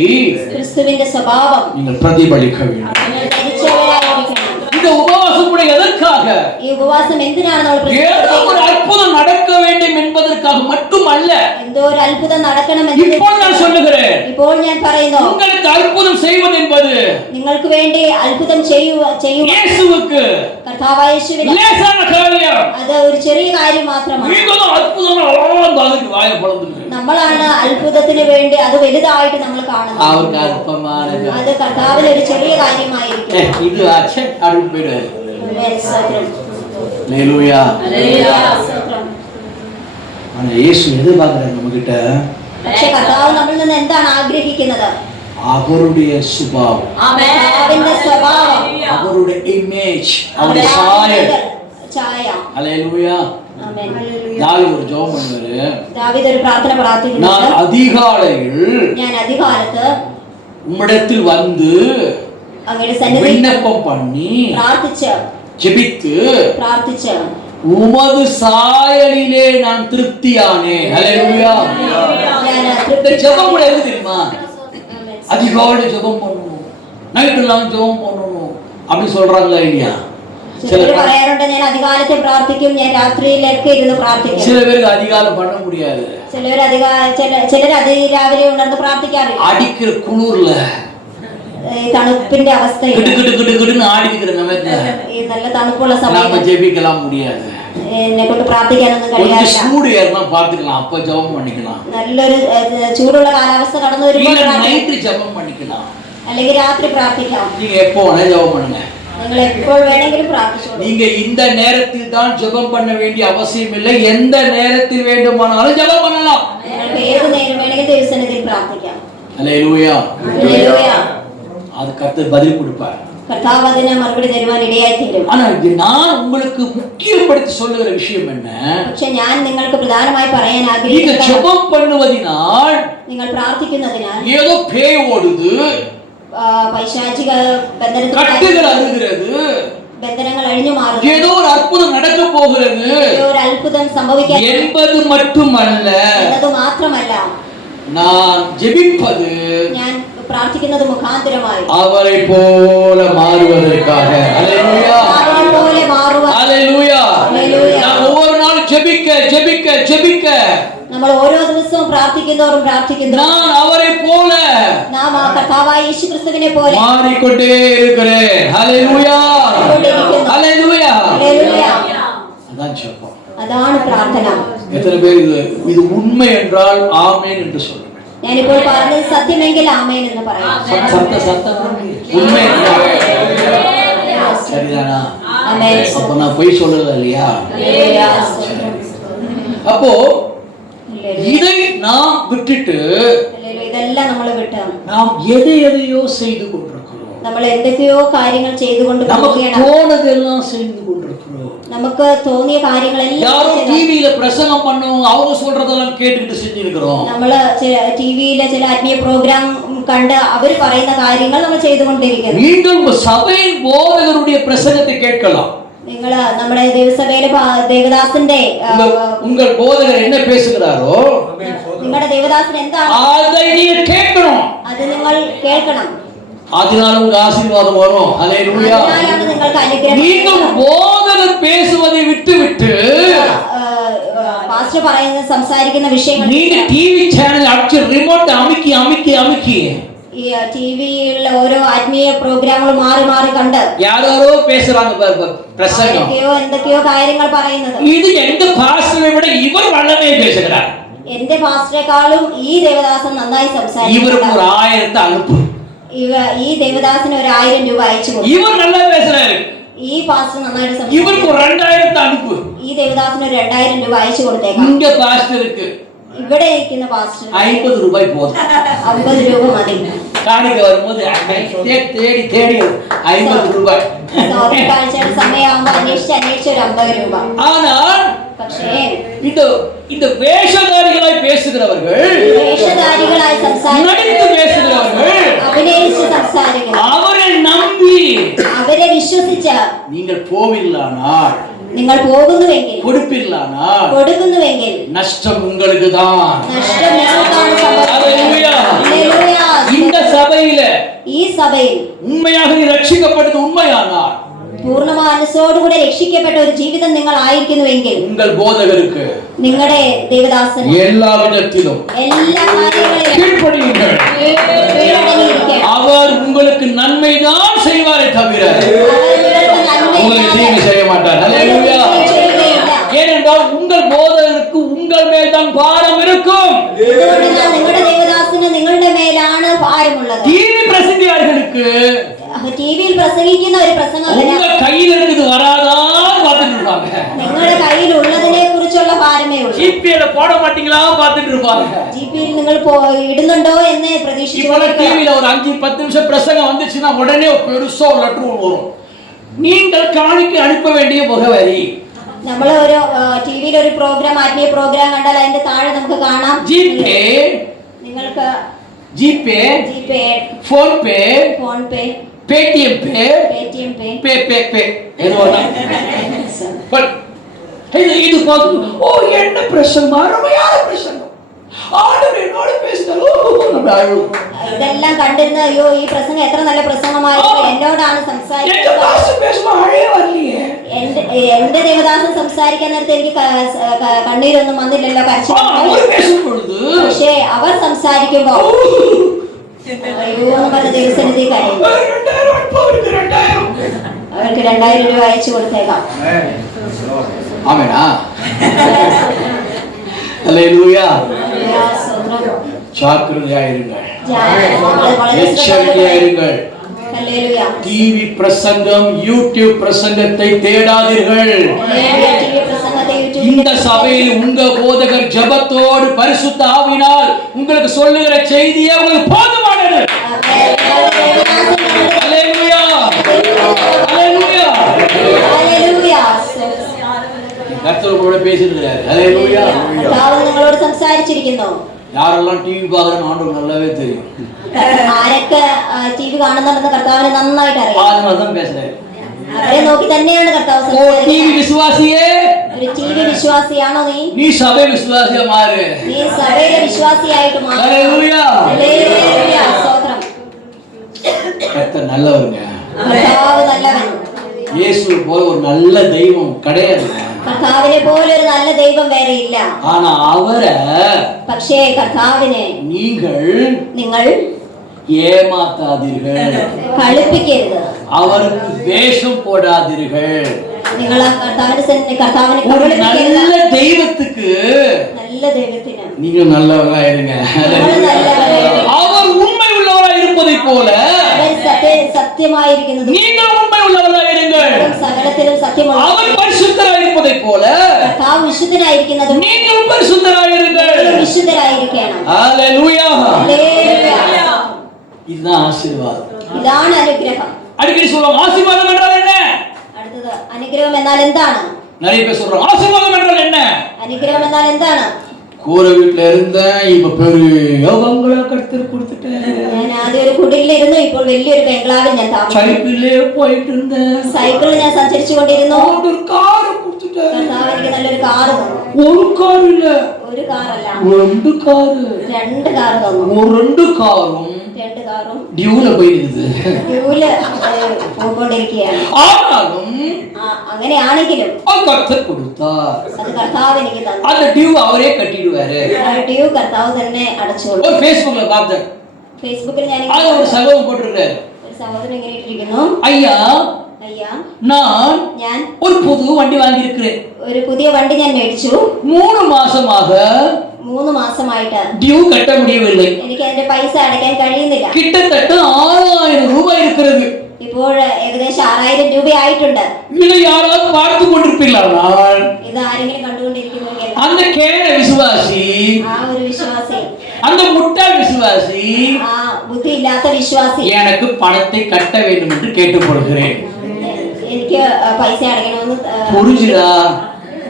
ക്രിസ്തുവിന്റെ സ്വഭാവം நீங்கள் பிரதிபலிக்க வேண்டும். ധരിച്ചവരായിരിക്കണം. இந்த உபவாசம் கூட எதற்காக? ഈ ഉപവാസം എന്തിനാണ് നമ്മൾ ஏதோ ஒரு அற்புதம் நடக்க வேண்டும் என்பதற்காக மட்டுமல்ல. എന്തോ ഒരു അത്ഭുതം നടക്കണമെന്ന് இப்போ நான் சொல்லுகிறேன். ഇപ്പോൾ ഞാൻ പറയുന്നു உங்களுக்கு அற்புதம் செய்வது என்பது നിങ്ങൾക്ക് വേണ്ടി അത്ഭുതം ചെയ്യുക இயேசுவுக்கு കർത്താവായ യേശുവിന് லேசான காரியம். അത് ഒരു ചെറിയ കാര്യം മാത്രമാണ്. நீங்க அற்புதம் அழகாக அதுக்கு வாயை பளந்துங்க. നമ്മളാണ് അത്ഭുതത്തിന് വേണ്ടി അത് വലുതായിട്ട് നമ്മൾ കാണുന്നത്. அவருக்கு அற்பமானது. അത് കർത്താവിന് ഒരു ചെറിയ കാര്യമായിരിക്കും. இது ஆச்சே அப்படி போய்டுவாரு. ஹல்லேலூயா. ஆனா இயேசு எதிர்பார்க்கிறார் நம்மகிட்ட. പക്ഷേ കർത്താവ് നമ്മളിൽ നിന്ന് എന്താണ് ആഗ്രഹിക്കുന്നത്? அவருடைய சுபாவம், കർത്താവിന്റെ സ്വഭാവം, அவருடைய இமேஜ், அவருடைய சாயல். ഛായ. ஹல்லேலூயா. ആമേൻ. தாவீது ஒரு ஜெபம் பண்ணாரு. ദാവീദ് ഒരു പ്രാർത്ഥന நான் പ്രാർത്ഥിക്കുന്നുണ്ട്. அதிகாலையில் ഞാൻ அதிகாലത്ത് உம்மிடத்தில் வந்து അങ്ങയുടെ സന്നിധിയിൽ விண்ணப்பம் பண்ணி പ്രാർത്ഥിച്ച് உமது சாயலிலே நான் திருப்தியானேன். ஹல்லேலூயா. இந்த ஜெபம் கூட எது தெரியுமா? அதிகாலை ஜெபம் பண்ணணும், நைட் எல்லாம் ஜெபம் பண்ணணும் அப்படி சொல்றாங்களா இல்லையா? ചിലർ പറയാറുണ്ട് ഞാൻ അധികാലത്തെ പ്രാർത്ഥിക്കും, ഞാൻ രാത്രിയിലേക്ക് ഇരുന്ന് പ്രാർത്ഥിക്കും. சில பேருக்கு அதிகாலை பண்ண முடியாது. ചിലർ അതിരാവിലെ ഉണർന്ന് പ്രാർത്ഥിക്കാറില്ല. அடிக்கிற குளிர்ல തണുപ്പിന്റെ അവസ്ഥയിൽ ஆடிக்கிற நமக்கு ഈ നല്ല തണുപ്പുള്ള நம்ம സമയത്ത് ஜெபிக்கலாம் முடியாது. എന്നെ കൊണ്ട് പ്രാർത്ഥിക്കാനൊന്നും கொஞ்சம் കഴിയാറില്ല. சூடு ஏறினா பார்த்துக்கலாம், அப்ப ஜெபம் பண்ணிக்கலாம். നല്ലൊരു ചൂടുള്ള കാലാവസ്ഥ കടന്നു വരുമ്പോൾ நைட்டு ஜெபம் பண்ணிக்கலாம். അല്ലെങ്കിൽ രാത്രി പ്രാർത്ഥിക്കാം. நீங்க எப்போ வேணா ஜெபம் பண்ணுங்க. നിങ്ങൾ എപ്പോൾ വേണമെങ്കിലും പ്രാർത്ഥിച്ചോളൂ. நீங்க இந்த நேரத்தில் தான் ஜெபம் பண்ண வேண்டிய அவசியம் இல்லை. எந்த நேரத்தில் வேண்டுமானாலும் ஜெபம் பண்ணலாம். നിങ്ങൾക്ക് ഏത് നേരം വേണമെങ്കിലും ദൈവസന്നിധിയിൽ പ്രാർത്ഥിക്കാം. ஹல்லேலூயா. ഹല്ലേലൂയ. அது கர்த்தர் பதில் கொடுப்பார். കർത്താവ് അതിനെ മറുപടി തരുവാൻ ഇടയായി തീരും. ஆனா நான் உங்களுக்கு முக்கியப்படுத்தி சொல்லுகிற விஷயம் என்ன? പക്ഷെ ഞാൻ നിങ്ങൾക്ക് പ്രധാനമായി പറയാൻ நீங்க ആഗ്രഹിക്കുന്നത് ஜெபம் பண்ணுவதினால் നിങ്ങൾ പ്രാർത്ഥിക്കുന്നതിനാൽ ஏதோ பேய் ஓடுது, പൈശാചിക ബന്ധനത്തിൽ கட்டுகள் அறுகிறது, ബന്ധനങ്ങൾ അഴിഞ്ഞു മാറുന്നു, ஏதோ ஒரு அற்புதம் நடக்க போகிறது ഒരു അത്ഭുതം സംഭവിക്കാൻ என்பது மட்டுமல்ல. എന്നത് മാത്രമല്ല, நான் ஜெபிப்பது ഞാൻ പ്രാർത്ഥിക്കുന്നത് മുഖാന്തരമായി அவரை போல மாறுவதற்காக. ஹல்லேலூயா. അവനെ പോലെ മാറുവാൻ ஹல்லேலூயா. ஜெபிக்க നമ്മൾ ഓരോ ദിവസവും പ്രാർത്ഥിക്കുന്നവരും நான் அவரை போல നാം ആ കർത്താവായ യേശുക്രിസ്തുവിനെ പോലെ மாறிக்கொண்டே இருக்கிறேன். ஹல்லேலூயா, ஹல்லேலூயா. ഹല്ലേലൂയ. அதான் ஜெபம். അതാണ് പ്രാർത്ഥന. எத்தனை பேர் இது உண்மை என்றால் ஆமென் என்று சொல்லுங்க. ഞാനിപ്പോൾ പറഞ്ഞത് സത്യമെങ്കിൽ ആമേൻ എന്ന് പറയാം. சத்தம் உண்மை என்றால் சரிதானா? ആമേൻ. அப்ப நான் பொய் சொல்லல இல்லையா? ഹല്ലേലൂയ. அப்போ இதை நாம் விட்டுட்டு ഹല്ലേലൂയ. ഇതെല്ലാം നമ്മൾ വിട്ട് நாம் எதையோ செய்து கொண்டிருக்கிறோம். നമ്മൾ എന്തൊക്കെയോ കാര്യങ്ങൾ ചെയ്തുകൊണ്ട് நமக்கு പോവുകയാണ്. தோணுதெல்லாம் செய்து கொண்டிருக்கிறோம். നമുക്ക് തോന്നിയ കാര്യങ്ങളെല്ലാം யாரோ டிவியில பிரசங்கம் பண்ணுவோம், அவங்க சொல்றதெல்லாம் கேட்டுக்கிட்டு செஞ்சிருக்கிறோம். നമ്മള് ടിവിയിലെ ചില ആത്മീയ പ്രോഗ്രാം കണ്ട് അവർ പറയുന്ന കാര്യങ്ങൾ നമ്മൾ ചെയ്തുകൊണ്ടിരിക്കുന്നു. நீங்கள் உங்க சபையின் போதகருடைய பிரசங்கத்தை கேட்கலாம். നിങ്ങൾ നമ്മുടെ ദേവസഭയിലെ ദേവദാസന്റെ உங்கள் போதகர் என்ன பேசுகிறாரோ നിങ്ങളുടെ ദേവദാസൻ എന്താണ് அதை நீங்க கேட்கணும். അത് നിങ്ങൾ കേൾക്കണം. அதனால உங்க ஆசீர்வாதம் வரும். ஹல்லேலூயா. അതിനാലാണ് നിങ്ങൾക്ക് അനുഗ്രഹം. நீங்கள் போதகர் பேசுவதை விட்டு പാസ്റ്റർ പറയുന്ന സംസാരിക്കുന്ന വിഷയങ്ങൾ நீங்க டிவி சேனல் அடிச்சு ரிமோட் அமுக்கி ഈ ടിവിയിലുള്ള ഓരോ ആത്മീയ പ്രോഗ്രാമുകൾ മാറി മാറി കണ്ട് யாரோ பேசுறாங்க பிரசங்கம். എന്തൊക്കെയോ കാര്യങ്ങൾ പറയുന്നത്. இது எந்த பாஸ்டரை விட இவர் வல்லமே பேசுகிறார். എന്റെ പാസ്റ്ററേക്കാളും ഈ ദേവദാസൻ നന്നായി இவருக்கு ஒரு സംസാരിക്കുന്നു. 1000 അனுப்பு. ഈ ദേവദാസിന് ഒരു 1000 രൂപ അയച്ചു കൊടുക്കും. இவர் நல்லா பேசுறாரு. ഈ പാസ്റ്റർ നന്നായിട്ട് இவருக்கு ஒரு 2000 அனுப்பு. ഈ ദേവദാസിന് ഒരു 2000 രൂപ അയച്ചു കൊടുത്തേക്കാം. இங்க பாஸ்டருக்கு ഇവിടെ ഇരിക്കുന്ന പാസ്റ്റർ 50 ரூபாய் போதும். 50 രൂപ മതി. காணிக்க வரும்போது தேடி 50 ரூபாய். കാഴ്ചയുടെ സമയമാകുമ്പോൾ അന്വേഷിച്ച് ഒരു 50 രൂപ. ஆனால் പക്ഷേ இந்த வேஷதாரிகளாய் பேசுகிறவர்கள், വേഷധാരികളായി நடித்து பேசுகிறவர்கள், അഭിനയിച്ച് സംസാരിക്കുന്നു. அவரை நம்பி അവരെ വിശ്വസിച്ച நீங்கள் போவில்லானால், നിങ്ങൾ പോകുന്നുവെങ്കിൽ കൊടുക്കുന്നുവെങ്കിൽ நஷ்டம் உங்களுக்கு தான். നഷ്ടം നിങ്ങൾക്കാണ് ஹல்லேலூயா. ഹല്ലേലൂയ. இந்த சபையில ഈ സഭയിൽ உண்மையாக நீ ரட்சிக்கப்பட்டது உண்மையானால் പൂർണ്ണമായ മനസ്സോടുകൂടെ രക്ഷിക്കപ്പെട്ട ഒരു ജീവിതം നിങ്ങൾ ആയിരിക്കുന്നുവെങ്കിൽ உங்கள் போதகருக்கு നിങ്ങളുടെ ദേവദാസൻ எல்லா விதத்திலும் എല്ലാ കാര്യങ്ങളിലും கீழ்ப்படியுங்கள். കീഴടങ്ങിയിരിക്കണം. அவர் உங்களுக்கு நன்மைதான் செய்வாரே தவிர உங்களுக்கு தீமை செய்ய மாட்டார். ஹல்லேலூயா. ஏனென்றால் உங்கள் போதகருக்கு உங்கள் மேல் தான் பாரம் இருக்கும். നിങ്ങളുടെ ദേവദാസന് നിങ്ങളുടെ മേലാണ് ഭാരമുള്ളത്. டிவி பிரசங்கியார்களுக்கு ടിവിയിൽ പ്രസംഗിക്കുന്ന ഒരു പ്രസംഗം உங்க கையில இருக்குது வராதான் பார்த்துட்டு இருப்பாங்க. നിങ്ങളുടെ കയ്യിൽ ഉള്ളതിനെ കുറിച്ചുള്ള ഭാരമേ ഉള്ളൂ. ஜிபில போட மாட்டீங்களா பார்த்துட்டு இருப்பாங்க. ജിപിയിൽ നിങ്ങൾ ഇടുന്നുണ്ടോ എന്ന് പ്രതീക്ഷിച്ചു. இப்போ டிவில ஒரு 5-10 நிமிஷம் பிரசங்கம் வந்துச்சுன்னா உடனே பெருசா ஒரு லெட்டர் வரும். நீங்கள் காணிக்க அனுப்ப வேண்டிய முகவரி. നമ്മൾ ഒരു ടിവിയിൽ ഒരു പ്രോഗ്രാം ആത്മീയ പ്രോഗ്രാം കണ്ടാൽ അതിന്റെ താഴെ നമുക്ക് കാണാം ஜிபே, നിങ്ങൾക്ക് ஜிபே, ജിപേ, போன் பே, ഫോൺ പേ, பேடிஎம் பே, പേടിഎം പേ, பே ஏதோ பட் இது பார்த்து ஓ என்ன பிரசங்கம், அருமையான பிரசங்கம், ஆண்டவர் என்னோட பேசினாலும் ഇതെല്ലാം കണ്ടിരുന്ന അയ്യോ ഈ പ്രസംഗം എത്ര നല്ല പ്രസംഗമായിരുന്നു, എന്നോടാണ് സംസാരിക്കുന്നത്. എന്റെ ദേവദാസൻ സംസാരിക്കാൻ നേരത്തെ എനിക്ക് കണ്ണീരൊന്നും വന്നില്ലല്ലോ, കരച്ചിൽ. പക്ഷേ അവർ സംസാരിക്കുമ്പോ അയ്യോ എന്ന് പറഞ്ഞ ദൈവസന്നിധി കരയും. അവർക്ക് 2000 രൂപ അയച്ചു കൊടുത്തേക്കാം. ആമേനാ. ഹല്ലേലൂയ. ஜாக்கிரதையாயிருங்கள், எச்சரிக்கையாயிருங்கள். டிவி பிரசங்கம், யூடியூப் பிரசங்கத்தை தேடாதீர்கள். இந்த சபையில் உங்க போதகர் ஜெபத்தோடு பரிசுத்த ஆவியினால் உங்களுக்கு சொல்லுகிற செய்தியே உங்களுக்கு போதுமானது. ஹல்லேலூயா, ஹல்லேலூயா, ஹல்லேலூயா. கர்த்தர் கூட பேசியிருக்கிறார். ஹல்லேலூயா. കർത്താവ് നിങ്ങളോട് സംസാരിച്ചിരിക്കുന്നു. யாரெல்லாம் டிவி பார்க்கறன்னு ஆண்டவருக்கு நல்லாவே தெரியும். ആരൊക്കെ ടിവി കാണുന്നുണ്ടെന്ന് കർത്താവിന് നന്നായിട്ട് അറിയാം. அதனால தான் பேசுறாரு. അവരെ നോക്കി തന്നെയാണ് കർത്താവ് ஓ டிவி விசுவாசியே, ഒരു ടിവി വിശ്വാസിയാണോ നീ? நீ சபை விசுவாசியா மாறு. നീ സഭയിലെ വിശ്വാസിയായിട്ട് മാറ്. ஹல்லேலூயா. ഹല്ലേലൂയ. സ്തോത്രം. கர்த்தர் நல்லவருங்க. കർത്താവ് നല്ലവൻ. இயேசு போல ஒரு நல்ல தெய்வம் கிடையாது. കർത്താവിനെ പോലെ ഒരു നല്ല ദൈവം വേറെ ഇല്ല. ஆனா அவரை പക്ഷേ കർത്താവിനെ നിങ്ങൾ ஏமாத்தாதீர்கள், കളിപ്പിക്കരുത്. அவருக்கு வேஷம் போடாதீர்கள். നിങ്ങൾ കർത്താവിനെ ஒரு நல்ல தெய்வத்துக்கு நல்ல ദൈവത്തിന് நீங்க நல்லவங்களா இருங்க. அவர் உண்மை உள்ளவரா இருப்பதை போல സത്യമായിരിക്കുന്നത് நீங்கள் உண்மை உள்ளவரா இருங்கள். സകലത്തിലും സത്യമുള്ള அவர் பரிசுத்தரா இருப்பதை போல കർത്താവ് വിശുദ്ധനായിരിക്കുന്നത് நீங்களும் பரிசுத்தரா இருங்கள். വിശുദ്ധരായിരിക്കണം. ஹalleluya. ഹല്ലേലൂയ. இதுதான் ஆசீர்வாதம். ഇതാണ് അനുഗ്രഹം. அடிக்கடி சொல்லுவாங்க ஆசீர்வாதம் என்றால் என்ன? അടുത്തത് അനുഗ്രഹം എന്നാൽ എന്താണ്? நிறைய பேர் சொல்றாங்க ஆசீர்வாதம் என்றால் என்ன? അനുഗ്രഹം എന്നാൽ എന്താണ്? கூரை வீட்டுல இருந்தேன், இப்ப பெரிய பங்களா கட்டி கொடுத்துட்டேன். ഞാൻ ആദ്യം ഒരു കുടിലിരുന്നു, ഇപ്പോൾ വലിയൊരു ബംഗ്ലാവിൽ ഞാൻ താമസിക്കുന്നു. சைக்கிளே போயிட்டு இருந்தேன், സൈക്കിളിൽ ഞാൻ സഞ്ചരിച്ചുകൊണ്ടിരുന്നു. ஒரு கார் கொடுத்துட்டேன். കർത്താവ് എനിക്ക് നല്ലൊരു കാർ തന്നു. ஒரு கார் இல்ல, ഒരു കാറല്ല, ரெண்டு கார். രണ്ട് കാർ തന്നു. ஒரு ரெண்டு காரும் രണ്ട് കാറും டியூல போயிருக்குது. ഡ്യൂല് പോയിക്കൊണ്ടിരിക്കുകയാണ്. ஆனாலும் അങ്ങനെയാണെങ്കിലും கர்த்தர் கொடுத்தார். അത് കർത്താവ് എനിക്ക് തന്നു. அந்த டியூ அவரே கட்டிடுவாரு. ഡ്യൂ കർത്താവ് തന്നെ അടച്ചോളൂ. ஒரு Facebookல பார்த்தேன், ഫേസ്ബുക്കിൽ ഞാൻ அது ஒரு சகோதரன் போட்டிருக்காரு, ഒരു സഹോദരൻ ഇങ്ങനെ ഇട്ടിരിക്കുന്നു. ஐயா അയ്യാ, நான் ஒரு புது வண்டி வாங்கி இருக்கிறேன். ഒരു പുതിയ വണ്ടി ഞാൻ മേടിച്ചു. 3 മാസமாக 3 മാസമായിട്ട് டியூ கட்ட முடியவில்லை. എനിക്ക് അതിന്റെ പൈസ അടയ്ക്കാൻ കഴിയുന്നില്ല. கிட்டத்தட்ட 6000 ரூபாய் இருக்கிறது. ഇപ്പോൾ ഏകദേശം 6000 രൂപയായിട്ടുണ്ട്. இதை யாராவது பார்த்து கொண்டிருப்பீர்களானால் ഇത് ആരെങ്കിലും കണ്ടുകൊണ്ടിരിക്കുന്നുവെങ്കിൽ அந்த கேன விசுவாசி, ആ ഒരു വിശ്വാസി, அந்த முட்டாள் விசுவாசி ആ ബുദ്ധി ഇല്ലാത്ത വിശ്വാസി எனக்கு பணத்தை கட்ட வேண்டும் என்று கேட்டுக்கொள்கிறேன். എനിക്ക് പൈസ അടയ്ക്കണമെന്ന് புரிஞ்சுதா?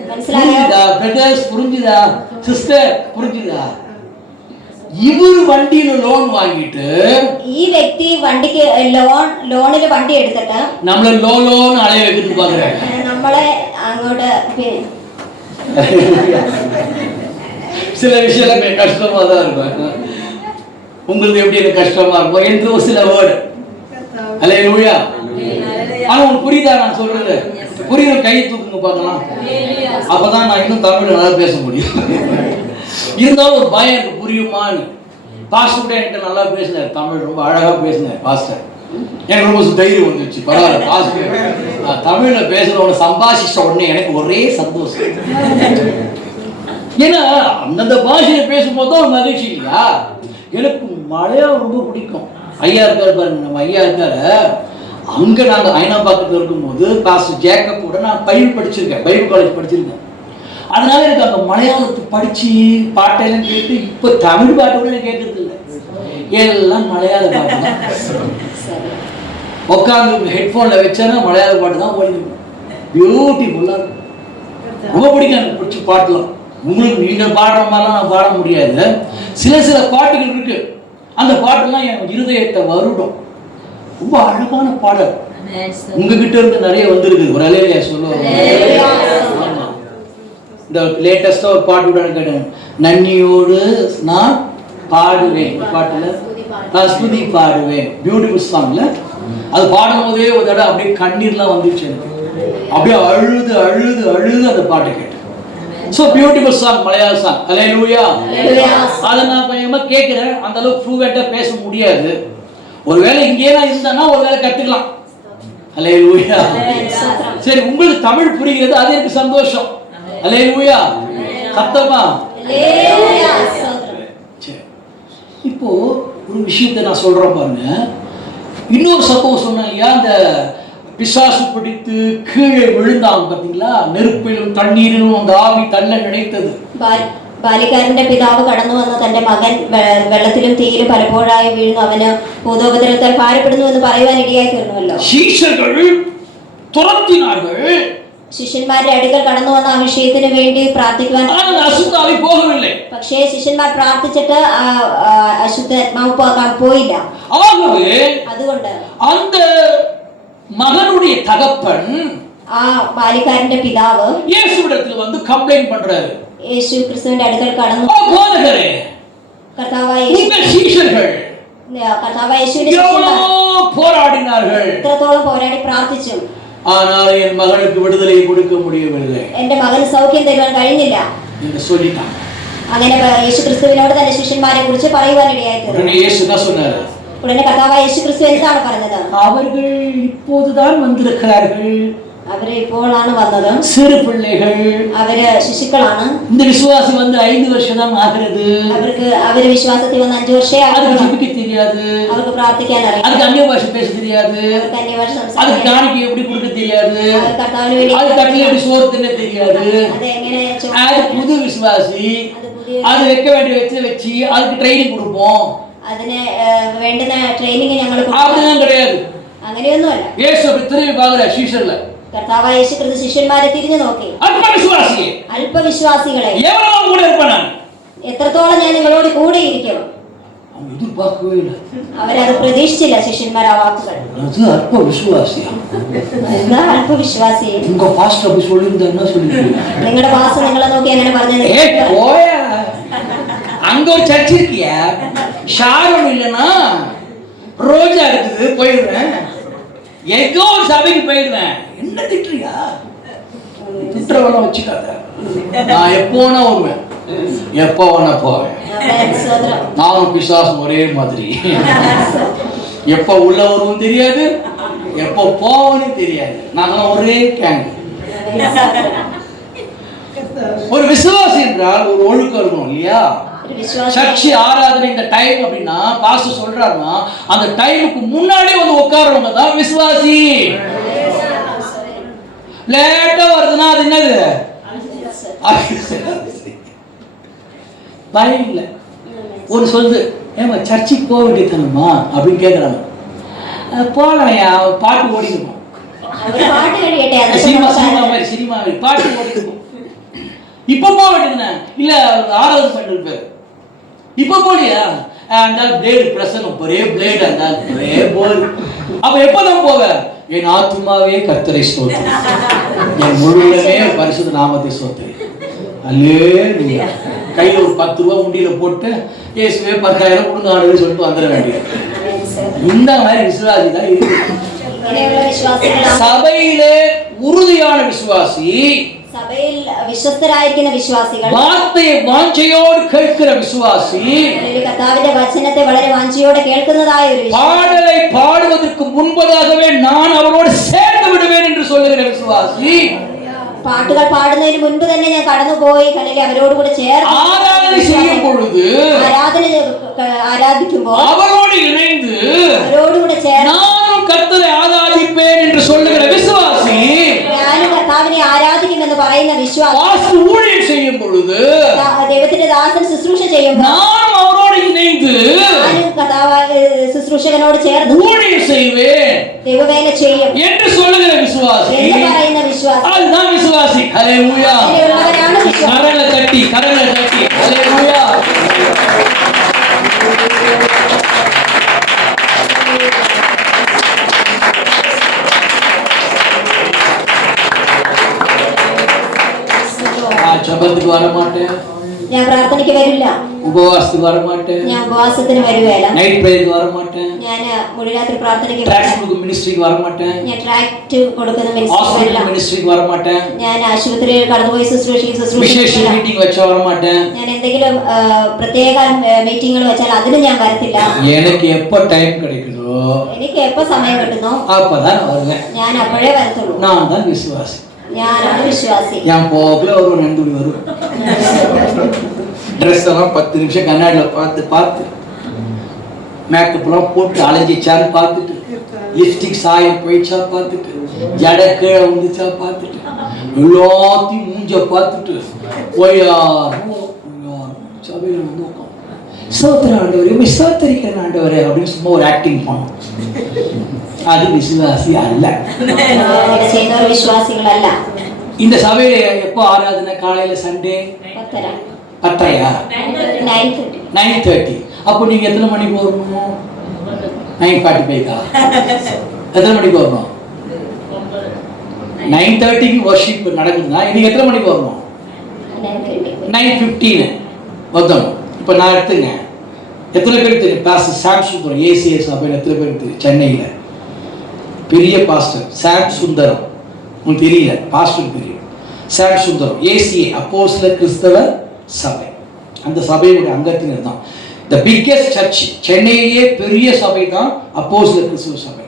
മനസ്സിലായോ? புரிஞ்சுதா பிரதர்ஸ்? புரிஞ்சுதா சிஸ்டர்? புரிஞ்சுதா? இவர் வண்டியில லோன் வாங்கிட்டு ഈ വ്യക്തി വണ്ടിക്ക് ലോണിൽ വണ്ടി എടുത്തിട്ട് நம்மள லோன் அலைய வைக்கிறது பாக்குறேன். നമ്മളെ അങ്ങോട്ട് சில விஷயம் கஷ்டமா தான் இருக்கும். உங்களுக்கு எப்படி எனக்கு கஷ்டமா இருக்கும் என்று ஒரு சில வேர்டு. அல்லேலூயா. ஆனா உங்களுக்கு புரியுதா நான் சொல்றது? புரியுற கையை தூக்குங்க பார்க்கலாம், அப்பதான் நான் இன்னும் தமிழ்ல நல்லா பேச முடியும். இருந்தாலும் ஒரு பயம் எனக்கு புரியுமான்னு. பாஸ்டர் கூட என்கிட்ட நல்லா பேசினார், தமிழ் ரொம்ப அழகா பேசினார் பாஸ்டர். எனக்கு ரொம்ப தைரியம் வந்துச்சு, பரவாயில்ல பாஸ்டர் தமிழ்ல பேசுறவங்க சம்பாஷிச்ச உடனே எனக்கு ஒரே சந்தோஷம். ஏன்னா அந்தந்த பாஷையை பேசும்போது தான் ஒரு மகிழ்ச்சி இல்லையா? எனக்கு மலையாளம் ரொம்ப பிடிக்கும். ஐயா இருக்காரு பாருங்க, நம்ம ஐயா இருக்காரு. அங்க நாங்கள் ஐனாம்பாக்கத்தில் இருக்கும்போது பாஸ்டர் ஜேக்கப் கூட நான் பைபிள் படிச்சிருக்கேன், பைபிள் காலேஜ் படிச்சிருக்கேன். அதனால எனக்கு அந்த மலையாளத்தை படிச்சு பாட்டெல்லாம் கேட்டு இப்போ தமிழ் பாட்டு கூட எனக்கு கேட்கறது இல்லை, எல்லாம் மலையாள பாட்டு தான். உட்காந்து ஹெட்ஃபோனில் வச்சேன்னா மலையாள பாட்டு தான் ஓடிக்கணும். பியூட்டிஃபுல்லாக இருக்கும், ரொம்ப பிடிக்கும் எனக்கு பிடிச்ச பாட்டுலாம். உங்களுக்கு நீங்கள் பாடுற மாதிரிலாம் நான் பாட முடியாது. சில பாட்டுகள் இருக்கு, அந்த பாட்டெல்லாம் என் இருதயத்தை வருடும். ரொம்ப அழகான பாடல் உங்ககிட்ட இருந்து நிறைய வந்திருக்கு. ஒரு அலையிலையா சொல்லுவாங்க. இந்த லேட்டஸ்டா ஒரு பாட்டு கூட கேட்டேன், நன்னியோடு நான் பாடுவேன். பாட்டுல நான் ஸ்துதி பாடுவேன், பியூட்டிஃபுல் சாங்ல. அது பாடும் போதே ஒரு தடவை அப்படியே கண்ணீர்லாம் வந்துச்சு எனக்கு. அப்படியே அழுது அழுது அழுது அந்த பாட்டை கேட்டேன். ஸோ பியூட்டிஃபுல் சாங், மலையாள சாங். அல்லேலூயா. அதை நான் கொஞ்சமா கேட்கிறேன். அந்த அளவுக்கு ஃப்ளூவெண்டா பேச முடியாது. ஒருவேளை இங்கே நான் இருந்தேன்னா ஒருவேளை கத்துக்கலாம். அல்லேலூயா. சரி, உங்களுக்கு தமிழ் புரிகிறது, அது எனக்கு சந்தோஷம். அல்லேலூயா. சத்தமா அல்லேலூயா. சரி, இப்போ ஒரு விஷயத்தை நான் சொல்றேன் பாருங்க. இன்னொரு சம்பவம் சொன்னேன் இல்லையா, அந்த பிசாசு பிடித்து கீழே விழுந்தாங்க பார்த்தீங்களா, நெருப்பிலும் தண்ணீரிலும் அந்த ஆவி தள்ள நினைத்தது. ബാല്യക്കാരന്റെ പിതാവ് കടന്നു വന്ന് തന്റെ മകൻ വെള്ളത്തിലും തീയിലും പലപ്പോഴായി വീഴുന്നു, അവന് ഭൂതോപദ്രവത്താൽ ഭാരപ്പെടുന്നു എന്ന് പറയുവാൻ ഇടയായി തീർന്നുവല്ലോ. ശിഷ്യന്മാരുടെ അടുക്കൽ കടന്നു വന്ന ആ വിഷയത്തിന് വേണ്ടി പ്രാർത്ഥിക്കുവാൻ, പക്ഷേ ശിഷ്യന്മാർ പ്രാർത്ഥിച്ചിട്ട് അശുദ്ധാത്മാവ് പോയില്ല. അതുകൊണ്ട് மகனுடைய தகப்பன், ആ ബാല്യക്കാരന്റെ പിതാവ് இயேசுவிடத்தில் வந்து கம்ப்ளைன்ட் பண்றாரு. യേശു ക്രിസ്തുവിന്റെ അടുക്കൽ കടന്നു, போதகரே, കർത്താവായ உங்கள் சீஷர்கள் കർത്താവായ യേശുവിന്റെ ശിഷ്യന്മാർ போராடினார்கள், ഇത്രത്തോളം പോരാടി പ്രാർത്ഥിച്ചു. ஆனால் என் மகனுக்கு விடுதலை கொடுக்க முடியவில்லை എന്റെ മകന് സൗഖ്യം തരുവാൻ കഴിഞ്ഞില്ല என்று சொல்லிட்டான். അങ്ങനെ യേശു ക്രിസ്തുവിനോട് തന്റെ ശിഷ്യന്മാരെ കുറിച്ച് പറയുവാനിടയായി തീർന്നു. உடனே இயேசு என்ன சொன்னாரு? ഉടനെ കർത്താവായ യേശു ക്രിസ്തു എന്താണ് പറഞ്ഞത്? அவர்கள் இப்போதுதான் வந்திருக்கிறார்கள், അവര് ഇപ്പോഴാണ് വന്നത്, சிறு பிள்ளைகள், അവര് ശിശുക്കളാണ്. இந்த விசுவாசி வந்து 5 வருஷம் தான் ஆகிறது, അവര് വിശ്വാസത്തിൽ വന്ന് 5 വർഷേ அதுக்கு ஜெபிக்க தெரியாது, അവർക്ക് പ്രാർത്ഥിക്കാൻ അറിയാം, அதுக்கு அந்நிய பாஷை பேச தெரியாது, അവർക്ക് അന്യഭാഷ அதுக்கு സംസാരിക്കാൻ, காணிக்கை எப்படி கொடுக்க தெரியாது, കർത്താവിന് വേണ്ടി அது தட்டில் எப்படி சோறு தின்ன தெரியாது. അത് எങ്ങനെ அது புது விசுவாசி, அது வைக்க வேண்டிய வச்சு அதுக்கு ட்ரைனிங் கொடுப்போம், അതിന് വേണ്ടുന്ന ട്രെയിനിങ് ഞങ്ങൾ அப்படிதான் கிடையாது. അങ്ങനെയൊന്നുമല്ല. இயேசு அப்படி திரும்பி பார்க்கல சீஷர்ல, കർത്താവായ യേശു ക്രിസ്തു ശിഷ്യന്മാരെ തിരിഞ്ഞു നോക്കി, அல்ப விசுவாசி അല്പവിശ്വാസികളെ எவ்வளவு கூட இருப்பான், എത്രത്തോളം ഞാൻ നിങ്ങളോട് കൂടെ ഇരിക്കും. அவன் எதிர்பார்க்கவே இல்லை. അവരത് പ്രതീക്ഷിച്ചില്ല ശിഷ്യന്മാർ ആ വാക്കുകൾ. அது அல்ப விசுவாசியா? എന്താ അല്പവിശ്വാസി? உங்க பாஸ்டர் அப்படி சொல்லியிருந்தா என்ன சொல்லிருக்கீங்க? നിങ്ങളുടെ പാസ് നിങ്ങളെ നോക്കി അങ്ങനെ പറഞ്ഞത്? போயா, அங்க ஒரு சர்ச் இருக்கியா, ஷாரோன் இல்லைன்னா ரோஜா இருக்குது, போயிடுவேன், எங்கோ ஒரு சபைக்கு போயிடுவேன். என்ன திட்டுறியா? திட்டுறவெல்லாம் வச்சுக்காத, நான் எப்போ வேணா வருவேன், எப்போ வேணா போவேன். நானும் பிசாசும் ஒரே மாதிரி, எப்போ உள்ள வருவோம் தெரியாது, எப்போ போவோன்னு தெரியாது, நாங்களாம் ஒரே கேங். ஒரு விசுவாசி என்றால் ஒரு ஒழுக்கம் இருக்கும் இல்லையா? சர்ச்சி ஆராதனை இந்த டைம் அப்படின்னா பாஸ்டர் சொல்றாருன்னா அந்த டைமுக்கு முன்னாடி வந்து உட்கார்றவங்க தான் விசுவாசி. லேட்டா வருதுன்னா அது என்னது? பயம் இல்லை. ஒரு சொல்லுது, ஏமா சர்ச்சுக்கு போக வேண்டியதானம்மா அப்படின்னு கேட்குறாங்க. போகலையா, பாட்டு ஓடிக்கணும், சினிமா பாட்டு ஓடிக்கணும். இப்போ போக வேண்டியதுண்ணே, இல்லை ஆராதனை பண்ணிருப்பாரு, இப்போ போலியா இருந்தால் பிளேடு பிரசனம், ஒரே பிளேடு இருந்தால் ஒரே போல். அப்ப எப்பதான் போவ? என் ஆத்துமாவே கர்த்தரை ஸ்தோத்திரி, என் முழுவதுமே பரிசுத்த நாமத்தை ஸ்தோத்திரி, அல்லேலூயா. கையில் ஒரு 10 ரூபா உண்டியில போட்டு இயேசுவே 10,000 கொடுங்க ஆண்டவரே சொல்லிட்டு வந்துட வேண்டியது. இந்த மாதிரி விசுவாசி தான் இருக்கு. சபையிலே உறுதியான விசுவாசி, സഭയിൽ വിശ്വസ്തരായിരിക്കുന്ന വിശ്വാസികൾ, വാർത്തയെ വാഞ്ചയോട് കേൾക്കുന്ന വിശ്വാസി, കർത്താവിന്റെ വചനത്തെ വളരെ വാഞ്ചയോടെ കേൾക്കുന്നതായ ഒരു പാടலை பாடுவதற்கு முன்பதாகவே நான் அவரோடு சேர்ந்து விடுவேன் என்று சொல்லுகிற விசுவாசி, പാട്ടുകൾ പാടുന്നതിന് മുൻപ് തന്നെ ഞാൻ കടന്നുപോയി അല്ലെങ്കിൽ അവരോട് കൂടെ ചേർന്ന് ஆராதனை செய்யும் பொழுது, ആരാധിക്കുമ്പോൾ அவரோடு இணைந்து അവരോട് കൂടെ ചേർന്ന് நானும் கர்த்தரை ஆராதிப்பேன் என்று சொல்லுகிற விசுவாசி, ഞാനും കർത്താവിനെ ആരാധിക്കുമെന്ന് പറയുന്ന വിശ്വാസി, பாஸ்டர் ஊழியம் செய்யும் பொழுது ദൈവത്തിന്റെ ദാസൻ ശുശ്രൂഷ ചെയ്യുമ്പോൾ நான் அவரோடு இணைந்து ഞാനും കർത്താവ് ശുശ്രൂഷകനോട് ചേർന്ന് ஊழியம் செய்வேன் ദൈവവേല ചെയ്യും என்று சொல்லுகிற விசுவாசி, എന്ന് പറയുന്ന വിശ്വാസി, அதுதான் விசுவாசி. ஹல்லேலூயா. അങ്ങനെയുള്ളവരാണ് വിശ്വാസി. கரங்களை தட்டி ஹல்லேலூயா. நான் ஜெபத்துக்கு வர மாட்டேன், ഞാൻ പ്രാർത്ഥനയ്ക്ക് വരില്ല, உபவாசத்துக்கு வர மாட்டேன், ഞാൻ ഉപവാസത്തിന് വരുവേല, நைட் பிரேயருக்கு வர மாட்டேன், ഞാൻ മുഴുരാത്രി പ്രാർത്ഥനയ്ക്ക് ட்ராக்ஸ் വരില്ല, கொடுக்கும் மினிஸ்ட்ரிக்கு வர மாட்டேன், ഞാൻ ട്രാക്ട് കൊടുക്കുന്ന ஹாஸ்பிடல் മിനിസ്ട്രിയില്ല, மினிஸ்ட்ரிக்கு வர மாட்டேன், ഞാൻ ആശുപത്രിയിൽ കടന്നുപോയി விசேஷ ശുശ്രൂഷിക്കില്ല, மீட்டிங் வச்ச வர மாட்டேன். ഞാൻ എന്തെങ്കിലും പ്രത്യേക മീറ്റിങ്ങുകൾ വെച്ചാൽ അതിന് ഞാൻ വരത്തില്ല. எனக்கு எப்ப டைம் கிடைக்குதோ എനിക്ക് എപ്പോ സമയം കിട്ടുന്നോ அப்பதான் நான் வருவேன். ഞാൻ അപ്പോഴേ വരത്തുള്ളൂ. நான் தான் விசுவாசி. ഞാനാണ് വിശ്വാസി. என் போக்குல ஒரு 2 மணி வருவேன். ட்ரெஸ் எல்லாம் 10 நிமிஷம் கண்ணாடியில் பார்த்து மேக்கப்லாம் போட்டு அலைஞ்சிச்சான்னு பார்த்துட்டு, லிப்ஸ்டிக் சாயம் போயிடுச்சா பார்த்துட்டு, ஜடை கீழே வந்துச்சா பார்த்துட்டு, எல்லாத்தையும் மூஞ்ச பார்த்துட்டு சபையில் வந்து சோத்திர ஆண்டவரே, சோத்தரிக்கிற ஆண்டவரே அப்படின்னு சும்மா ஒரு ஆக்டிங் பண்ணோம். அது விசுவாசி அல்ல. ചെയ്യുന്നവർ വിശ്വാസികളല്ല. இந்த சபையில எப்போ ஆராதனை? காலையில சண்டே 10:30, 9:30. அப்போ நீங்க எத்தனை மணிக்கு வரணும்? 9:45. எத்தனை மணிக்கு வரணும்? 9:30க்கு வர்ஷிப் நடக்குதுன்னா நீங்க எத்தனை மணிக்கு வரணும்? 9:15 வரணும். இப்போ நான் எடுத்துங்க, எத்தனை பேருக்கு தெரியும் பாஸ்டர் சாம் சுந்தரம்? ஏசிஎஸ் சபையில் எத்தனை பேருக்கு தெரியும்? சென்னையில் பெரிய பாஸ்டர் சாம் சுந்தரம் உங்களுக்கு தெரியல, பாஸ்டருக்கு தெரியும். சாம் சுந்தரம் ஏசிஏ அப்போஸ்தலர் கிறிஸ்தவ சபை, அந்த சபையுடைய அங்கத்தினர் தான். த பிக்கெஸ்ட் சர்ச், சென்னையிலேயே பெரிய சபை தான் அப்போஸ்தலர் கிறிஸ்தவ சபை.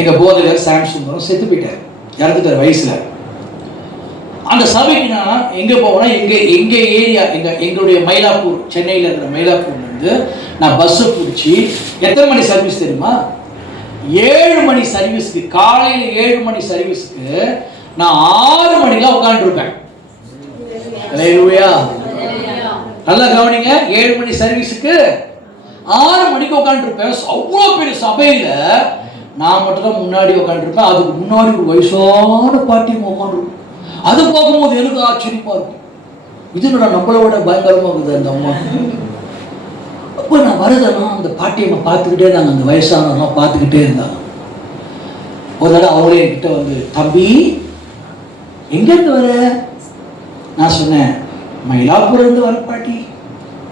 எங்க போதகர் சாம் சுந்தரம் செத்து போயிட்டார், இறந்துட்டார் வயசுல. அந்த சபைக்கு நான் எங்கே போவேன்னா, எங்கள் ஏரியா, எங்களுடைய மயிலாப்பூர், சென்னையில் இருக்கிற மயிலாப்பூர்லேருந்து நான் பஸ்ஸை பிடிச்சி, எத்தனை மணி சர்வீஸ் தெரியுமா? 7 மணி சர்வீஸுக்கு, காலையில் 7 மணி சர்வீஸுக்கு நான் 6 மணிக்கெலாம் உட்காந்துருப்பேன். அல்லேலூயா, நல்லா கவனிங்க. 7 மணி சர்வீஸுக்கு 6 மணிக்கு உட்காந்துருப்பேன். அவ்வளோ பெரிய சபையில் நான் மட்டும் தான் முன்னாடி உட்காந்துருப்பேன். அதுக்கு முன்னாடி ஒரு வயசான பாட்டியும் உட்காந்துருப்பேன். அது பார்க்கும்போது எனக்கு ஆச்சரியமா இருக்கும். இது நான் நம்மளோட பயங்கரமா இருக்குது அந்த அம்மா. அப்போ நான் வருதனா அந்த பாட்டியம்மா பார்த்துக்கிட்டே இருந்தாங்க, அந்த வயசானவங்க பார்த்துக்கிட்டே இருந்தாங்க. ஒரு தடவை அவளே என்கிட்ட வந்து, தம்பி எங்கேருந்து வர? நான் சொன்னேன், மயிலாப்பூர்லேருந்து வர பாட்டி.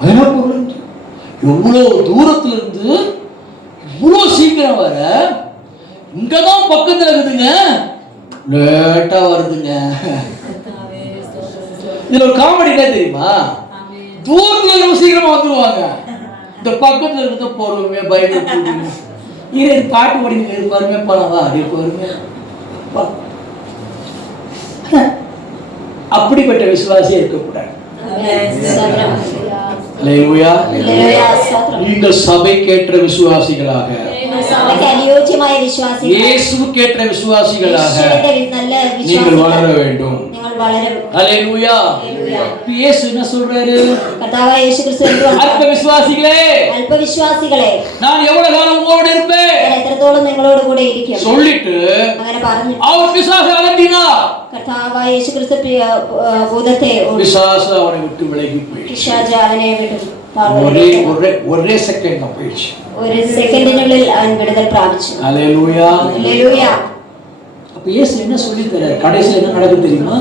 மயிலாப்பூர்லேருந்து எவ்வளோ தூரத்துல இருந்து இவ்வளோ சீக்கிரம் வர? இங்கே தான் பக்கத்தில் இருக்குதுங்க, லேட்டா வருதுங்க. இதுல ஒரு காமெடி என்ன தெரியுமா? தூரத்துல ரொம்ப சீக்கிரமா வந்துருவாங்க, இந்த பக்கத்துல இருக்க பொறுமையா பயந்து இது பாட்டு படிங்க, பொறுமையா போலாவா, அப்படியே பொறுமையா. அப்படிப்பட்ட விசுவாசியா இருக்கக்கூடாது. நீங்கள் சபைக்கேற்ற விசுவாசிகளாக, இயேசுவுக்கேற்ற விசுவாசிகளாக நீங்கள் வளர வேண்டும். அல்லேலூயா. இயேசு என்ன சொல்றாரு? கர்த்தாவாகிய இயேசு கிறிஸ்து அல்ப விசுவாசிகளே நான் எவ்வளவு காலம் உங்களோடு இருப்பேன், எത്രത്തോളം നിങ്ങളോട് കൂടെ ഇരിക്കും சொல்லிட்டு അങ്ങനെ പറഞ്ഞു. அவர் பிசாசை அகற்றினார். കർത്താവായ യേശു ക്രിസ്തു ഭൂതത്തെ பிசாசு அவனை விட்டு விலகி போயிடுச்சு. പിശാച് അവനെ വിട്ടു. ஒரே செகண்ட் போயிடுச்சு. ഒരു സെക്കൻഡിനുള്ളിൽ അവൻ വിടുതൽ പ്രാപിച്ചു. அல்லேலூயா, அல்லேலூயா. அப்ப இயேசு என்ன சொல்லி தரார்? கடைசில என்ன நடக்கும் தெரியுமா?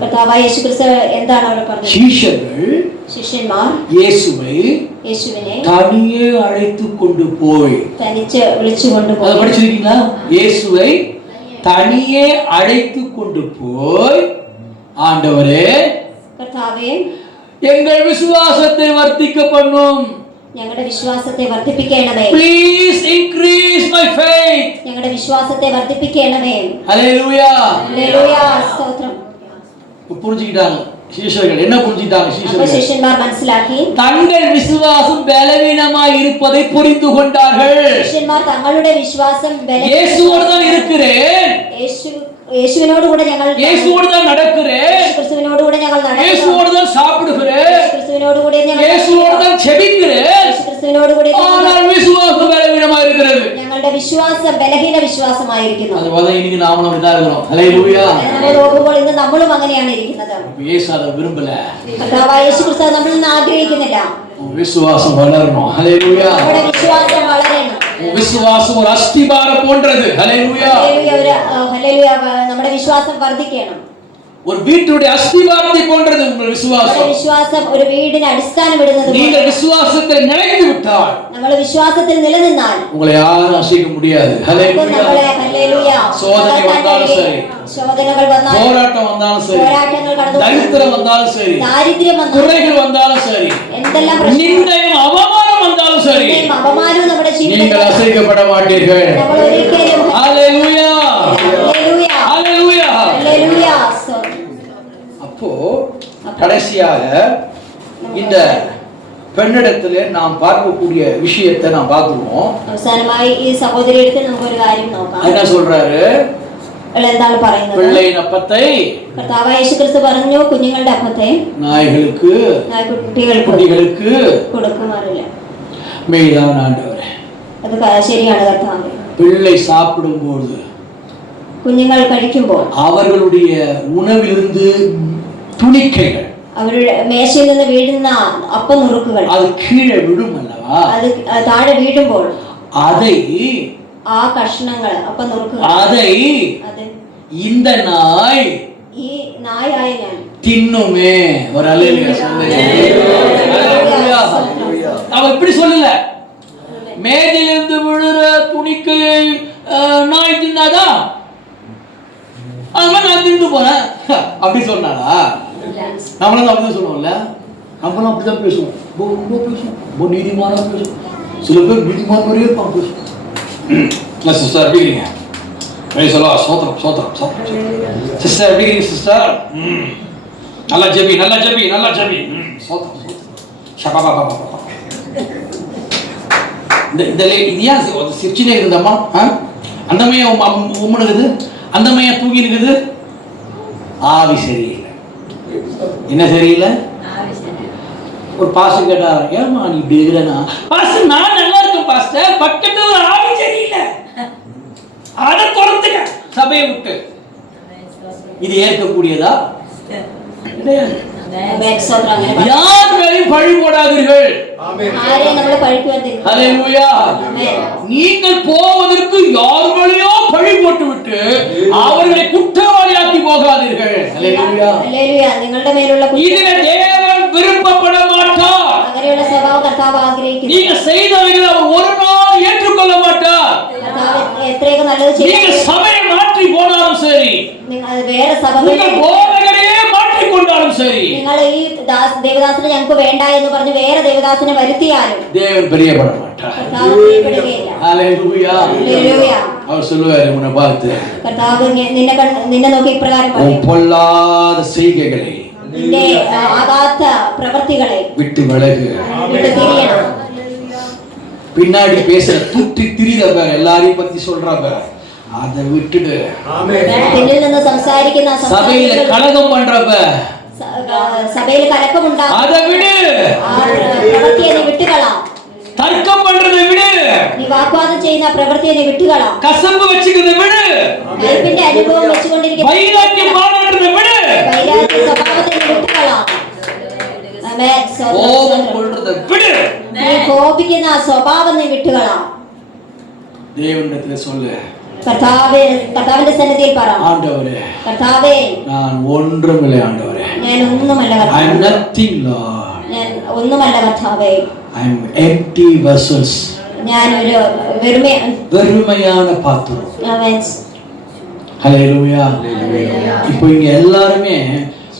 കർത്താവായ യേശു ക്രിസ്തു എന്താണ് അവിടെ പറഞ്ഞത്? ശിഷ്യന്മാർ യേശുവിനെ தனியே அழைத்து கொண்டு போய், തനിച്ച് വിളിച്ചു കൊണ്ടുപോയി. அதை படிச்சிருக்கீங்களா? இயேசுவை தனியே அழைத்து கொண்டு போய், ஆண்டவரே കർത്താവേ எங்கள் விசுவாசத்தை வர்த்திக்க பண்ணும், ഞങ്ങളുടെ വിശ്വാസത്തെ വർദ്ധിപ്പിക്കണമേ. please increase my faith. ഞങ്ങളുടെ വിശ്വാസത്തെ വർദ്ധിപ്പിക്കണമേ. ஹல்லேலூயா, ഹല്ലേലൂയ. സ്തോത്രം. புரிஞ்சுக்கிட்டாங்க சீஷர்கள். என்ன புரிஞ்சுக்கிட்டாங்க சீஷர்கள்? ശിഷ്യന്മാർ മനസ്സിലാക്കി, தங்கள் விசுவாசம் பலவீனமாய் இருப்பதை புரிந்து கொண்டார்கள். ശിഷ്യന്മാർ തങ്ങളുടെ വിശ്വാസം இயேசுவோடு தான் இருக்கிறேன், യേശുവിനോട് കൂടെ ഞങ്ങൾ இயேசுவோடு தான் நடக்கிறேன், ക്രിസ്തുവിനോട് കൂടെ ഞങ്ങൾ இயேசுவோடு தான் சாப்பிடுகிறேன், ക്രിസ്തുവിനോട് കൂടെ ഞങ്ങൾ இயேசுவோடு தான் ஜெபிக்கிறேன், ക്രിസ്തുവിനോട് കൂടെ ஆனால் விசுவாசம் பலவீனமாய் இருக்கிறது. ഞങ്ങളുടെ വിശ്വാസം ബലഹീന വിശ്വാസമായിരിക്കുന്നു. அதுவாக இன்னைக்கு நாமளும் இதா இருக்கிறோம். ஹல்லேலூயா. നമ്മൾ നോക്കുമ്പോൾ ഇന്ന് നമ്മളും അങ്ങനെയാണ് ഇരിക്കുന്നത്. இயேசு அதை விரும்பல. കർത്താവായ യേശു ക്രിസ്തു നമ്മൾ ഇന്ന് ആഗ്രഹിക്കുന്നില്ല. விசுவாசம் வளரணும். ஹல்லேலூயா. നമ്മുടെ വിശ്വാസം വളരണം. விசுவாசம் ஒரு அஸ்திபாரம் போன்றது. ஹல்லேலூயா. ഹല്ലേലൂയ. നമ്മുടെ വിശ്വാസം വർദ്ധിക്കണം. ஒரு வீட்டுடைய அஸ்திபாரத்தை போன்றது உங்கள் விசுவாசம். விசுவாசம் ஒரு வீடின் அடிസ്ഥാനം இடுന്നത്. நீங்கள் விசுவாசத்தை நிலைத்து விட்டால், നമ്മൾ വിശ്വാസത്തിൽ നിലനിന്നാൽ உங்களை யாரும் அசைக்க முடியாது. ஹல்லேலூயா. சோதனை வந்தாலும் சரி, சோதனைகள் வந்தாலும், போராட்டம் வந்தாலும் சரி, போராட்டங்கள் கடந்து தரித்திரம் வந்தாலும் சரி, தாரித்யம் வந்தாலும், குறைகள் வந்தாலும் சரி, എന്തെല്ലാം நிந்தையும் அவமானம் வந்தாலும் சரி, அவமானம் നമ്മുടെ ജീവിതത്തിൽ நீங்கள் அசைக்கப்பட மாட்டீர்கள். നമ്മൾ ഒരിക്കലും ஹல்லேலூயா, ഹല്ലേലൂയ, ஹல்லேலூயா. ഹല്ലേലൂയ. அப்போ கடைசியாக இந்த பெண்ணிடத்திலே நாம் பார்க்கக்கூடிய விஷயத்தை நாம் பார்த்துருவோம். അവസാനമായി ഈ സഹോദരിയുടെ നമുക്ക് ഒരു കാര്യം നോക്കാം. என்ன சொல்றாரு? എന്താണ് പറയുന്നത്? பிள்ளையின் அப்பத்தை കർത്താവായ യേശു ക്രിസ്തു പറഞ്ഞു, കുഞ്ഞുങ്ങളുടെ അപ്പത്തെ நாய்களுக்கு குட்டிகளுக்கு കൊടുക്കുമാറില്ല. மெய்தான் ஆண்டவரே. അത് ശരിയാണ് കർത്താവേ. பிள்ளை சாப்பிடும்போது, കുഞ്ഞുങ്ങൾ കഴിക്കുമ്പോൾ அவர்களுடைய உணவிலிருந்து துணிக்கைகள், അവരുടെ മേശയിൽ നിന്ന് വീഴുന്ന അപ്പം നുറുക്കുകൾ, அது கீழே விடும் அல்லவா? അത് താഴെ വീഴുമ്പോൾ அதை ആ കഷ്ണങ്ങൾ അപ്പം നുറുക്കുകൾ அதை இந்த நாய் ഈ നായായ ഞാൻ தின்னுமே. ஒரு அல்லேலூயா சொல்லுங்க. அவ இப்படி சொல்லல, மேதிலிருந்து விழுற துணிக்கையை நாய் தின்னாதா? அது போறேன் அப்படி சொன்னாளா? நம்மளும் அப்படிதான் சொல்லுவோம்ல, நம்மளும் அப்படிதான் பேசுவோம். ரொம்ப பேசுவோம், ரொம்ப நீதிமானா பேசுவோம். சில பேர் நீதிமான மாதிரியே இருப்பாங்க பேசுவோம். சிஸ்டர் எப்படி இருக்கீங்க? சொல்லவா? சோத்திரம் சோத்திரம் சோத்திரம். சிஸ்டர் எப்படி இருக்கீங்க சிஸ்டர்? நல்லா ஜெபி நல்லா ஜெபி நல்லா ஜெபி. சோத்திரம் சோத்திரம். இந்த இது ஏன் சிரிச்சுனே இருக்குதம்மா? அந்த மையம் உம்முனுக்குது, அந்த மையம் தூங்கி இருக்குது. ஆவி சரியில்லை. என்ன சரியில்லை? ஒரு பாஸ்டர் கேட்டார், ஏமா நீ இப்படி இருக்கிறனா? பாஸ்டர் நான் நல்லா இருக்கேன் பாஸ்டர், பக்கத்துல ஒரு ஆவி சரியில்லை, அதை குறைத்துக்க சபையை விட்டு. இது ஏற்கக்கூடியதா? யார் மேலும் பழி போடாதீர்கள். நீங்கள் போவதற்கு யார் மேலேயோ பழி போட்டுவிட்டு அவர்களை குற்றவாளியாக்கி போகாதீர்கள். இதில் தேவன் விருப்பப்பட மாட்டார். நீங்க செய்தவர்கள் அவர் ஒரு நாள் ஏற்றுக்கொள்ள மாட்டார். நீங்க சபையை மாற்றி போனாலும் சரி, உங்கள் போதகரையே மாற்றிக் கொண்டாலும் சரி, ദേവദാസനെ ഞങ്ങൾക്ക് വേണ്ട എന്ന് പറഞ്ഞ് വേറെ ദേവദാസനെ വരുത്തിയാലും தேவன் பிரியப்பட மாட்டார். ஹalleluya. அவர் சொல்லுவார் உன்னை பார்த்து, கர்த்தாവ് നിന്നെ നോക്കി ഇപ്രകാരം പറയും, பொல்லாத செய்கைகளை, നിന്റെ ആകാത്ത പ്രവൃത്തികളെ விட்டு விலகு. വിട്ട് തിരിയണം. பின்னாடி பேசுற துட்டி திரிதவ எல்லாரையும் பத்தி சொல்றவ அதை விட்டுடு. പിന്നിൽ നിന്ന് സംസാരിക്കുന്ന சபையில கலகம் பண்றவ, സഭയിൽ കലക്കമുണ്ടാകും, அதை விடு. പ്രവൃത്തിയെ നീ വിട്ടുകളാം. தர்க்கம் பண்றதை விடு. നീ വാഗ്വാദം ചെയ്യുന്ന പ്രവൃത്തിയെ നീ വിട്ടുകളാം. கசப்பு வச்சுக்கிறதை விடு. കയ്പിന്റെ അനുഭവം വെച്ചുകൊണ്ടിരിക്കുന്ന வைராக்கியம் பாடுறதை விடு. വൈരാഗ്യ സ്വഭാവത്തെ നീ വിട്ടുകളാം. கோபம் கொள்றதை விடு. നീ കോപിക്കുന്ന സ്വഭാവം നീ വിട്ടുകളാം. தேவனிடத்துல சொல்லு, കർത്താവിന്റെ സന്നിധിയിൽ പറ, ஆண்டவரே കർത്താവേ நான் ஒன்றுமில்லை ஆண்டவரே, ഞാൻ ഒന്നുമല്ല I am കർത്താവേ, nothing Lord, ഞാൻ ഒന്നുമല്ല കർത്താവേ, I am empty vessels, ഞാൻ ഒരു வெறுமையான பாத்திரம். ആമേൻ. ஹalleluya. இப்போ இங்க எல்லாருமே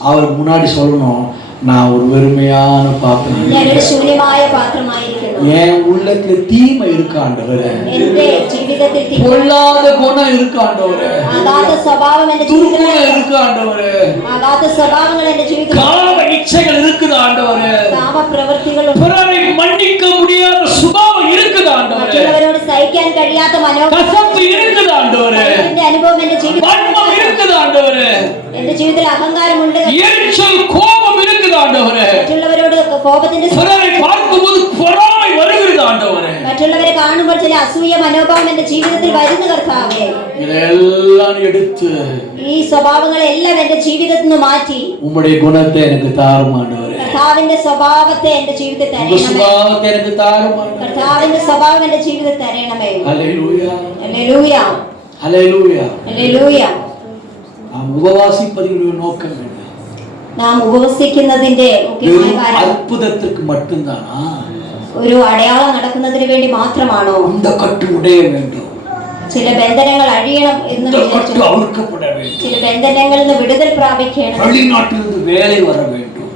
அவருக்கு முன்னாடி சொல்லணும், நான் ஒரு வெறுமையான பாத்திரம், ഞാനൊരു ശൂന്യമായ പാത്രമായിരിക്കുന്നു. என் உள்ளத்துல தீமை இருக்கு ஆண்டவரே, എന്റെ ജീവിതത്തിൽ பொல்லாத குணம் இருக்கு ஆண்டவரே, ആകാത്ത സ്വഭാവം എന്റെ துர்குணம் ജീവിതത്തിൽ, இருக்கு ஆண்டவரே, ആകാത്ത സ്വഭാവങ്ങൾ എന്റെ ജീവിതത്തിൽ, காம இச்சைகள் இருக்குது ஆண்டவரே, കാമപ്രവൃത്തികളുണ്ട്, பிறரை மன்னிக்க முடியாத சுபாவம் இருக்குது ஆண்டவரே, മറ്റുള്ളവരോട് സഹിക്കാൻ കഴിയാത്ത മനോഭാവം, கசப்பு இருக்குது ஆண்டவரே, എന്റെ അനുഭവം എന്റെ ജീവിതത്തിൽ, வன்மம் இருக்குது ஆண்டவரே, എന്റെ ജീവിതത്തിൽ അഹങ്കാരമുണ്ട്, எரிச்சல் கோபம் இருக்குது ஆண்டவரே, മറ്റുള്ളവരോട് കോപത്തിന്റെ பிறரை பார்க்கும்போது பொறாமை வருகிறது ஆண்டவரே, മറ്റുള്ളവരെ കാണുമ്പോൾ ചില അസൂയ മനോഭാവം എന്റെ ജീവിതത്തിൽ വരുന്നു കർത്താവേ. இதெல்லாம் எடுத்து ഈ സ്വഭാവങ്ങളെല്ലാം എന്റെ ജീവിതത്തിൽ നിന്ന് മാറ്റി உம்முடைய குணத்தை எனக்கு தாரும் ஆண்டவரே, കർത്താവിന്റെ സ്വഭാവത്തെ എന്റെ ജീവിതത്തിൽ உங்க തരണമേ. சுபாவத்தை எனக்கு தாரும் ஆண்டவரே. കർത്താവിന്റെ സ്വഭാവം എന്റെ ജീവിതത്തിൽ തരണമേ. ஹalleluya. ഹല്ലേലൂയ, ஹalleluya. ഹല്ലേലൂയ. நாம் உபவாசிப்பதினுடைய நோக்கம் என்ன? നാം ഉപവസിക്കുന്നതിന്റെ മുഖ്യമായ வெறும் കാരണം அற்புதத்துக்கு மட்டும்தானா? ഒരു അടയാളം നടക്കുന്നതിന് വേണ്ടി മാത്രമാണോ? இந்த கட்டு உடைய வேண்டும், ചില ബന്ധനങ്ങൾ അഴിയണം എന്ന് இந்த വിചാരിച്ചു, கட்டு அவிழ்க்கப்பட வேண்டும், ചില ബന്ധനങ്ങളിൽ നിന്ന് വിടുതൽ പ്രാപിക്കണം, வெளிநாட்டிலிருந்து வேலை வர வேண்டும்,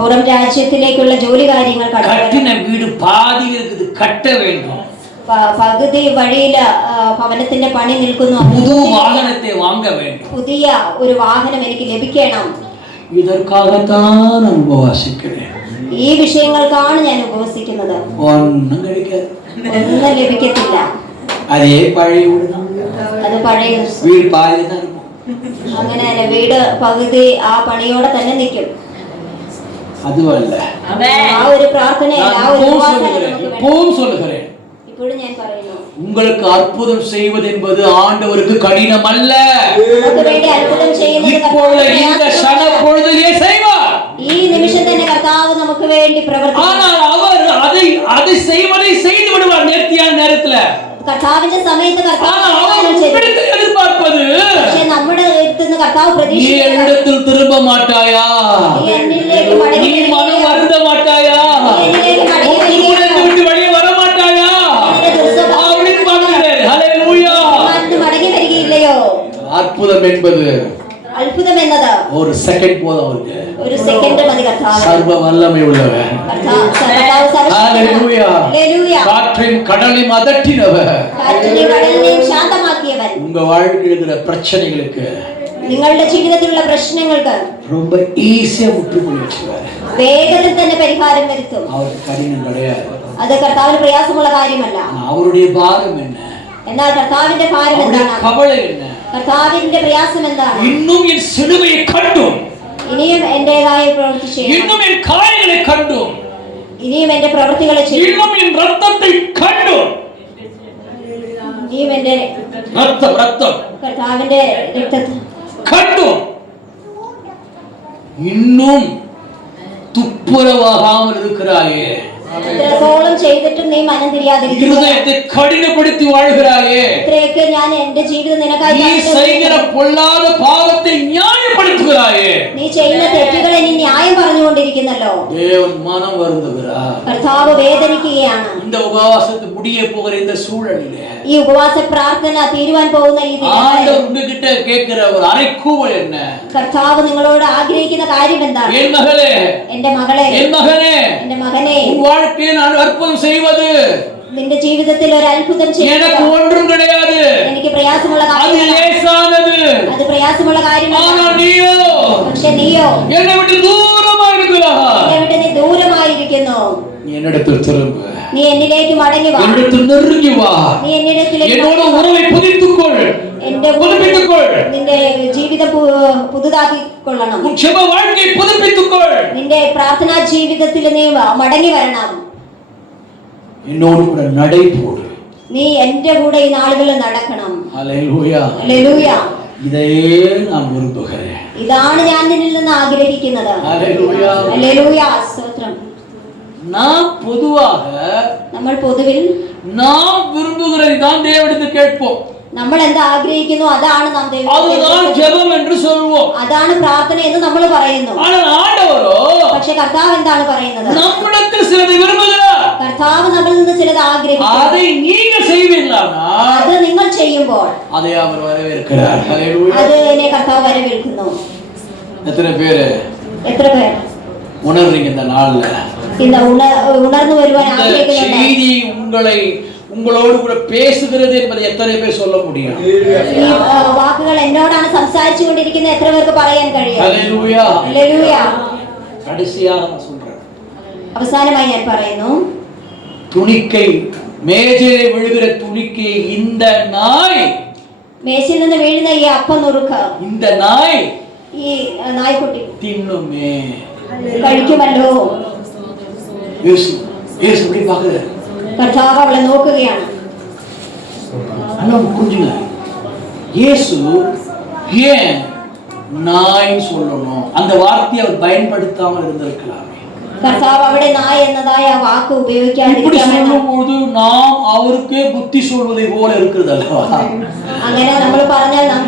പുറം രാജ്യത്തിലേക്കുള്ള ജോലി കാര്യങ്ങൾ கட்டின வீடு பாதி இருக்குது கட்ட வேண்டும், പകുതി വഴിയില് ഭവനത്തിന്റെ പണി നിൽക്കുന്നു, புது வாகனத்தை வாங்க வேண்டும். പുതിയ ഒരു വാഹനം എനിക്ക് ലഭിക്കണം. இதற்காகத்தான் நான் உபவாசிக்கிறேன். ഈ വിഷയങ്ങൾക്കാണ് ഞാൻ ഉപവസിക്കുന്നത്. ஒன்றும் கிடைக்காது, ഒന്നും ലഭിക്കത്തില്ല. அதே பழைய வீடு தான், അത് പഴയ வீடு பாதி தான் இருக்கும். അങ്ങനെ വീട് പകുതി ആ പണിയോടെ തന്നെ നിൽക്കും. அதுவல்ல, ആ ഒരു പ്രാർത്ഥനയല്ല, ആ ഒരു ഉപവാസം இப்பவும் சொல்லுகிறேன், ഇപ്പോഴും ഞാൻ പറയുന്നു, உங்களுக்கு அற்புதம் செய்வது என்பது ஆண்டவருக்கு கடினம் அல்ல. നമുക്ക് വേണ്ടി അത്ഭുതം ചെയ്യുന്നത് இப்பொழுது இந்த க்ஷண பொழுதிலே செய்வார். ഈ നിമിഷം തന്നെ കർത്താവ് നമുക്ക് വേണ്ടി പ്രവർത്തിക്കും. ஆனால் அவர் அதை செய்வதை செய்து விடுவார் நேர்த்தியான நேரத்துல. കർത്താവിന്റെ സമയത്ത് ஆனால் அவர் உம்மிடத்தில் எதிர்பார்ப்பது, പക്ഷേ നമ്മുടെ അടുത്ത് നിന്ന് കർത്താവ് நீ പ്രതീക്ഷിക്കുന്നത്, என்னிடத்தில் திரும்ப மாட்டாயா, നീ എന്നിലേക്ക് മടങ്ങി நீ மனம் வருந்த மாட்டாயா, உன்னை விட்டு வெளியே வர மாட்டாயா அப்படின்னு பார்க்கிறேன். ஹல்லேலூயா. മടങ്ങി വരികയില്ലയോ? அற்புதம் என்பது ஒரு செகண்ட் போதும் அவருக்கு. ഒരു സെക്കൻഡ് മതി കർത്താവേ. சர்வ வல்லமை உள்ளவர். ஹalleluya. காற்றையும் கடலையும் அதட்டினவர். കാറ്റിനെയും കടലിനെയും ശാന്തമാക്കിയവൻ. உங்க வாழ்க்கையில் இருக்கிற பிரச்சனைகளுக்கு, നിങ്ങളുടെ ജീവിതത്തിലുള്ള പ്രശ്നങ്ങൾക്ക് ரொம்ப ஈஸியா முற்றுப்புள்ளி வச்சுவார். വേഗത്തിൽ തന്നെ പരിഹാരം വരുത്തും. அவருக்கு கடினம் கிடையாது. അത് കർത്താവിന് പ്രയാസമുള്ള കാര്യമല്ല. அவருடைய பாரம் என்ன? എന്നാൽ കർത്താവിന്റെ ഭാരം എന്താണ്? கவலை என்ன? കർത്താവിന്റെ പ്രയാസം എന്താണ്? இன்னும் என் சிலுவையை கண்டும், ഇനിയും എന്റേതായ പ്രവൃത്തി ചെയ്യണം. இன்னும் என் காரியங்களை கண்டும், ഇനിയും എന്റെ പ്രവൃത്തികളെ ചെയ്യണം. இன்னும் என் ரத்தத்தை கண்டும். ഇനിയും എന്റെ ரத்தம் കർത്താവിന്റെ രക്തത്തെ கண்டும் இன்னும் துப்புரவாகாமல் இருக்கிறாயே. എത്രത്തോളം ചെയ്തിട്ടും നീ മനം തിരിയാതിരിക്കുന്നു. இருதயத்தை கடினப்படுத்தி வாழ்கிறாயே. ഇത്രയൊക്കെ ഞാൻ എന്റെ ജീവിതം നിനക്കായി நீ செய்கிற பொல்லாத பாவத்தை நியாயப்படுத்துகிறாயே. നീ ചെയ്യുന്ന തെറ്റുകളെ നീ ന്യായം പറഞ്ഞുകൊണ്ടിരിക്കുന്നല്ലോ. தேவன் மனம் வருந்துகிறார். കർത്താവ് വേദനിക്കുകയാണ്. இந்த உபவாசத்தை முடிய போகிற இந்த சூழலிலே ഈ ഉപവാസ പ്രാർത്ഥന തീരുവാൻ പോകുന്ന ഈ ஆண்டவர் உங்ககிட்ட கேட்கிற ஒரு அறைக்கூவல் என்ன? കർത്താവ് നിങ്ങളോട് ആഗ്രഹിക്കുന്ന കാര്യം എന്താണ്? என் மகளே, എന്റെ മകളെ, என் மகனே, എന്റെ മകനെ, உன் வாழ்க்கையை நான் அற்புதம் செய்வது നിന്റെ ജീവിതത്തിൽ ഒരു അത്ഭുതം எனக்கு ஒன்றும் கிடையாது. എനിക്ക് പ്രയാസമുള്ള அது കാര്യമല്ല. லேசானது. അത് പ്രയാസമുള്ള കാര്യമല്ല. ஆனால் நீயோ പക്ഷെ നീയോ என்னை விட்டு தூரமாக இருக்கிறாய். എന്നെ വിട്ട് നീ ദൂരമായിരിക്കുന്നു. நீ என்னிடத்தில் திரும்பு. നീ എന്നിലേക്ക് മടങ്ങി വാ. என்னிடத்தில் நெருங்கி வா. നീ എന്നിടത്തിലേക്ക് என்னோட உறவை புதுப்பித்துக்கொள். എന്റെ புதுப்பித்துக்கொள். നിന്റെ ജീവിതം പുതുതാക്കിക്കൊള്ളണം. உன் ஜெப வாழ்க்கையை புதுப்பித்துக்கொள். നിന്റെ പ്രാർത്ഥനാ ജീവിതത്തിൽ നീ മടങ്ങി വരണം. என்னோடு கூட நடை போடு. നീ എന്റെ കൂടെ ഈ നാളുകളിൽ നടക്കണം. ஹல்லேலூயா. ഹല്ലേലൂയ. இதையே நான் விரும்புகிறேன். ഇതാണ് ഞാൻ നിന്നിൽ നിന്ന് ആഗ്രഹിക്കുന്നത്. ஹல்லேலூயா. ഹല്ലേലൂയ. സ്തോത്രം. நாம் பொதுவாக നമ്മൾ പൊതുവിൽ நாம் விரும்புகிறதை தான் தேவனிடத்தில் கேட்போம். നമ്മൾ എന്താ ആഗ്രഹിക്കുന്നു അതാണ് നാം அதுதான் ஜெபம் என்று சொல்வோம். അതാണ് പ്രാർത്ഥന എന്ന് നമ്മൾ പറയുന്നു. ஆனால் ஆண்டவரோ പക്ഷെ കർത്താവ് എന്താണ് പറയുന്നത്? நம்மிடத்தில் சிலதை விரும்புகிறார். കർത്താവ് നമ്മളിൽ നിന്ന് ചിലത് ആഗ്രഹിക്കുന്നു. அதை நீங்கள் செய்வீர்களானால் അത് നിങ്ങൾ ചെയ്യുമ്പോൾ அதை அவர் வரவேற்கிறார். ஹல்லேலூயா. അത് എന്നെ கர்த்தாവ് വരവേൽക്കുന്നു. எத்தனை பேர் എത്ര പേർ உணர்றீங்க இந்த நாள்ல? இந்த உணர்ந்து வருவாൻ இந்த ആഗ്രഹിക്കുന്നുണ്ട്. செய்தி உங்களோடு கூட பேசுகிறது என்பதை எத்தனை பேர் சொல்ல முடியும்? ഈ വാക്കുകൾ എന്നോടാണ് സംസാരിച്ചു കൊണ്ടിരിക്കുന്നത് എത്ര പേർക്ക് പറയാൻ കഴിയും? ஹல்லேலூயா. ഹല്ലേലൂയ. கடைசியாக நான் சொல்றேன். അവസാനമായി ഞാൻ പറയുന്നു, துணிக்கை மேஜையிலே விழுகிற துணிக்கை இந்த நாய், മേശയിൽ നിന്ന് വീഴുന്ന ഈ അപ്പം നുറുക്ക് இந்த நாய் ഈ നായ്ക്കുട്ടി தின்னுமே. കഴിക്കുമല്ലോ. இயேசு இப்படி பாக்குறாரு. കർത്താവ് അവളെ നോക്കുകയാണ്. நல்லா புரிஞ்சுங்க. இயேசு ஏன் நாய் சொல்லணும்? அந்த வார்த்தையை அவர் பயன்படுத்தாமல் இருந்திருக்கலாமே. കർത്താവ് അവിടെ നായ എന്നതായ ആ വാക്ക് இப்படி ഉപയോഗിക്കാതിരിക്കാൻ சொல்லும்போது நாம் அவருக்கே புத்தி சொல்வதை போல இருக்கிறது அல்லவா? അങ്ങനെ നമ്മൾ പറഞ്ഞാൽ നാം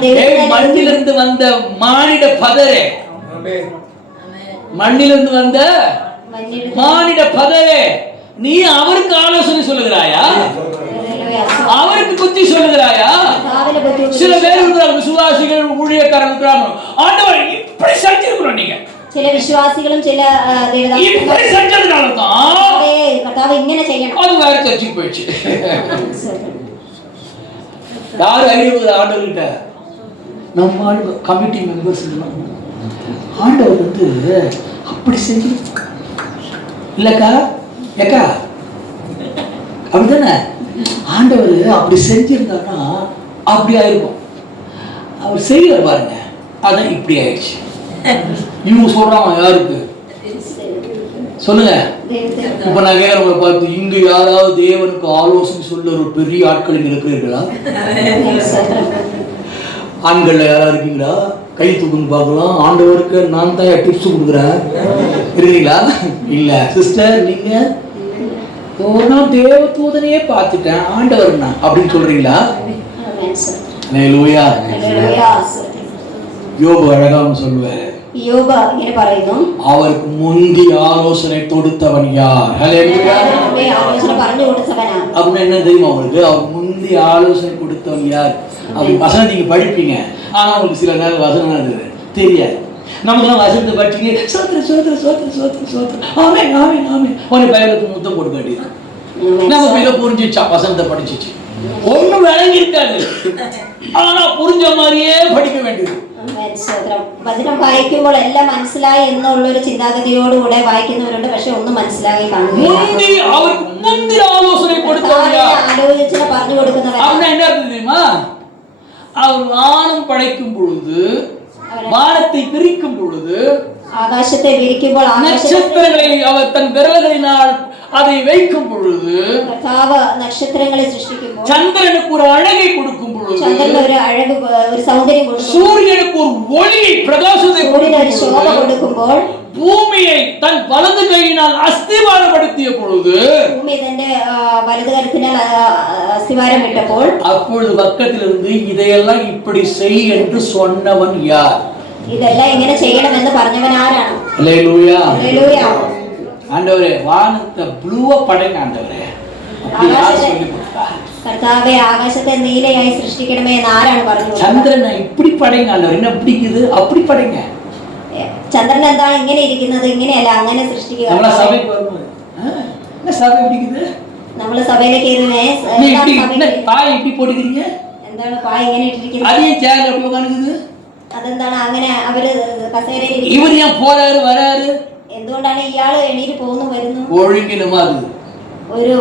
மண்ணிலிருந்து வந்த மானிட பதரே, மண்ணிலிருந்து வந்த மானிட பதரே, நீ அவருக்கு ஆலோசனை சொல்லுகிறாயா? அவருக்கு புத்தி சொல்லுகிறாயா? சில பேர் இருக்கிறாங்க, விசுவாசிகள் ஊழியக்காரர்கள் இருக்கிறாங்க, ஆண்டவர் இப்படி செஞ்சிருக்கிறோம், நீங்க ചില വിശ്വാസികളും ചില இப்படி செஞ்சதுனால தான் കർത്താവ് ഇങ്ങനെ ചെയ്യണം. அது வேற சர்ச்சுக்கு போயிடுச்சு. யாரு அறிவுகிற ஆண்டவர்கிட்ட நம்ம கமிட்டி மெம்பர்ஸ் ஆண்டவர் வந்து அப்படி செஞ்சு இல்லக்கா ஏக்கா அப்படிதானே? ஆண்டவர் அப்படி செஞ்சிருந்தாருன்னா அப்படி ஆயிருக்கும். அவர் செய்யற பாருங்க, அதான் இப்படி ஆயிடுச்சு. இவங்க சொல்றாங்க யாருக்கு சொல்லுங்க. இப்ப நான் கேட்கிறவங்களை பார்த்து, இங்க யாராவது தேவனுக்கு ஆலோசனை சொல்ல ஒரு பெரிய ஆட்கள் இருக்கிறீர்களா? ஆண்கள் யாராவது இருக்கீங்களா? கை தூக்குன்னு பார்க்கலாம். ஆண்டவருக்கு நான் தான் டிப்ஸ் கொடுக்குறேன், இருக்கீங்களா? இல்ல சிஸ்டர், நீங்க ஒரு நாள் தேவ தூதனையே பார்த்துட்டேன் ஆண்டவர்னா அப்படின்னு சொல்றீங்களா? ஹல்லேலூயா. யோபு அழகாக சொல்லுவாரு, யோபு இങ്ങനെ പറയുന്നു, அவருக்கு முந்தி ஆலோசனை கொடுத்தவன் யார்? ஹல்லேலூயா. ஆலோசனை പറഞ്ഞു കൊടുത്തവനാ. அப்படின்னு என்ன தெரியுமா உங்களுக்கு? அவர் முந்தி ஆலோசனை கொடுத்தவன் யார்? அப்படி வசனம் நீங்க படிப்பீங்க, ஆனா உங்களுக்கு சில நேரம் வசனம் தெரியாது. நமக்குலாம் வசனத்தை படிச்சுங்க சோத்திர சோத்திர சோத்திர சோத்திர சோத்திர ஆமே ஆமே ஆமே உனக்கு பயலுக்கு முத்தம் போட வேண்டியது. நம்ம பிள்ளை புரிஞ்சிச்சா வசனத்தை படிச்சிச்சு, ஒன்றும் விளங்கி இருக்காது, ஆனா புரிஞ்ச மாதிரியே படிக்க வேண்டியது. വചനം വായിക്കുമ്പോൾ എല്ലാം മനസ്സിലായി എന്നുള്ള ഒരു ചിന്താഗതിയോടുകൂടെ വായിക്കുന്നവരുണ്ട്. പക്ഷെ ഒന്നും മനസ്സിലായി കാണുന്നില്ല. ആലോചന പറഞ്ഞു കൊടുക്കുന്നവർ என்ன தெரியுமா, அவர் வானம் படைக்கும் பொழுது, வானத்தை பிரிக்கும் பொழுது, ആകാശത്തെ വിരിക്കുമ്പോൾ നക്ഷത്രങ്ങളെ അവർ தன் விரல்களினால் அதை வைக்கும் பொழுது, കർത്താവ് നക്ഷത്രങ്ങളെ സൃഷ്ടിക്കുമ്പോൾ, சந்திரனுக்கு ஒரு அழகை கொடுக்கும் பொழுது, ചന്ദ്രന് ഒരു അഴക് ഒരു സൗന്ദര്യം കൊടുക്കും, சூரியனுக்கு ஒரு ஒளியை பிரகாசத்தை കൊടുക്കുമ്പോൾ, பூமியை தன் வலது கையினால் அஸ்திவாரப்படுத்திய பொழுது, ഭൂമി തന്റെ വലതു കരത്തിനാൽ അസ്തിവാരം ഇട്ടപ്പോൾ, அப்பொழுது பக்கத்திலிருந்து இதையெல்லாம் இப்படி செய் என்று சொன்னவன் யார்? ഇതെല്ലാം ഇങ്ങനെ ചെയ്യണമെന്ന് പറഞ്ഞവൻ ആരാണ്? ஹல்லேலூயா. ഹല്ലേലൂയ. ஆண்டவரே வானத்தை ப்ளூவா படைங்க ஆண்டவரே, அப்படி யார் சொல்லி கொடுத்தா? കർത്താവേ ആകാശത്തെ നീലയായി സൃഷ്ടിക്കണമേ എന്ന് ആരാണ് പറഞ്ഞു? சந்திரனை இப்படி படைங்க ஆண்டவரே, என்ன பிடிக்குது அப்படி படைங்க. ചന്ദ്രൻ എന്താണ് ഇങ്ങനെ ഇരിക്കുന്നത്? ഇങ്ങനെയല്ല, അങ്ങനെ സൃഷ്ടിക്കുക. നമ്മളെ സഭയ്ക്ക് വരുന്നത് என்ன சபை பிடிக்குது? നമ്മള് സഭയിലേക്ക് பாய் இப்படி போட்டுக்கிறீங்க, എന്താണ് പായ ഇങ്ങനെ ഇട്ടിരിക്കുന്നത്? அதே சேர் அப்படி உட்காந்துக்குது, അതെന്താണ് അങ്ങനെ അവര് കസേരയിൽ? இவர் ஏன் போறாரு வராரு? എന്തുകൊണ്ടാണ് ഇയാള് എണീറ്റ് പോകുന്നു വരുന്നു? ஒழுங்கினமா அது ഒരു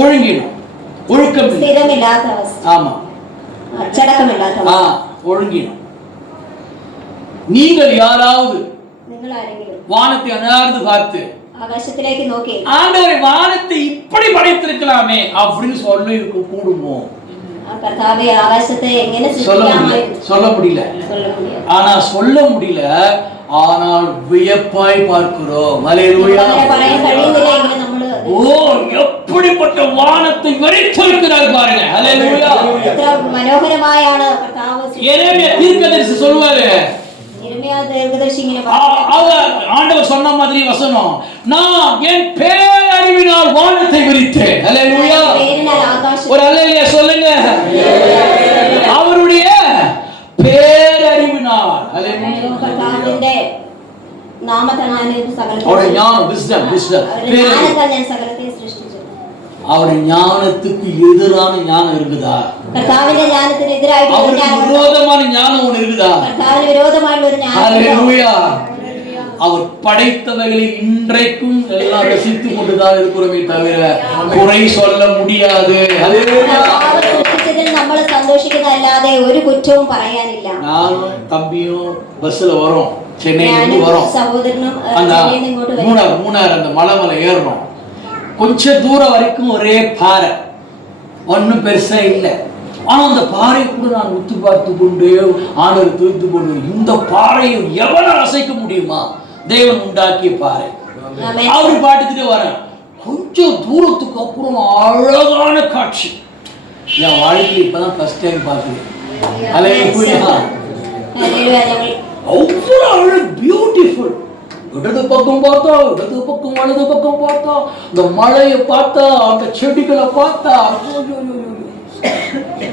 ஒழுங்கினம், ஒழுக்கம், സ്ഥിരമില്ലാത്ത അവസ്ഥ. ஆமா, അച്ചടക്കമില്ലാത്ത അവസ്ഥ. ஒழுங்கினம். நீங்கள் யாராவது നിങ്ങൾ ആരെങ്കിലും வானத்தை அனார்ந்து பார்த்து ആകാശത്തിലേക്ക് നോക്കി ஆண்டவரை வானத்தை இப்படி படைத்திருக்கலாமே அப்படின்னு சொல்ல கூடுமோ? കർത്താവേ ആകാശത്തെ എങ്ങനെ சொல்ல முடியல, ஆனா சொல்ல முடியல, ஆனால் வியப்பாய் பார்க்கிறோம். ஹல்லேலூயா. പറയാൻ കഴിയുന്നില്ല എങ്കിലും നമ്മള് ஓ எப்படிப்பட்ட வானத்தை விரித்திருக்கிறார் பாருங்க. ஹல்லேலூயா. എത്ര മനോഹരമായാണ് കർത്താവ്. எரேமியா தீர்க்கதரிசி சொல்வாரு, യെരമ്യാ ദീർഘദർശി இങ്ങനെ ஆண்டவர் சொன்ன மாதிரி வசனம், நான் என் பேரறிவினால் வானத்தை விரித்தேன். ஹல்லேலூயா. ஒரு அல்லேலூயா சொல்லுங்க. அவருடைய பேரறிவினால், ஹல்லேலூயா, കർത്താവിന്റെ നാമത്താൽ സകലത്തെ அவருடைய ஞானம், விஸ்டம், ஞானத்தால் ഞാൻ സകലത്തെ സൃഷ്ടിച്ചു. அவருடைய ஞானத்துக்கு எதிரான ஞானம் இருக்குதா? കർത്താവിന്റെ ஞானത്തിന് എതിരായിട്ട് அவருக்கு விரோதமான ஞானம் ஒன்று இருக்குதா? കർത്താവിന് വിരോധമായുള്ള ഒരു ஞானம். ஹல்லேலூயா. அவர் படைத்தவைகளை இன்றைக்கும் எல்லாம் ரசித்துக் கொண்டுதான் இருக்கிறோமே தவிர குறை சொல்ல முடியாது. ஹல்லேலூயா. സൃഷ്ടിച്ചതിൽ നമ്മൾ സന്തോഷിക്കുന്നതല്ലാതെ ഒരു കുറ്റവും പറയാനില്ല. நானும் தம்பியும் பஸ்ல வரோம், சென்னையிலிருந்து வரோம், സഹോദരനും அந்த ചെന്നൈയിൽ ഇങ്ങോട്ട് വരും. மூணார் அந்த மலை ஏறணும். கொஞ்ச தூரம் வரைக்கும் ஒரே பாறை, ஒன்றும் பெருசா இல்லை. ஆனா அந்த பாறை கூட நான் உத்து பார்த்து கொண்டு ஆண்டவர் தூத்து கொண்டு, இந்த பாறையை எவனால் அசைக்க முடியுமா? தேவன் உண்டாக்கிய பாறை. அவர் பாட்டுக்கிட்டே வரேன். கொஞ்சம் தூரத்துக்கு அப்புறம் அழகான காட்சி. என் வாழ்க்கையில் இப்பதான் ஃபர்ஸ்ட் டைம் பார்க்குறேன். ஹல்லேலூயா. அவ்வளோ அழகு, பியூட்டிஃபுல். இடது பக்கம் பார்த்தா, இடது பக்கம் வலது பக்கம் பார்த்தா, இந்த மழையை பார்த்தா, அந்த செடிகளை பார்த்தா,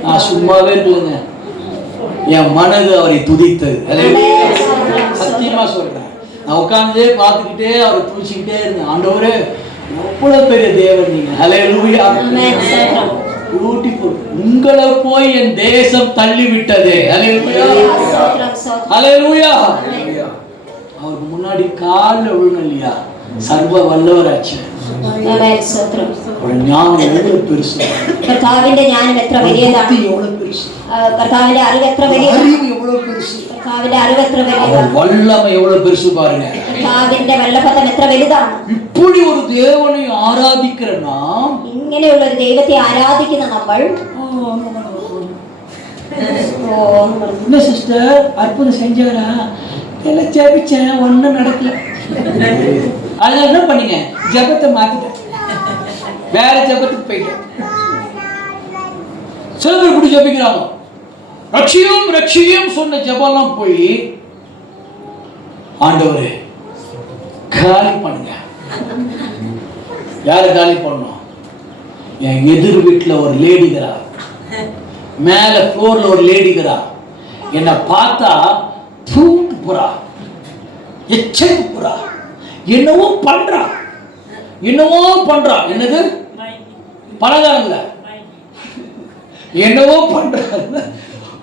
நான் சும்மாவே இல்லைங்க, என் மனது அவரை துதித்தது. சத்தியமா சொல்றேன், நான் உட்கார்ந்தே பார்த்துக்கிட்டே அவரை துதிச்சுக்கிட்டே இருந்தேன். ஆண்டவரே எவ்வளவு பெரிய தேவன் நீங்க. ஹல்லேலூயா. பியூட்டிஃபுல். உங்களை போய் என் தேசம் தள்ளி விட்டது. ஹல்லேலூயா. ஹல்லேலூயா. அவருக்கு முன்னாடி கால்ல விழணும் இல்லையா? சர்வ வல்லவராச்சு. ஞானம் எவ்வளவு பெருசு, കർത്താവിന്റെ ജ്ഞാനം എത്ര വലിയതാണ്, எவ்வளவு பெருசு, കർത്താവിന്റെ അറിവ് എത്ര വലിയതാണ്, அறிவு எவ்வளவு பெருசு, കർത്താവിന്റെ അറിവ് എത്ര വലിയതാണ്, வல்லமை எவ்வளவு பெருசு பாருங்க. കർത്താവിന്റെ വല്ലഭത്വം എത്ര വലുതാണ്. இப்படி ஒரு தேவனை ஆராதிக்கிற நாம், ഇങ്ങനെയുള്ള ഒരു ദൈവത്തെ ആരാധിക്കുന്ന നമ്മൾ, என்ன சிஸ்டர் அற்புதம் செஞ்சாரா? எல்லாம் ஜெபிச்சேன், ஒன்றும் நடக்கல. அதனால என்ன பண்ணீங்க? ஜெபத்தை மாத்திட்டேன், வேற ஜெபத்துக்கு போயிட்டேன். சில பேர் இப்படி ஜெபிக்கிறாங்க, ரட்சியும் ரட்சியும் சொன்ன ஜெபம்லாம் போய், ஆண்டவரே காலி பண்ணுங்க. யாரை காலி பண்ணணும்? என் எதிர் வீட்டுல ஒரு லேடிகிறா, மேல ஃப்ளோர்ல ஒரு லேடிகிறா, என்னை பார்த்தா தூக்க துப்புறா, எச்சை துப்புறா, என்னவோ பண்றா. என்னது பலகாரம் இல்ல, என்னவோ பண்ற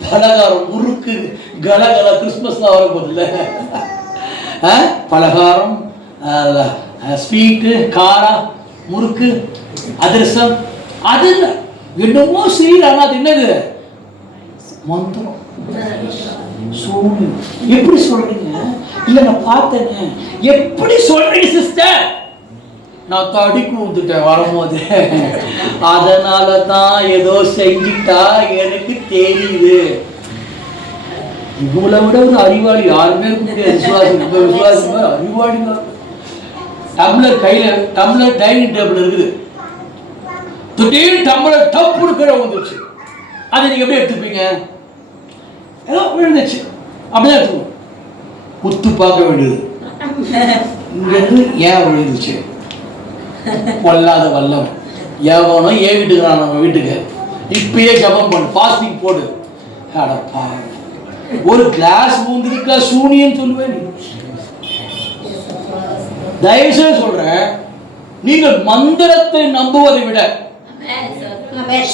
பலகாரம், முறுக்கு, கலகல, கிறிஸ்துமஸ் தான் வரப்போகுது இல்ல, பலகாரம், ஸ்வீட்டு, காரம், முறுக்கு, அதிரசம், அது இல்ல, என்னமோ செய்யறாங்க. அது என்னது? மந்திரம், சூனியம். எப்படி சொல்றீங்க? இல்ல நான் பார்த்தேங்க. எப்படி சொல்றீங்க சிஸ்டர்? நான் தடிக்கு வந்துட்டேன் வரும்போது, அதனால தான் ஏதோ செஞ்சுட்டா எனக்கு தெரியுது. இவங்களை விட ஒரு அறிவாளி யாருமே இருக்க முடியாது. விசுவாசம் அறிவாளி தான். டம்ளர் கையில, டம்ளர் டைனிங் டேபிள் இருக்குது, திடீர்னு டம்ளர் டப்புன்னு கீழே வந்துச்சு. அதை நீங்க எப்படி எடுத்துப்பீங்க? ஏதோ விழுந்துச்சு அப்படிதான் எடுத்துக்கணும். குத்து பார்க்க வேண்டியது, இங்கிருந்து ஏன் விழுந்துச்சு, கொல்லாத வல்லம் எவனோ ஏன் வீட்டுக்குறான் நம்ம வீட்டுக்கு, இப்பயே ஜபம் பண்ணு, பாஸ்டிங் போடு. அடப்பா, ஒரு கிளாஸ் ஊந்திருக்கா சூனியன்னு சொல்லுவேன். தயவுசெய்து சொல்றேன், நீங்கள் மந்திரத்தை நம்புவதை விட,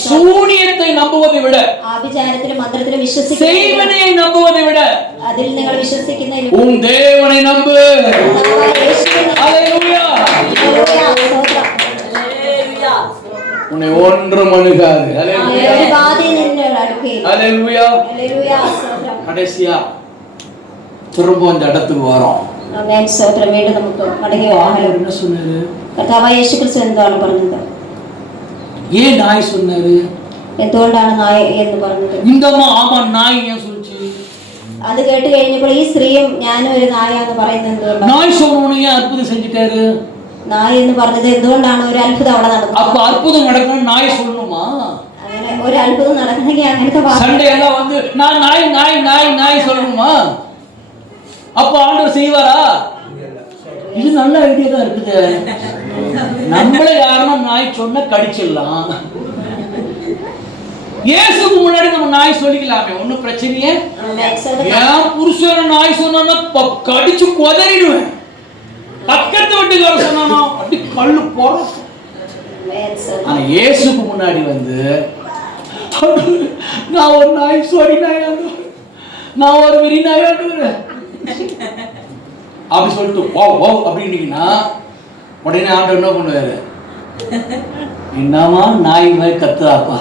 சூனியத்தை நம்புவதை விட, ஆபிசாரத்திலும் மந்திரத்திலும் செய்வனை நம்புவதை விட அதில் நீங்கள் விശ്വസിക്കുന്ന உன் தேவனை நம்பு. ஹல்லேலூயா. உன்னை ஒன்றும் அணுகாது. ஹல்லேலூயா. கடைசியா திரும்ப அந்த இடத்துக்கு வரோம். ஆமென். ஸ்தோத்திரம். மீண்டும் நமக்கு மடங்கி வாங்க. என்ன சொன்னாரு கர்த்தாவாയ യേശു ക്രിസ്തു എന്താണ് പറഞ്ഞത്? ஏன் நாய் சொன்னாரு? എന്തുകൊണ്ടാണ് നായ എന്ന് പറഞ്ഞത്? இந்த ஆமா நாய் ஏன் சொல்லுச்சு? അത് കേട്ട് കഴിഞ്ഞപ്പോൾ ഈ സ്ത്രീയും ഞാനും ഒരു നായാന്ന് പറയുന്നത് എന്തുകൊണ്ടാണ്? நாய் சொன்னவனே அற்புதம் செஞ்சிட்டாரு. നായ എന്ന് പറഞ്ഞത് എന്തുകൊണ്ടാണ്? ഒരു അത്ഭുതം അവിടെ നടന്നത്. அப்ப அற்புதம் நடக்கணும் நாய் சொல்லணுமா? അങ്ങനെ ഒരു അത്ഭുതം നടക്കണമെങ്കിൽ അങ്ങനത്തെ சண்டே எல்லாம் வந்து நான் நாய் நாய் நாய் நாய் சொல்லணுமா? அப்ப ஆண்டவர் செய்வாரா? இது நல்ல ஐடியா தான் இருக்குது. நம்மள யாரும் நாய் சொன்ன கடிச்சிடலாம். இயேசுக்கு முன்னாடி நம்ம நாய் சொல்லிக்கலாமே, ஒன்னும் பிரச்சனையே. ஏன் புருஷன் நாய் சொன்னா கடிச்சு கொதறிடுவேன். பக்கத்து வீட்டுக்கார சொன்னா அப்படி கல்லு போறோம். ஆனா இயேசுக்கு முன்னாடி வந்து நான் ஒரு நாய் சொரி நாயாண்டு, நான் ஒரு வெறி நாயாண்டு அப்படி சொல்லிட்டு ஓ ஓ அப்படின்னீங்கன்னா உடனே ஆண்டவர் என்ன பண்ணுவாரு? என்னமா நாய் மாதிரி கத்துறாப்பா,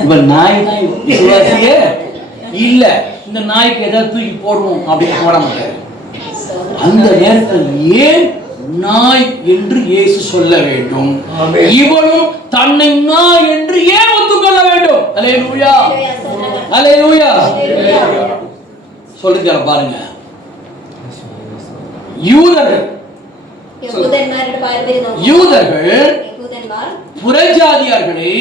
இப்ப நாய் தான் விசுவாசியே இல்ல, இந்த நாய்க்கு ஏதாவது தூக்கி போடுவோம் அப்படின்னு போட மாட்டாரு. அந்த நேரத்தில் ஏன் நாய் என்று இயேசு சொல்ல வேண்டும்? இவனும் தன்னை நாய் என்று ஏன் ஒத்துக்கொள்ள வேண்டும்? அல்லேலூயா, அல்லேலூயா. சொல்லுங்க பாருங்க. யூதர்கள் புறஜாதியார்களை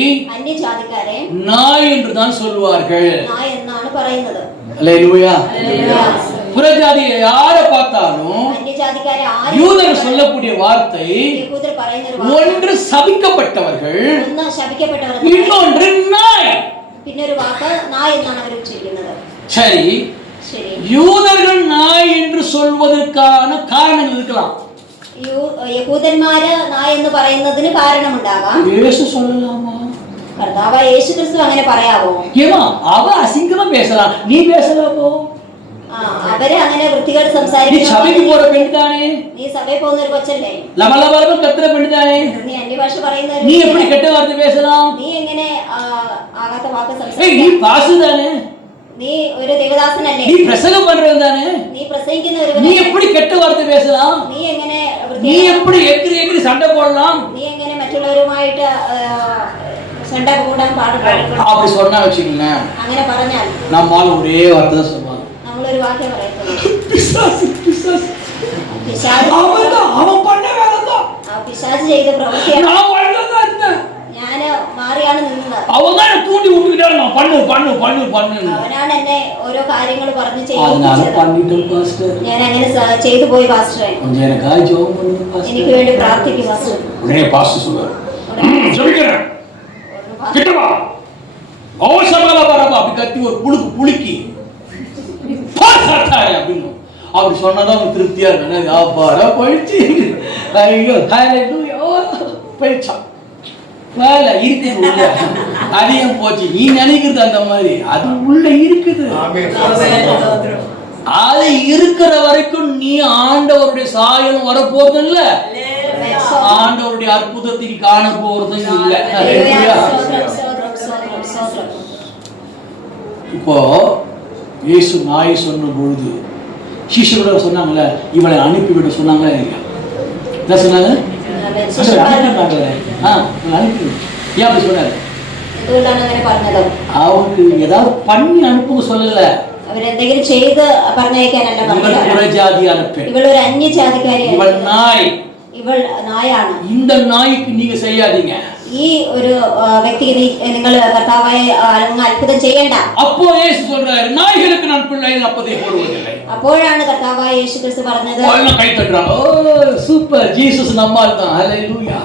நாய் என்று தான் சொல்வார்கள். அல்லேலூயா. புறஜாதியை யாரை பார்த்தாலும் யூதர் சொல்லக்கூடிய வார்த்தை ஒன்று சபிக்கப்பட்டவர்கள், இன்னொன்று நாய். சரி, யூதர்கள் நாய் என்று சொல்வதற்கான காரணங்கள் இருக்கலாம். യഹൂദന്മാര് നായ എന്ന് പറയുന്നതിന് കാരണമുണ്ടാകാം. യേശു சொல்லலாமா? കർത്താവായ യേശു ക്രിസ്തു അങ്ങനെ പറയാവോ? ஏமா அவ அசிங்கமா பேசலாம், நீ பேசலாமோ? അവര് അങ്ങനെ വൃത്തികേട് സംസാരിക്കും. നീ സഭയ്ക്ക് പോற പെണ്ണാണേ, നീ സഭയിൽ പോകുന്ന ഒരു കൊച്ചല്ലേ, ലബലബലം കത്തുന്ന പെണ്ണാണേ, നീ അന്യഭാഷ പറയുന്നവർ, നീ எப்படி கெட்ட வார்த்தை பேசலாம்? നീ എങ്ങനെ ആകാത്ത വാക്ക് ஏய் സംസാരിക്കും? நீ பாஸ்டர் தானே, നീ ഒരു ദേവദാസനല്ലേ, நீ பிரசங்கம் பண்றவன் தானே, നീ പ്രസംഗിക്കുന്ന நீ ഒരുവനല്ലേ, எப்படி கெட்ட வார்த்தை பேசலாம்? നീ എങ്ങനെ நீ எப்படி எகிரி எகிரி சண்டை போடலாம்? നീ എങ്ങനെ മറ്റുള്ളവരുമായിട്ട് சண்டை കൂടാൻ പാടില്ല? அப்படி சொன்னா வச்சுக்கீங்க, അങ്ങനെ പറഞ്ഞാൽ நம்மால ஒரே வார்த்தை தான் சொல்லுவாங்க, നമ്മളൊരു വാക്യം പറയുന്നു, பிசாசு பிசாசு. அவன் பண்ண வேலை தான், പിശാച് ചെയ്ത പ്രവൃത്തിയാണ്. நான் வந்ததா இருந்தேன், ഞാന് മാറിയാണ് നിന്നത്. அவன் தான் தூண்டி விட்டுக்கிட்டான், நான் பண்ணு பண்ணு பண்ணு பண்ணு. അവനാണ് എന്നെ ഓരോ കാര്യങ്ങൾ പറഞ്ഞ് அதனால ചെയ്യിച്ചത്. பண்ணிட்டேன் பாஸ்டர். ഞാൻ അങ്ങനെ ചെയ്തു പോയി പാസ്റ്ററെ. கொஞ்சம் எனக்காக ஜெபம் பண்ணுங்க பாஸ்டர். എനിക്ക് വേണ്ടി പ്രാർത്ഥിക്കും പാസ്റ്റർ. உடனே பாஸ்டர் சொல்றாரு, ஜெபிக்கிறேன் கிட்ட வா, அவசரமா வரப்பா அப்படி கத்தி ஒரு புளுக்கு புளுக்கி பாஸ்டர் அப்படின்னு அப்படி சொன்னாதான் அவன் திருப்தியா இருக்கானே. அப்பாடா போயிடுச்சு, ஐயோ ஹalleluya, போயிடுச்சான். வேலை இருக்குது உள்ள, அடியும் போச்சு. நீ நினைக்கிறது அந்த மாதிரி, அது உள்ள இருக்குது. அது இருக்கிற வரைக்கும் நீ ஆண்டவருடைய சாயலும் வரப்போறது இல்ல, ஆண்டவருடைய அற்புதத்தை காண போறது இல்ல. இப்போ இயேசு நாய் சொன்ன பொழுது சீஷர்களோட சொன்னாங்கல்ல, இவளை அனுப்பிவிட சொன்னாங்களா இல்லையா? என்ன சொன்னாங்க? ஏன் அப்படி சொன்னாரு? அவருக்கு ஏதாவது பண்ணி அனுப்புங்க சொல்லல, അവരെന്തെങ്കിലും ചെയ്ത് പറഞ്ഞയക്കാനല്ല പറഞ്ഞത്. ഇവൾ ഒരു അന്യജാതിക്കാരി, ഇവൾ നായ്, ഇവൾ നായാണ്. இந்த நாய்க்கு நீங்க செய்யாதீங்க, ഈ ഒരു വ്യക്തിക്ക് നിങ്ങൾ കർത്താവായ അത്ഭുതം ചെയ്യണ്ട. அப்போ இயேசு சொல்றாரு, நாய்களுக்கு நான் பிள்ளைகள் அப்பத்தை போடுவதில்லை. അപ്പോഴാണ് കർത്താവായ യേശു ക്രിസ്തു പറഞ്ഞത്. எல்லாம் கை தட்டுறாங்க, ஓ சூப்பர், ஜீசஸ் நம்மால் தான், ஹalleluya.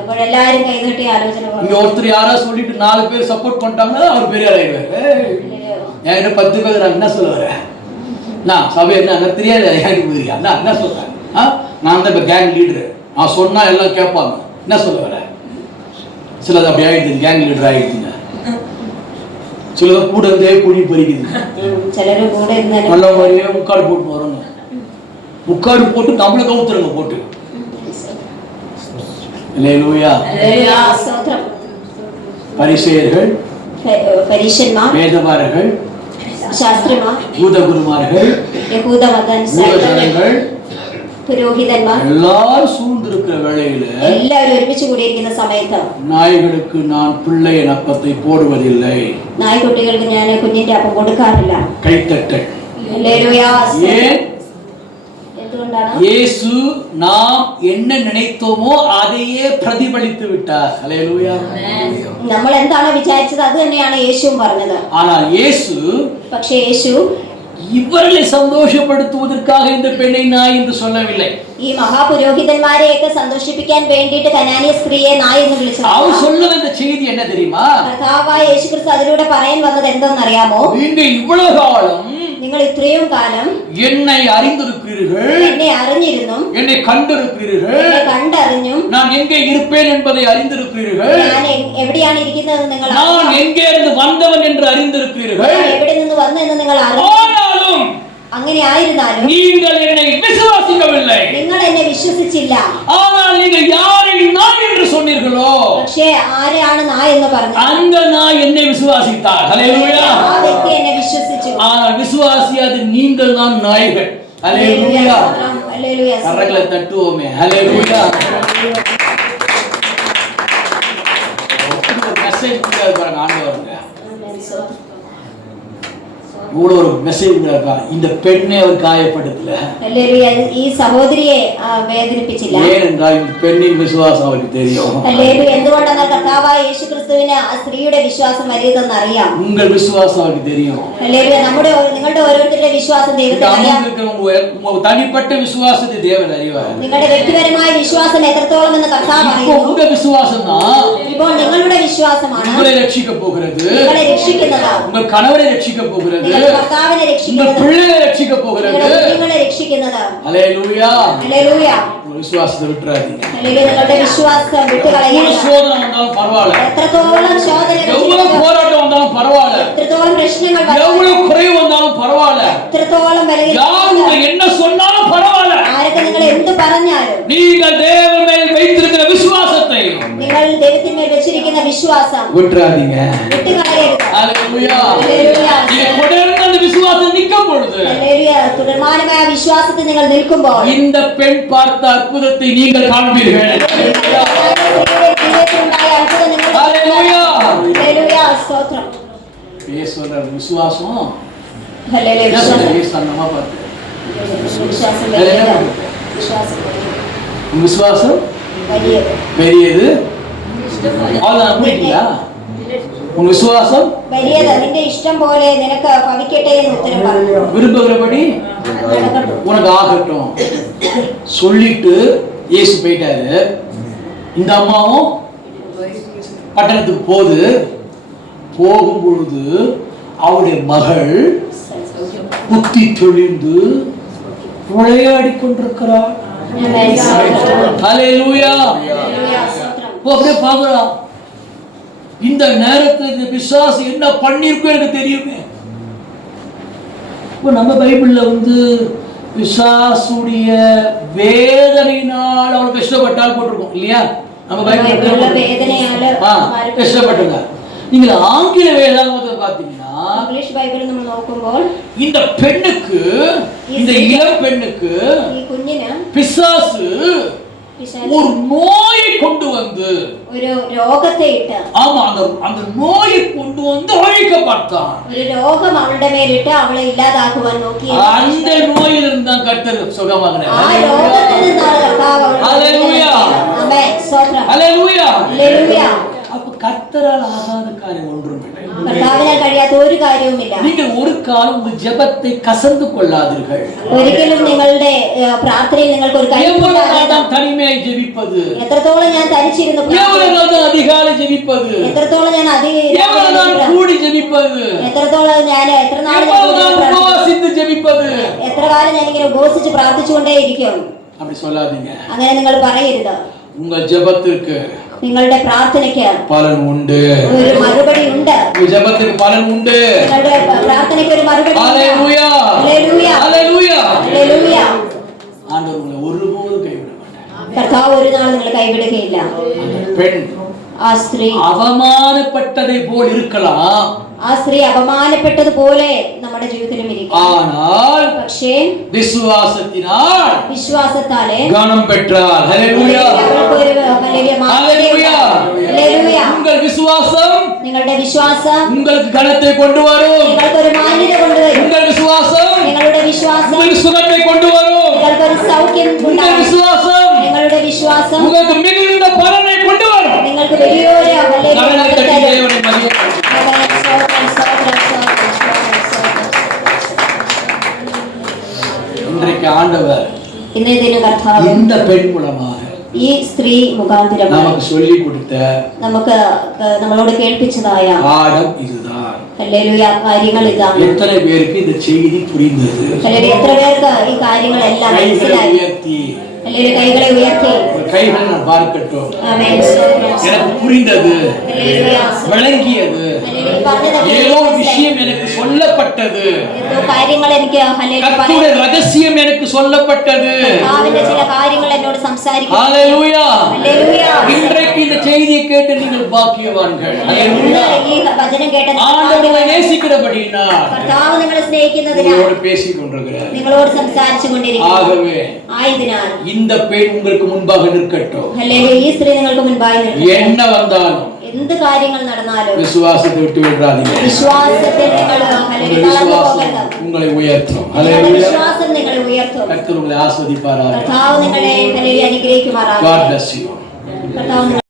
അപ്പോൾ எல்லாரும் கை தட்டி ஆலோசனை பண்ணாங்க. இங்க ஒருத்தர் யாரா சொல்லிட்டு 4 பேர் சப்போர்ட் பண்ணிட்டாங்கன்னா அவர் பெரிய ஆள் ஆயிடுவாரு. என்கிட்ட 10 பேர் என்ன சொல்ல வர, நான் சபை என்ன தெரியாது, எனக்கு புரியா என்ன சொல்றேன், நான் தான் இப்போ கேங் லீடரு, நான் சொன்னா எல்லாம் கேட்பாங்க, என்ன சொல்ல வர. சிலது அப்படி ஆயிடுது, கேங் லீடர் ஆயிடுதுங்க. சிலது கூட இருந்தே குழி பறிக்குது, நல்ல மாதிரியே முக்காடு போட்டு வரோங்க, முக்காடு போட்டு நம்மளை கவுத்துருங்க போட்டு. அல்லேலூயா. பரிசேயர்கள், வேதபாரகர்கள், ശാസ്ത്രിമാർ, யூதகுருமார்கள், யகூத மதங்கள், പുരോഹിതന്മാർ எல்லாரும் சூழ்ந்திருக்கிற வேளையில, எல்லாரும் ഒരുമിച്ച് കൂടിയിരിക്കുന്ന സമയത്ത് நாய்களுக்கு நான் பிள்ளையின் அப்பத்தை போடுவதில்லை, നായ്ക്കുട്ടികൾക്ക് ഞാൻ കുഞ്ഞിന്റെ അപ്പം കൊടുക്കാറില്ല. கைத்தட்டல். ഹല്ലേലൂയ. ஏன்? എന്തുകൊണ്ടാണ്? இயேசு நாம் என்ன நினைத்தோமோ அதையே பிரதிபலித்து விட்டார். ஹல்லேலூயா. നമ്മൾ എന്താണ് വിചാരിച്ചത് അത് തന്നെയാണ് യേശുവും പറഞ്ഞത്. ஆனால் இயேசு, പക്ഷേ യേശു இவர்களை சந்தோஷப்படுத்துவதற்காக இந்த பெண்ணை நாய் என்று சொல்லவில்லை. ഈ മഹാപുരോഹിതന്മാരെയൊക്കെ സന്തോഷിപ്പിക്കാൻ വേണ്ടിയിട്ട് കനാനിയ സ്ത്രീയെ നായ് എന്ന് വിളിച്ചു. அவர் சொல்ல வந்த செய்தி என்ன தெரியுமா? കർത്താവായ യേശുക്രിസ്തു അതിലൂടെ പറയാൻ വന്നത് എന്തെന്നറിയാമോ? நீங்கள் இவ்வளவு காலம் നിങ്ങൾ ഇത്രയും കാലം என்னை அறிந்திருக்கிறீர்கள், എന്നെ അറിഞ്ഞിരുന്നു, என்னை கண்டிருக்கிறீர்கள், എന്നെ കണ്ടറിഞ്ഞും, நான் எங்கே இருப்பேன் என்பதை அறிந்திருக்கிறீர்கள், ഞാൻ എവിടെയാണ് ഇരിക്കുന്നത് നിങ്ങൾ நான் எங்கே இருந்து வந்தவன் என்று அறிந்திருக்கிறீர்கள். എവിടെ നിന്ന് വന്നെന്ന് നിങ്ങൾ അറിഞ്ഞു. ஆனாலும் അങ്ങനെ ആയിരുന്നാലും நீங்கள் என்னை விசுவாசிக்கவில்லை. നിങ്ങൾ എന്നെ വിശ്വസിച്ചില്ല. ஆனால் நீங்கள் யாரை நாய் என்று சொன்னீர்களோ, പക്ഷേ ആരെയാണ് നായ് എന്ന് പറഞ്ഞത് அந்த நாய் என்னை விசுவாசித்தார். ஹல்லேலூயா. ആ വ്യക്തി എന്നെ വിശ്വസിച്ചു. ஆனால் விசுவாசியாத நீங்கள் தான் நாய்கள். ஹல்லேலூயா. ഹല്ലേലൂയ. கரங்களை தட்டுவோமே. ஹல்லேலூயா. மெசேஜ் கொடுத்தாரு பாருங்க ஆண்டவருங்க, இவ்வளவு ஒரு மெசேஜ் இருக்கா. இந்த பெண்ணை அவர் காயப்படுத்தல. ഹല്ലേലൂയ. ഈ സഹോദരിയെ വേദനിപ്പിച്ചില്ല. ஏனென்றால் இந்த பெண்ணின் விசுவாசம் அவருக்கு தெரியும். ഹല്ലേലൂയ. എന്തുകൊണ്ടെന്നാൽ കർത്താവായ യേശുക്രിസ്തുവിന് ആ സ്ത്രീയുടെ വിശ്വാസം വലിയതെന്ന് അറിയാം. உங்கள் விசுவாசம் அவருக்கு தெரியும். ഹല്ലേലൂയ. നിങ്ങളുടെ ഓരോരുത്തരുടെ വിശ്വാസം ദൈവത്തിന് അറിയാം. உங்க தனிப்பட்ட விசுவாசத்தை தேவன் அறிவார். നിങ്ങളുടെ വ്യക്തിപരമായ വിശ്വാസം എത്രത്തോളം എന്ന് കർത്താവ് അറിയുന്നു. உங்க விசுவாசம் தான் ഇപ്പോൾ നിങ്ങളുടെ വിശ്വാസമാണ് உங்களை ரட்சிக்க போகிறது, നിങ്ങളെ രക്ഷിക്കുന്നത്, உங்க கணவரை ரட்சிக்க போகிறது, കർത്താവിനെ உங்க രക്ഷിക്കുന്നത്, பிள்ளையை ரட்சிக்க போகிறது. നിങ്ങളെ രക്ഷിക്കുന്നത്. ஹல்லேலூயா. ഹല്ലേലൂയ. உங்க விசுவாசத்தை விட்டுறாதீங்க. ഹല്ലേലൂയ. നിങ്ങളുടെ விசுவாസം വിട്ടുകളയരുത്. எவ்வளவு சோதனை வந்தாலும் பரவாயில்ல, എത്രത്തോളം ശോധനകൾ, எவ்வளவு போராட்டம் வந்தாலும் பரவாயில்ல, എത്രത്തോളം പ്രശ്നങ്ങൾ, எவ்வளவு குறைவு வந்தாலும் பரவாயில்ல, എത്രത്തോളം யார் உங்களை என்ன சொன்னாலும் பரவாயில்ல, ആരൊക്കെ നിങ്ങൾ എന്ത് പറഞ്ഞാലും நீங்கள் தேவன் மேல் வைத்திருக்கிற விசுவாசத்தை നിങ്ങൾ ദൈവത്തിന്മേൽ വെച്ചിരിക്കുന്ന വിശ്വാസം விட்டுறாதீங்க. വിട്ടുകളയരുത്. ஹல்லேலூயா. ഹല്ലേലൂയ. நீங்க தொடர்ந்து அந்த விசுவாசம் நிற்கும் பொழுது, ഹല്ലേലൂയ. തുടർമാനമായ വിശ്വാസത്തിൽ നിങ്ങൾ നിൽക്കുമ്പോൾ இந்த பெண் பார்த்த அற்புதத்தை நீங்கள் காண்பீர்கள். ஹல்லேலூயா. ஹல்லேலூயா. ഹല്ലേലൂയ. സ്തോത്രം. சொல்ற விசுவாசம் ഹല്ലേലൂയ. சன்னமா பார்த்து വിശ്വാസം விசுவாசம் വലിയത്. பெரியது. அவ்வளவுதான், புரியுங்களா? உன் விசுவாசம் വലിയത്. നിന്റെ ഇഷ്ടം പോലെ നിനക്ക് ഭവിക്കട്ടെ എന്ന് ഉത്തരം പറഞ്ഞു. விரும்புகிறபடி உனக்கு ஆகட்டும் சொல்லிட்டு இயேசு போயிட்டாரு. இந்த அம்மாவும் பட்டணத்துக்கு போகும் பொழுது அவருடைய மகள் புத்தி தெளிந்து விளையாடி கொண்டிருக்கிறாள். Amen. ஸ்தோத்திரம். ஹalleluya. Hallelujah. ஸ்தோத்திரம். அப்படியே பார்க்கலாம். இந்த நேரத்துல இந்த பிசாசு என்ன பண்ணிருக்கும் எனக்கு தெரியுமே. இப்போ நம்ம பைபிள்ல வந்து பிசாசுடைய வேதனையினால் அவள் கஷ்டப்பட்டால் போட்டிருக்கோம் இல்லையா? நம்ம பைபிள்ல வேதனையால கஷ்டப்பட்டுங்க. நீங்க ஆங்கில வேதாகமத்தை பார்த்தீங்கன்னா இங்கிலீஷ் பைபிள் നമ്മൾ നോക്കുമ്പോൾ இந்த பெண்ணுக்கு, இந்த இளம் பெண்ணுக்கு ഈ കുഞ്ഞിന് பிசாசு ஒரு நோயை கொண்டு வந்து, ഒരു രോഗത്തെ ഇട്ട്, ஆமா, அந்த நோயை கொண்டு வந்து அழிக்க பார்த்தான். ഒരു രോഗം അവളുടെ മേലിട്ട് അവളെ ഇല്ലാതാക്കുവാൻ നോക്കി. அந்த நோயிலிருந்து தான் கர்த்தர் சுகமாக்கினார். ആ രോഗത്തിൽ നിന്നാണ് കർത്താവ് അവളെ. ഹല്ലേലൂയ. ആമേൻ. സ്തോത്രം. ഹല്ലേലൂയ. ഹല്ലേലൂയ. அப்ப கர்த்தரால் ஆகாத காரியம் ஒன்றும் இல்லை. കർത്താവിനാൽ കഴിയാത്ത ഒരു കാര്യവുമില്ല. நீங்கள் ஒரு കാലം உங்கள் ஜெபத்தை கசந்து கொள்ளாதீர்கள். ഒരിക്കലും നിങ്ങളുടെ പ്രാർത്ഥനയിൽ നിങ്ങൾക്ക് ഒരു எவ்வளவு தனிமையாய் ஜெபிப்பது, എത്രത്തോളം ഞാൻ തനിച്ചിരുന്നു, எவ்வளவு அதிகாலை ஜெபிப்பது, എത്രത്തോളം ഞാൻ எவ்வளவு கூடி ஜெபிப்பது, എത്രത്തോളം ഞാൻ എത്ര നാൾ உபவாசித்து ஜெபிப்பது. എത്ര കാലം ഞാൻ ഇങ്ങനെ ഉപവസിച്ച് പ്രാർത്ഥിച്ചുകൊണ്ടേ ഇരിക്കും. அப்படி சொல்லாதீங்க. അങ്ങനെ നിങ്ങൾ പറയരുത്. உங்கள் ஜெபத்திற்கு നിങ്ങളുടെ പ്രാർത്ഥനയ്ക്ക് பலன் உண்டு. ഒരു മറുപടി ഉണ്ട്. உங்கள் ஜெபத்திற்கு பலன் உண்டு. നിങ്ങളുടെ പ്രാർത്ഥനയ്ക്ക് ഒരു മറുപടി ഉണ്ട്. ஹல்லேலூயா. ഹല്ലേലൂയ. ஹல்லேலூயா. ഹല്ലേലൂയ. ஆண்டவர் உங்களை ஒருபோதும் கைவிட மாட்டார். കർത്താവ് ഒരു നാൾ നിങ്ങളെ കൈവിടുകയില്ല. பெண் ആ സ്ത്രീ அவமானப்பட்டதை போல் இருக்கலாம், ആ സ്ത്രീ അപമാനപ്പെട്ടതുപോലെ നമ്മുടെ ജീവിതത്തിലും ഇരിക്കും. ஆனால் പക്ഷേ விசுவாசத்தினால் വിശ്വാസത്താലെ கனம் பெற்றார். ஹல்லேலூயா. അവൾക്ക് ഒരു വലിയ ஹல்லேலூயா. ഹല്ലേലൂയ. உங்கள் விசுவாசம் നിങ്ങളുടെ വിശ്വാസം உங்களுக்கு கனத்தை கொண்டு வரும். നിങ്ങൾക്ക് ഒരു മാന്യത കൊണ്ടുവരും. உங்கள் விசுவாசம் നിങ്ങളുടെ വിശ്വാസം உங்களுக்கு சுகத்தை கொண்டு வரும். നിങ്ങൾക്ക് ഒരു സൗഖ്യം உங்கள் ഉണ്ടാകും. விசுவாசம் നിങ്ങളുടെ വിശ്വാസം உங்களுக்கு மிகுந்த பலனை கொண்டு வரும். നിങ്ങൾക്ക് വലിയൊരു கரங்களை தட்டி தேவனை மகிமைப்படுத்துங்கள். இன்றைக்கு ஆண்டவர் ഇന്നേ ദിന കർത്താവ് இந்த பெண் மூலமாக ഈ സ്ത്രീ മുഖാന്തരമായി நமக்கு சொல்லி கொடுத்த നമുക്ക് നമ്മളോട് കേൾപ്പിച്ചതായ பாடம் இதுதான். ഹല്ലേലൂയ കാര്യങ്ങൾ ഇതാണ്. எத்தனை பேருக்கு இந்த செய்தி புரிந்தது? ഹല്ലേലൂയ. എത്ര പേർക്ക് ഈ കാര്യങ്ങളെല്ലാം கைகளை മനസ്സിലായി? உயர்த்தி, ഹല്ലേലൂയ. കൈകളെ ഉയർത്തി. உங்கள் கைகளை நான் பார்க்கட்டும். ആമേൻ. எனக்கு புரிந்தது, ഹല്ലേലൂയ. விளங்கியது, ഹല്ലേലൂയ. പറഞ്ഞതൊക്കെ ஏதோ விஷயம் எனக்கு சொல்லப்பட்டது, എന്തോ കാര്യങ്ങൾ എനിക്ക് ഹല്ലേലൂയ கர்த்தருடைய ரகசியம் எனக்கு சொல்லப்பட்டது. കർത്താവിന്റെ ചില കാര്യങ്ങൾ എന്നോട് സംസാരിക്കുന്നു. ஹல்லேலூயா. ഹല്ലേലൂയ. இன்றைக்கு இந்த செய்தியை கேட்டு நீங்கள் பாக்கியவான்கள். ஹல்லேலூயா. ഈ വചനം കേട്ട ஆண்டவரை நேசிக்கிறபடியினால் കർത്താവ് നിങ്ങളെ സ്നേഹിക്കുന്നതിനാൽ உங்களோடு பேசிக் கொண்டிருக்கிறார். നിങ്ങളോട് സംസാരിച്ചു കൊണ്ടിരിക്കുന്നു. ஆகவே ആയതിനാൽ இந்த பெண் உங்களுக்கு முன்பாக நிற்கட்டும். ഹല്ലേലൂയ. ഈ സ്ത്രീ നിങ്ങൾക്ക് മുൻപായി നിൽക്കട്ടെ. என்ன வந்தாலும் എന്ത് കാര്യങ്ങൾ നടന്നാലും விசுவாசத்தை விட்டு விடாதீங்க. വിശ്വാസത്തിൽ നിങ്ങൾ ഹല്ലേലൂയ உங்கள் തളർന്നു விசுவாசம் പോകരുത്. உங்களை உயர்த்தும். നിങ്ങളുടെ ஹல்லேலூயா. വിശ്വാസം നിങ്ങളെ ഉയർത്തും. கர்த்தர் உங்களை ஆசீர்வதிப்பாராக. കർത്താവ് നിങ്ങളെ ഹല്ലേലൂയ അനുഗ്രഹിക്കുമാറാകട്ടെ. God bless you. കർത്താവ്